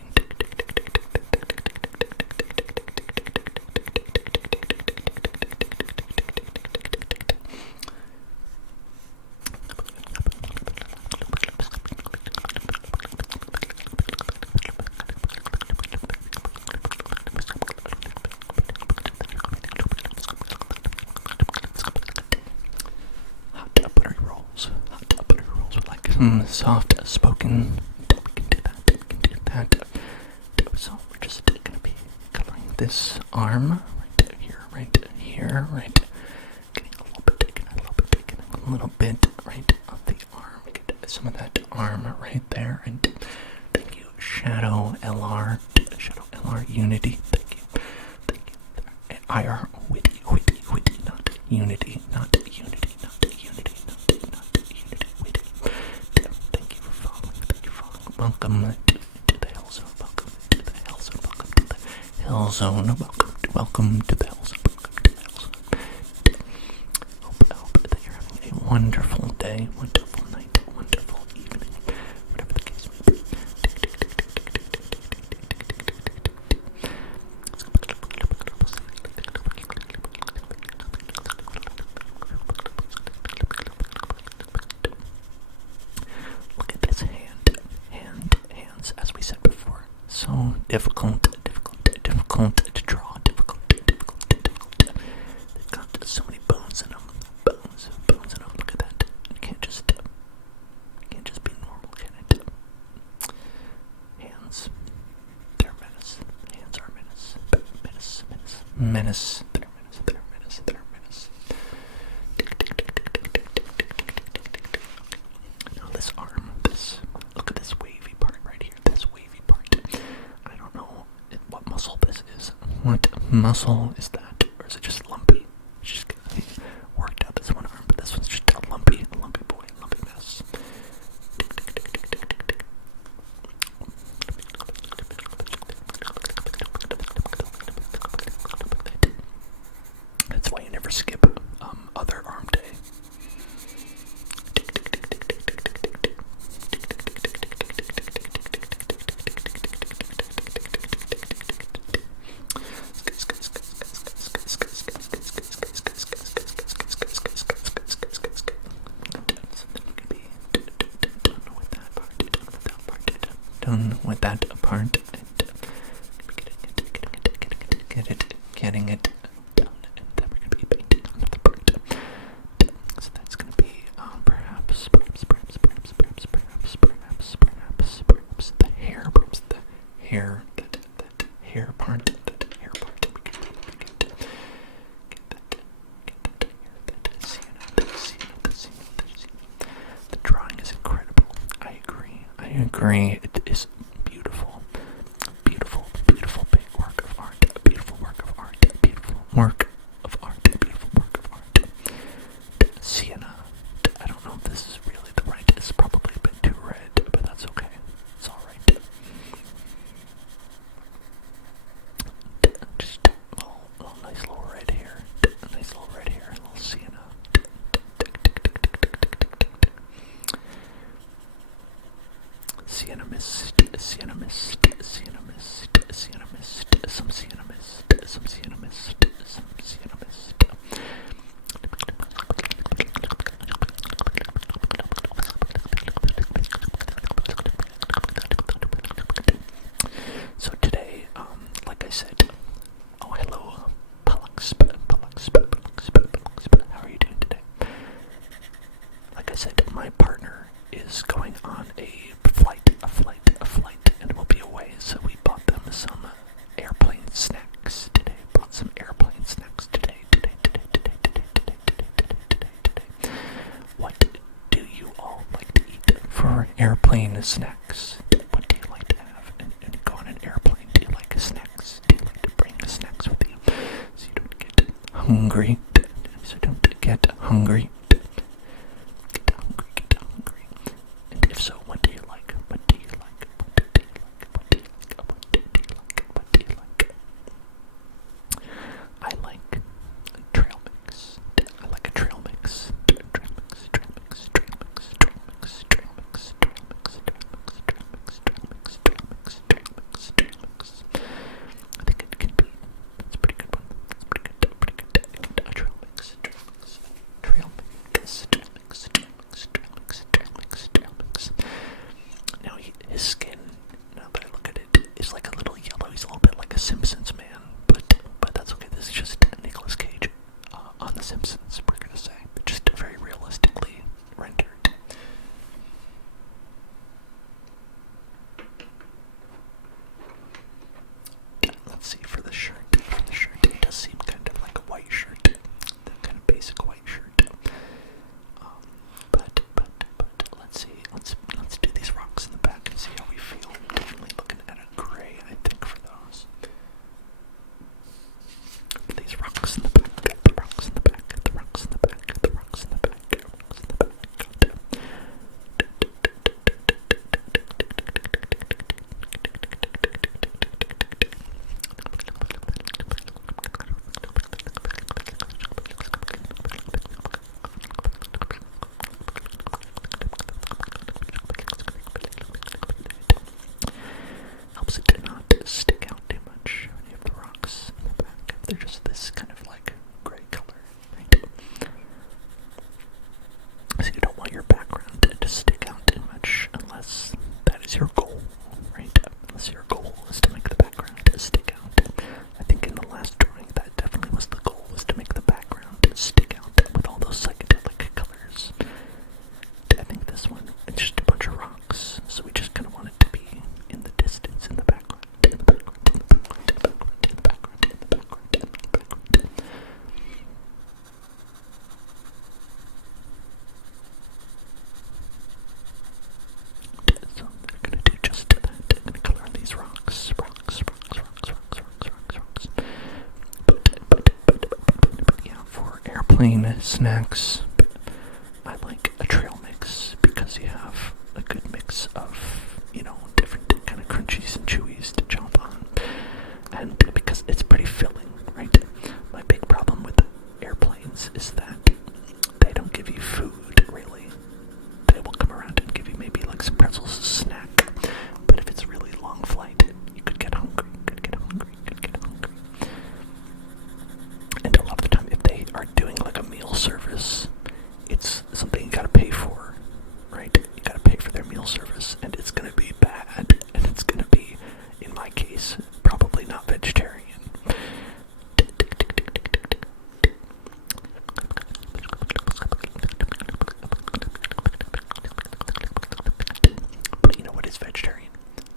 Soft spoken. We can do that. So we're just gonna be coloring this arm right here. Getting a little bit right of the arm. Get some of that arm right there. And thank you, Shadow LR Unity. Thank you. IR witty, not Unity, Welcome to the Hell Zone. Welcome to the Hell Zone. Welcome to the Hell Zone. Hope that you're having a wonderful day, wonderful night, wonderful evening, whatever the case may be. Look at this hands, as we said before. So difficult to draw, difficult. They've got so many bones in them. Look at that. It can't just be normal, can it? hands. They're menace. Hands are menace. Menace. Menace. They're menace. They're menace. They're menace. Now this arm, look at this wavy part right here. This wavy part. I don't know what muscle this is. What muscle is that? Or is it just lumpy? It's just worked out this one arm, but this one's just a lumpy boy, lumpy mess. That's why you never skip other arm day. Done with that part. Getting it done, and then we're gonna be painting another part. So that's gonna be perhaps the hair, that hair part, The drawing is incredible. I agree. It is beautiful. Beautiful big work of art. Beautiful work of art. Sienna. I don't know if this is really the right. It's probably a bit too red, but that's okay. It's alright. Just a nice little red hair. A little sienna. Sienna mist, some sienna mist. So today, like I said, hello, Pollux. How are you doing today? Like I said, my partner is going on a flight, and will be away, so we bought them some airplane snacks today. What do you all like to eat for airplane snacks? What do you like to have? And go on an airplane, do you like snacks? Do you like to bring snacks with you so you don't get hungry? Get hungry. And if so, what do you like? I like trail mix. I like a trail mix. I think it can be. It's a pretty good one. A trail mix. Now his skin, now that I look at it, is like a little yellow. He's a little bit like a Simpsons man, but that's okay. This is just Nic Cage on The Simpsons, we're gonna say. Just very realistically rendered. Let's see, for the shirt, it does seem kind of like a white shirt. That kind of basic white shirt. But let's see. Let's do these rocks in the back and see how we feel. Definitely looking at a gray, I think, for those. These rocks in the back. The rocks in the back. Helps it to not stick out too much when you have the rocks in the back. They're just this kind of like gray color, right? So you don't want your background to stick out too much unless that is your goal, right? Unless your goal is to make the background stick out. I think in the last drawing that definitely was the goal, was to make the background stick out with all those psychedelic colors. I think this one, it's just a bunch of rocks, so we just kind of want it to be in the distance. plain snacks, but I like a trail mix because you have a good mix of, different kind of crunchies and chewies to chomp on. And because it's pretty filling, right? My big problem with airplanes is that they don't give you food, really. They will come around and give you maybe like some pretzels as a snack. But if it's a really long flight, you could get hungry, And a lot of the time, if they are doing like a meal service, it's something you gotta pay for, right? You gotta pay for their meal service, and it's gonna be bad, and it's gonna be, in my case, probably not vegetarian. But you know what is vegetarian?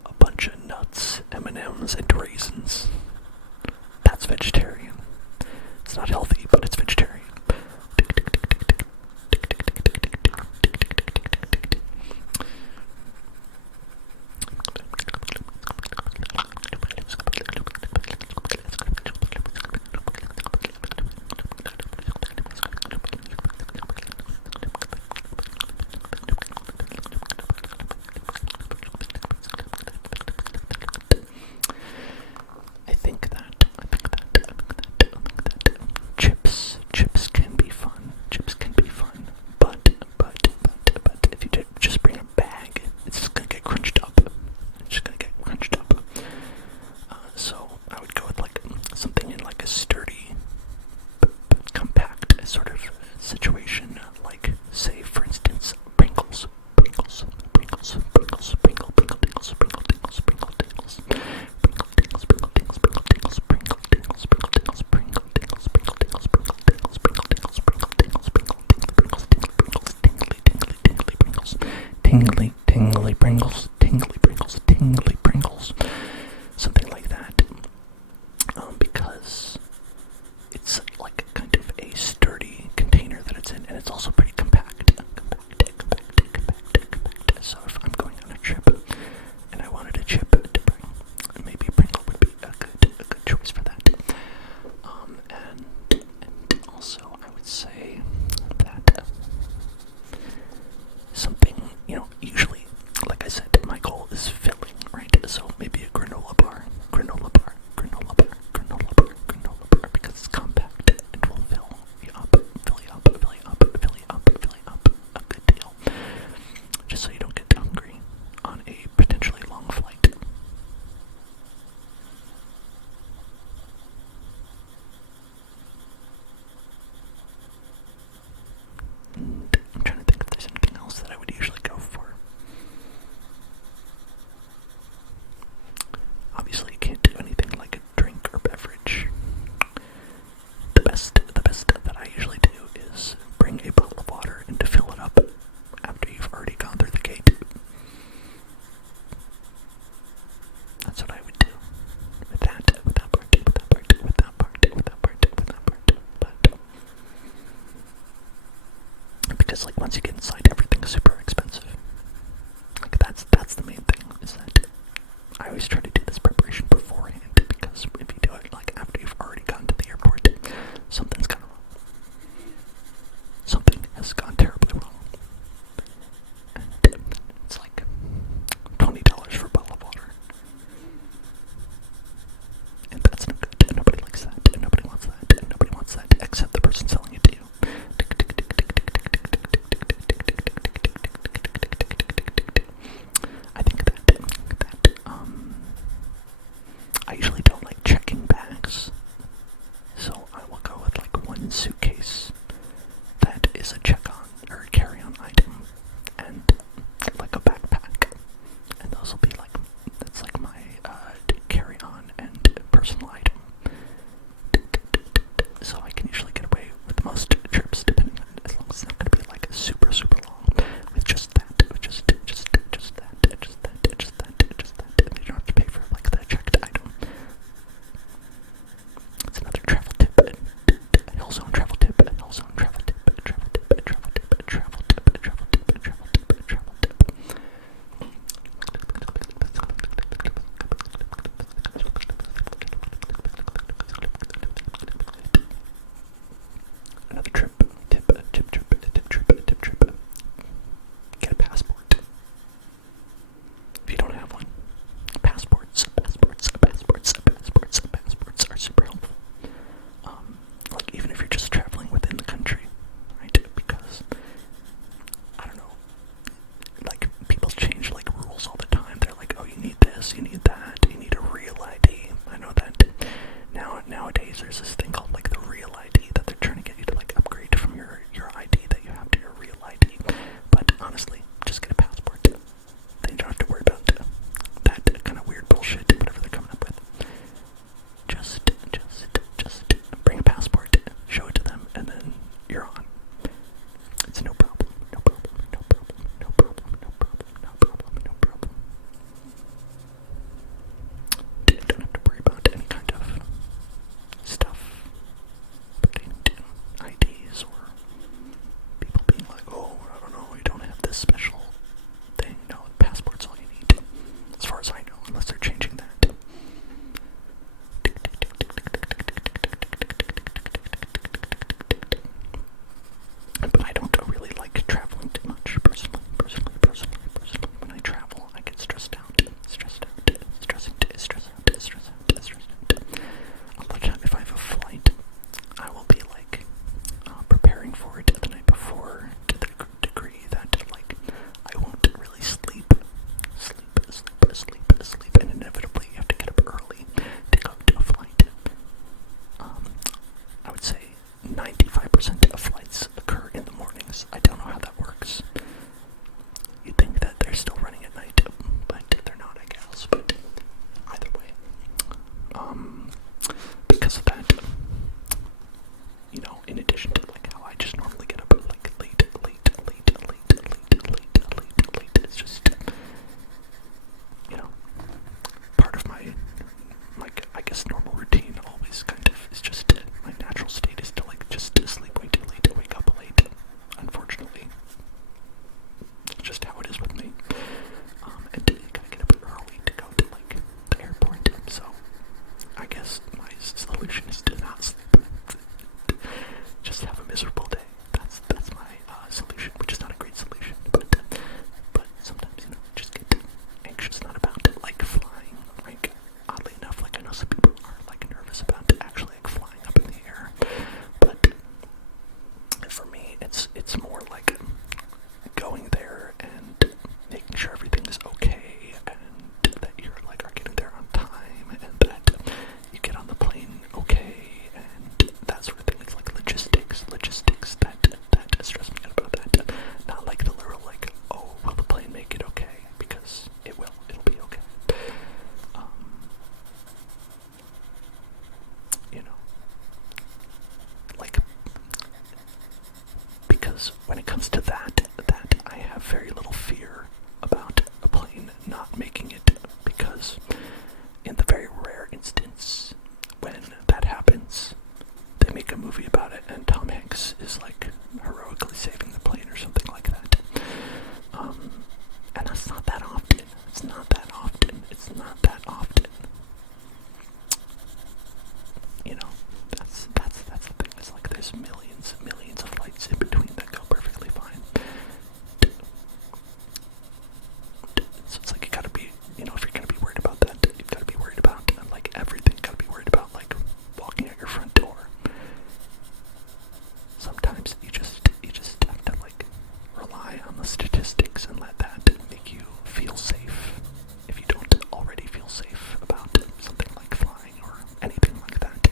A bunch of nuts, M&Ms, and raisins. That's vegetarian. It's not healthy, but it's vegetarian. I think that chips can be fun. Chips can be fun, but if you just bring a bag, it's just gonna get crunched up. So I would go with like something in like a sturdy, but compact sort of situation. Like, say, for instance, Pringles. Tingly Pringles, something like that, because it's like kind of a sturdy container that it's in, and it's also pretty compact. So if I'm going on a trip and I wanted a chip to bring, maybe a Pringle would be a good choice for that. And also I would say that something, usually, like I said, my goal is filling, right? So maybe a granola bar, because it's compact and will fill you up a good deal. Just so you don't get hungry on a potentially long flight. And I'm trying to think if there's anything else that I would usually go for. Obviously, you can't do anything like a drink or beverage. The best that I usually do is bring a bottle of water and to fill it up after you've already gone through the gate. That's what I would do with that part. But because like once you get inside, everything's super expensive. Like that's the main thing, is that I always try to do this preparation beforehand, because if you do it like after you've already gone to the airport, something's gone wrong. Something has gone terribly wrong. And it's like $20 for a bottle of water. And that's no good. Nobody likes that. Nobody wants that. Nobody wants that except the person selling it to you. I think that I usually don't like checking bags, so I will go with like one suitcase that is a check-on or a carry-on item, and like a backpack, and those will be like, that's like my carry-on and personal item. So I can usually get away with most trips, depending on, as long as it's not going to be like super long, with just that, and you don't have to pay for like the checked item. this, you need that, you need a real ID. I know that nowadays there's this thing called like the real ID that they're trying to get you to like upgrade from your ID that you have to your real ID. But honestly, just get a passport. Then you don't have to worry about that kind of weird bullshit, whatever they're coming up with. Just bring a passport, show it to them, and then you're on. It's no problem, no problem, no problem, no problem, no problem, no problem, no problem. You don't have to worry about any kind of stuff pertaining to IDs or people being like, oh, I don't know, you don't have this special thing. No, passport's all you need, as far as I know, unless they're changing that. But I don't really like traveling too much, personally. When I travel, I get stressed out. A lot of time, if I have a flight, I will be like preparing for it the night before to the degree that like I won't really sleep, and inevitably you have to get up early to go to a flight. I would say 95% of flights occur in the mornings. I don't know how that works. You'd think that they're still running at night, but they're not, I guess. But either way, because of that, you know, in addition to like how I just normally get up like late, it's just, you know, part of my I guess normal routine always kind of is just my natural state is to like just sleep way too late to wake up late. Unfortunately, it's just how it is with me. And you gotta get up early to go to like the airport. So I guess my solution is to not sleep. Just have a miserable day. That's my solution, which is not a great solution, but sometimes, you know, just get anxious, not about like flying. Like oddly enough, like I know some people are like nervous about actually like flying up in the air, but for me, it's more like going there and making sure everything is okay and that you're like are getting there on time and that you get on the plane okay and that sort of thing. It's like logistics that stress me out about that. Not like the literal like, oh, will the plane make it okay? Because it will. It'll be okay. You know, like, because when it comes to that I have very little fear about a plane not making it, because in the very rare instance when that happens, they make a movie about it and Tom Hanks is like heroically saving the plane or something like that. And that's not that often. It's not that often. You know, that's the thing. It's like there's millions of flights in between that go perfectly fine. So it's like you gotta be, you know, if you're gonna be worried about that, you've gotta be worried about like everything. You gotta be worried about like walking out your front door. Sometimes you just have to like rely on the statistics and let that make you feel safe if you don't already feel safe about something like flying or anything like that.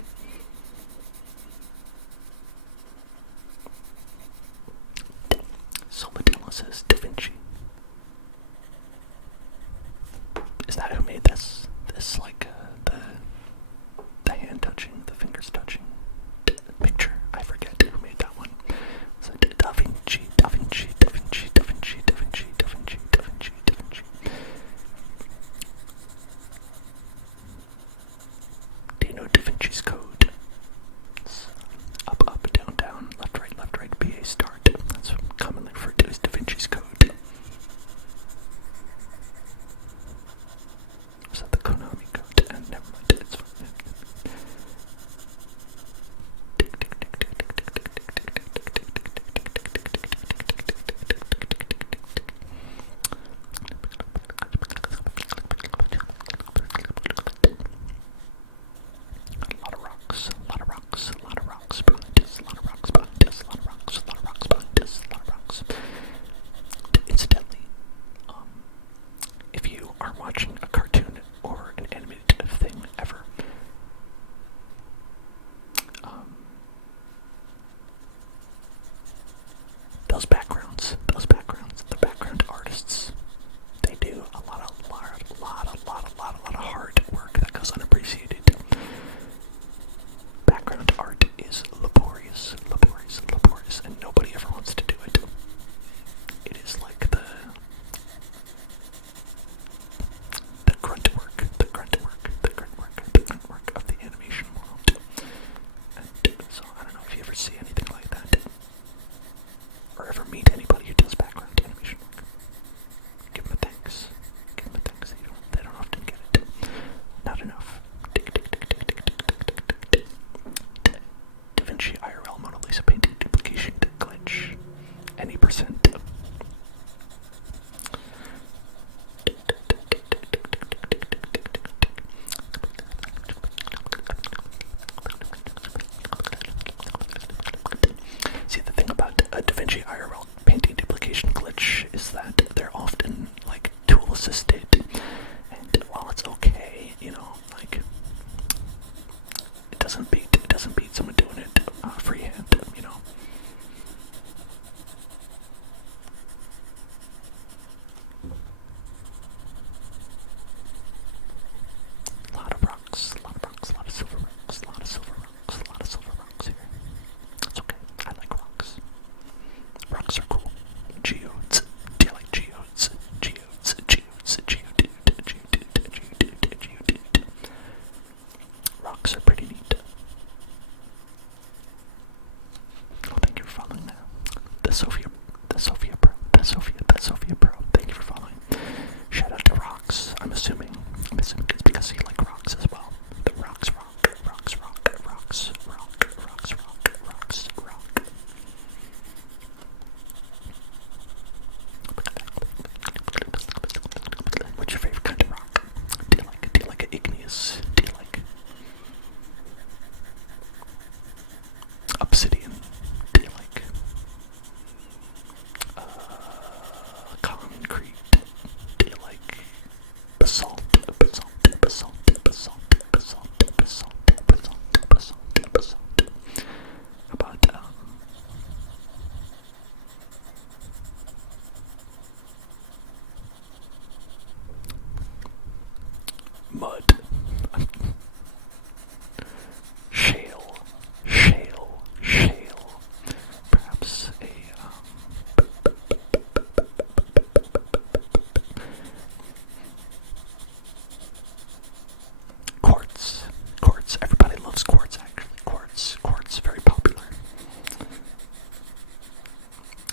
Soladilla says Da Vinci. Is that who made this? This like the hand touching, the fingers touching picture? I forget who made that one. So Da Vinci. Do you know Da Vinci's code? It's up, down, left, right, BA start. That's commonly referred to as Da Vinci's code. Was that the Konami code? Not enough. DaVinci IRL Mona Lisa painting duplication glitch. Any percent. See, the thing about DaVinci IRL painting duplication glitch is that they're often like tool assisted, and while it's okay, you know, like it doesn't beat someone doing it freehand, you know. A lot of rocks, a lot of rocks, a lot of silver rocks, a lot of silver rocks, a lot of silver rocks here. It's okay. I like rocks. Rocks are cool. Geodes. Do you like geodes? Geodes. Geodes. Geodude. Geodude. Geodude. Geodude. Rocks are pretty neat. Oh, thank you for following now. The Sophia Pro. Thank you for following. Shout out to Rocks. I'm assuming it's because you like rocks as well. The rocks rock. Rocks rock. Rocks rock. Rocks rock. Rocks rock. What's your favorite kind of rock? Do you like an igneous? Do you like obsidian? Do you like concrete? Do you like basalt? How about mud? Shale. Perhaps a quartz. Everybody loves quartz, actually. Quartz, very popular.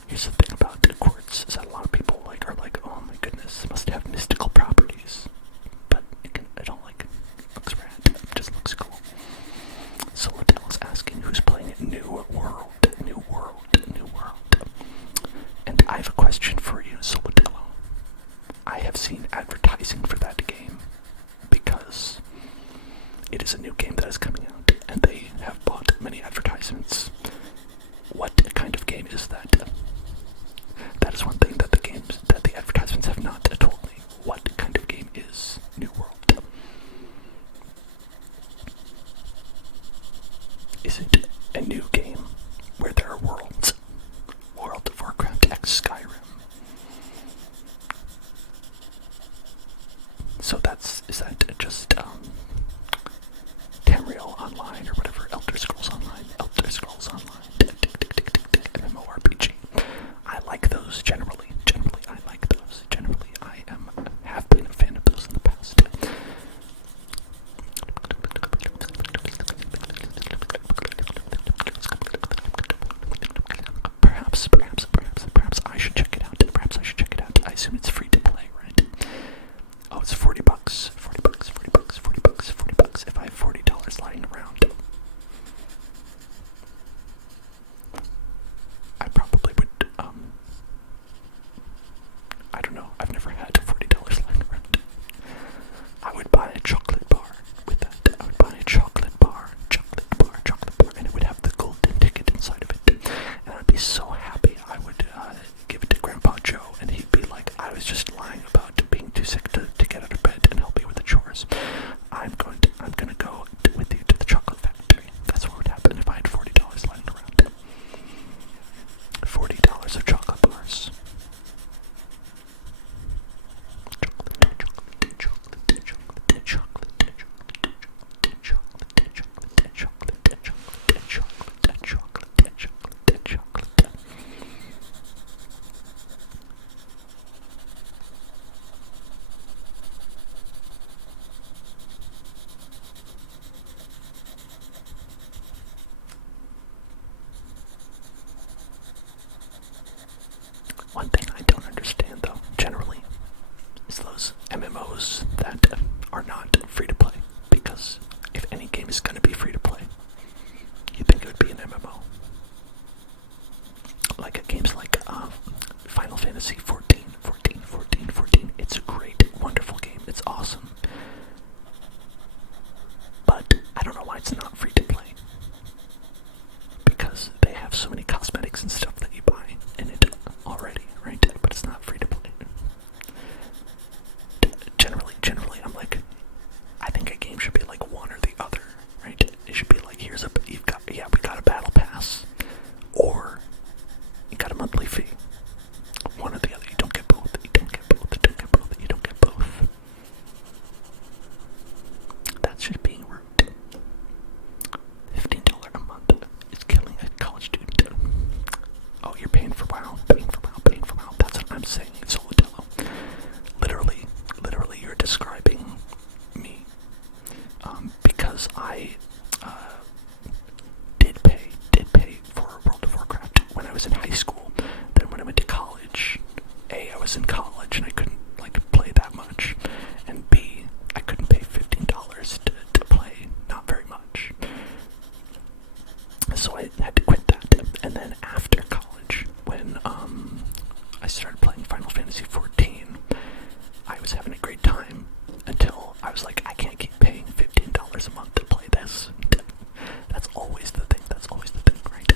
Here's the thing about quartz is that a lot of people are like, oh my goodness, it must have mystical properties. But it don't like, looks rad. It just looks cool. Solidell is asking who's playing New World. And I have a question for you, Solidello. I have seen advertising for that game because it is a new game that is coming out, and they have bought many advertisements. What kind of game is that? That is one thing that the advertisements have not told me. What kind of game is New World? Is it a new game where there are worlds? World of Warcraft X Skyrim. So is that just Tamriel Online or whatever, Elder Scrolls Online, MMORPG. I like those generally. I like those. Generally, I have been a fan of those in the past. Perhaps I should check it out. I assume it's free to play, right? Oh, it's $40. $40 if I have $40 lying around. I probably would, I don't know, I've never had $40 lying around. I would buy a chocolate bar with that. I would buy a chocolate bar, and it would have the golden ticket inside of it. And I'd be so happy. I would give it to Grandpa Joe, and he'd be like, I was just lying about being too sick to get out of bed and help me with the chores. I'm gonna go with you to the chocolate factory. That's what would happen if I had $40 lying around. $40 of chocolate bars. because I did pay for World of Warcraft when I was in high school. Then when I went to college, A, I was in college and I couldn't play that much, and B, I couldn't pay $15 to play, not very much. So I had to quit that. And then after college, when I started playing Final Fantasy XIV, I was having a great time until I was like, I can't keep paying $15 a month to play this. That's always the thing, right?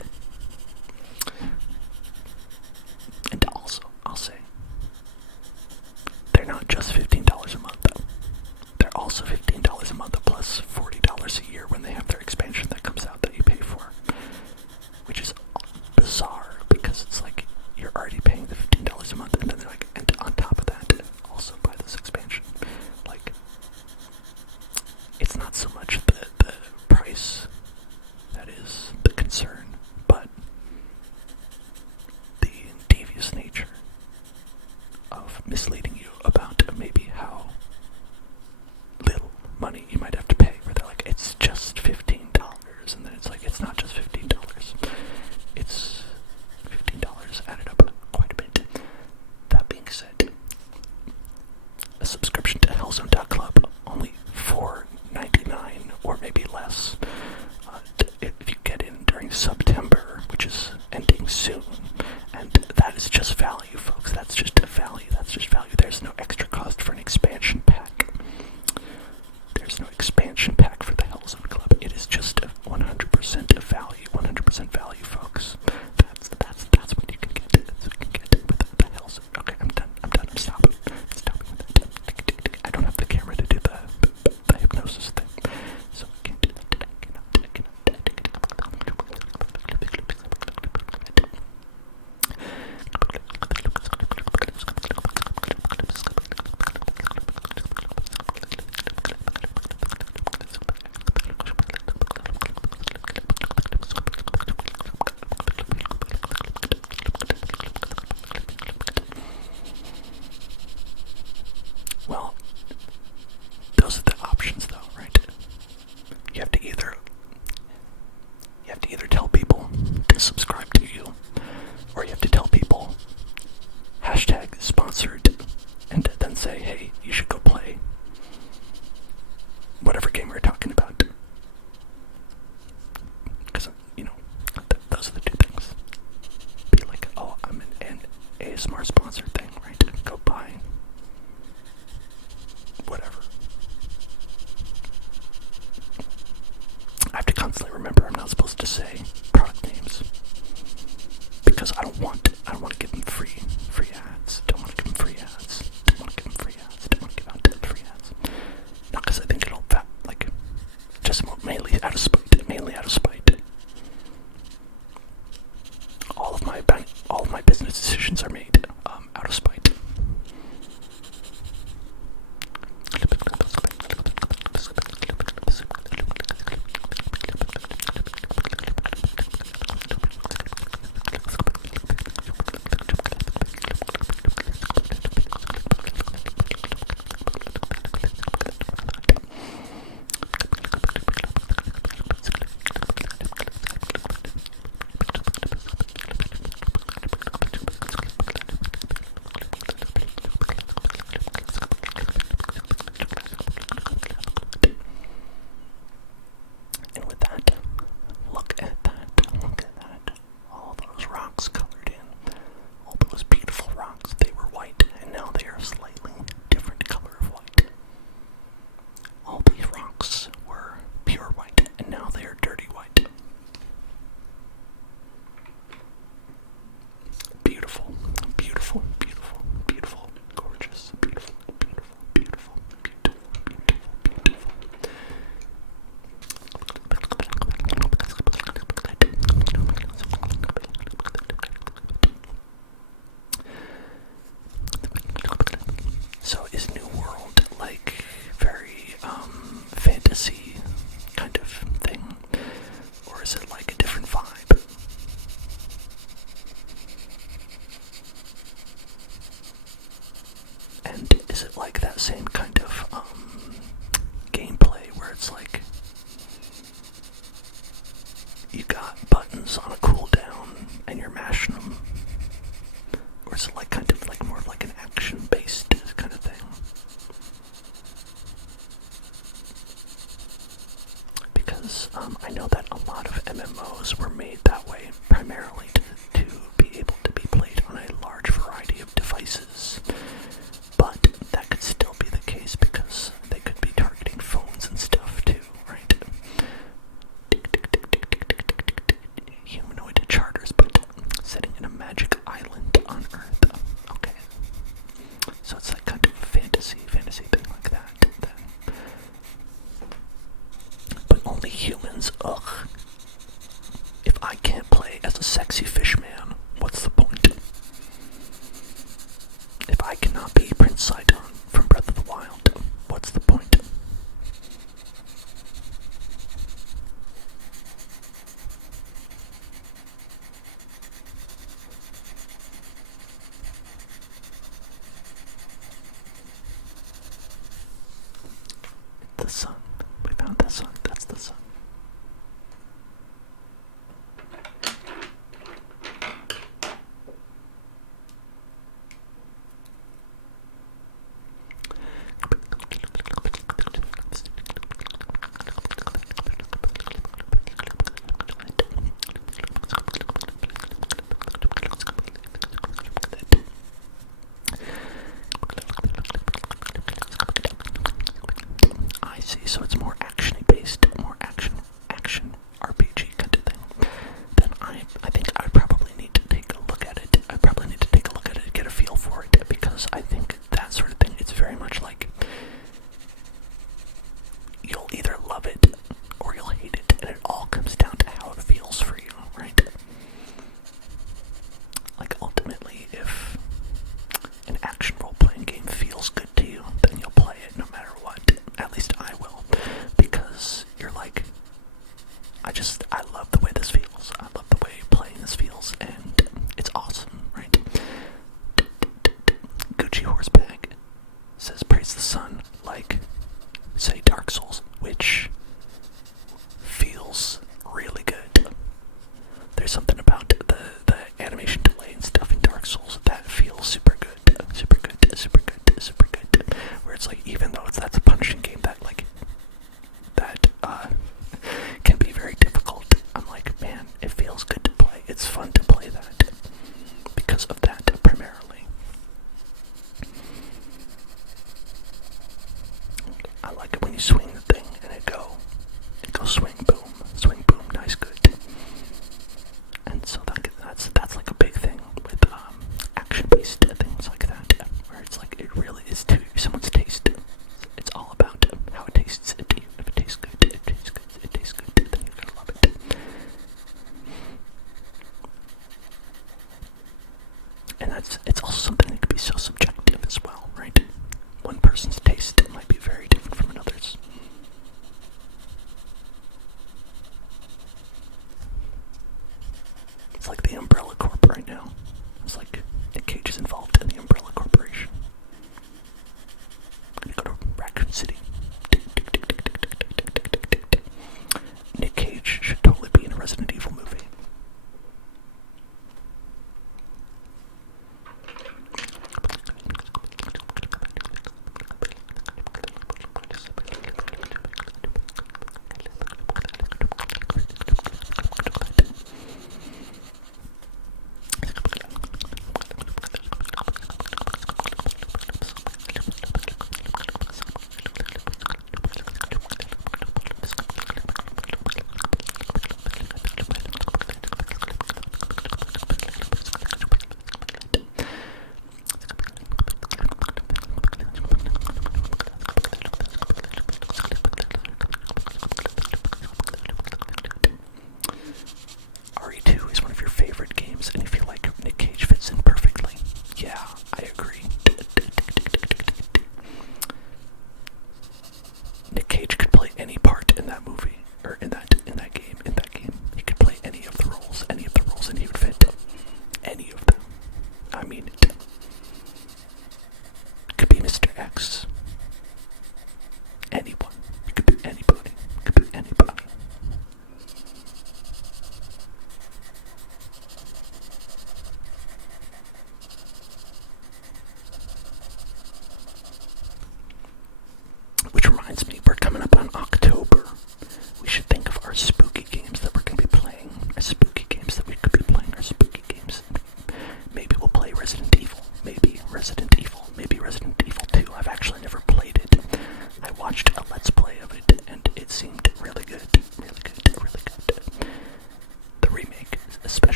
And also, I'll say, they're not just $15 a month though. They're also $15 a month plus $40 a year when they have their expansion that comes out that you pay for. Which is bizarre because it's like you're already paying the $15 a month and then they're like, and on top of that, also buy this expansion. Like, it's not so much the price that is the concern, but the devious nature of misleading you about maybe how little money you might have to pay, where they're like, it's just $15, and then it's like, it's not just $15, it's $15 added up quite a bit. That being said, a subscription to Hellzone.club, only $4.99 items on a cooldown and you're mashing them? Or is it like kind of like more of like an action-based kind of thing? Because I know that a lot of MMOs were made that way, primarily to be able to be played on a large variety of devices. But that could still be the case because they could be targeting phones and stuff too, right? Humanoid charters, but setting in a magic island on Earth. Okay. So it's like kind of a fantasy thing like that. But only humans, ugh. If I can't play as a sexy fish man, what's the point? If I cannot be Prince Sidon from Breath of the Wild, what's the point? The sun. We found the sun. That's the sun. I see, so it's more action-y based, more action RPG kind of thing. Then I think I probably need to take a look at it. I probably need to take a look at it, get a feel for it, because I think that sort of thing, it's very much like you'll either love it or you'll hate it, and it all comes down to how it feels for you, right? Like ultimately, if an action role-playing game feels good to you, then you'll play it no matter what. At least I will, because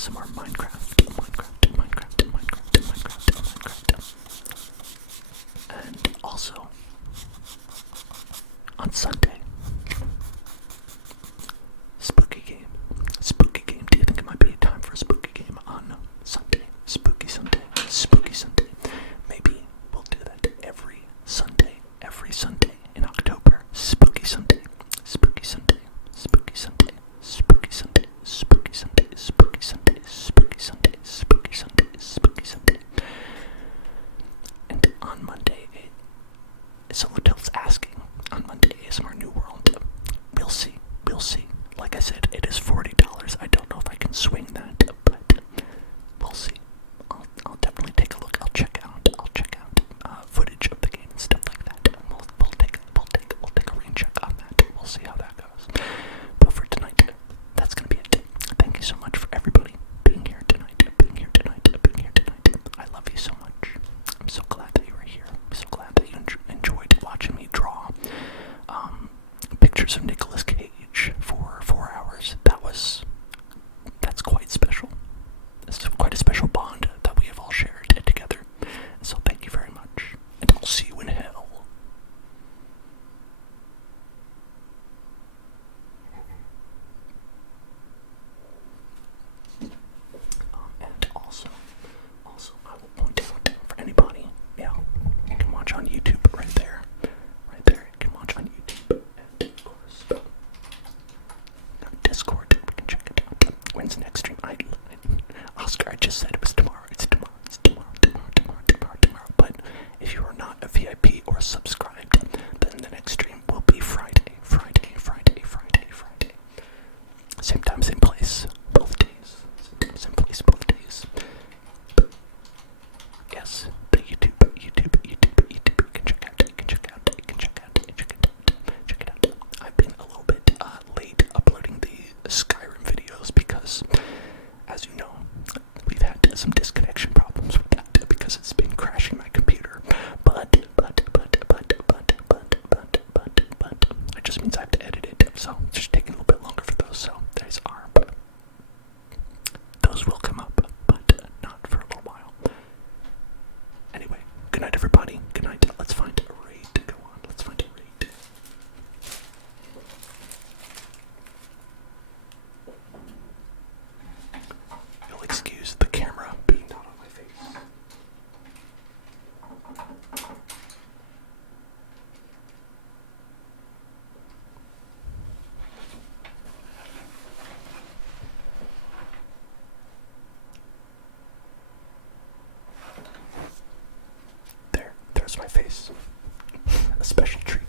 ASMR Minecraft. And also, on Sunday, spooky game. Do you think it might be time for a spooky game on Sunday? Spooky Sunday. Maybe we'll do that every Sunday in October. Spooky Sunday. And on Monday, Silvertail's asking, on Monday, ASMR New World, we'll see. Like I said, it is $40. I don't know if I can swing that, but we'll see. I'll definitely take a look. I'll check out footage of the game and stuff like that. We'll take a rain check on that. We'll see how that goes. But for tonight, that's gonna be it. Thank you so much for everybody being here tonight. I love you so much. I'm so glad that you were here. I'm so glad that you enjoyed watching me draw pictures of Nic Cage for 4 hours. That's quite special. It's quite a special bond that we have all shared together. And so thank you very much. And I'll see you in hell. And also, I will point out for anybody, you can watch on YouTube right there. You can watch on YouTube. And of course, Discord, we can check it out. When's the next stream? Oscar, I just said it was tomorrow. It's tomorrow. But if you are not a VIP or subscribed, then the next stream will be Friday. Same time, same place, both days. Yes, the YouTube. You can check it out. I've been a little bit late uploading the Skyrim videos because, as you know, we've had some disconnection problems with that because it's been crashing my computer. But it just means I have to edit it, so it's just taking a little bit longer for those. So those will come up, but not for a little while. Anyway, good night, everybody. Good night. Let's find a raid to go on. You'll excuse the camera being not on my face. There's my face. A special treat.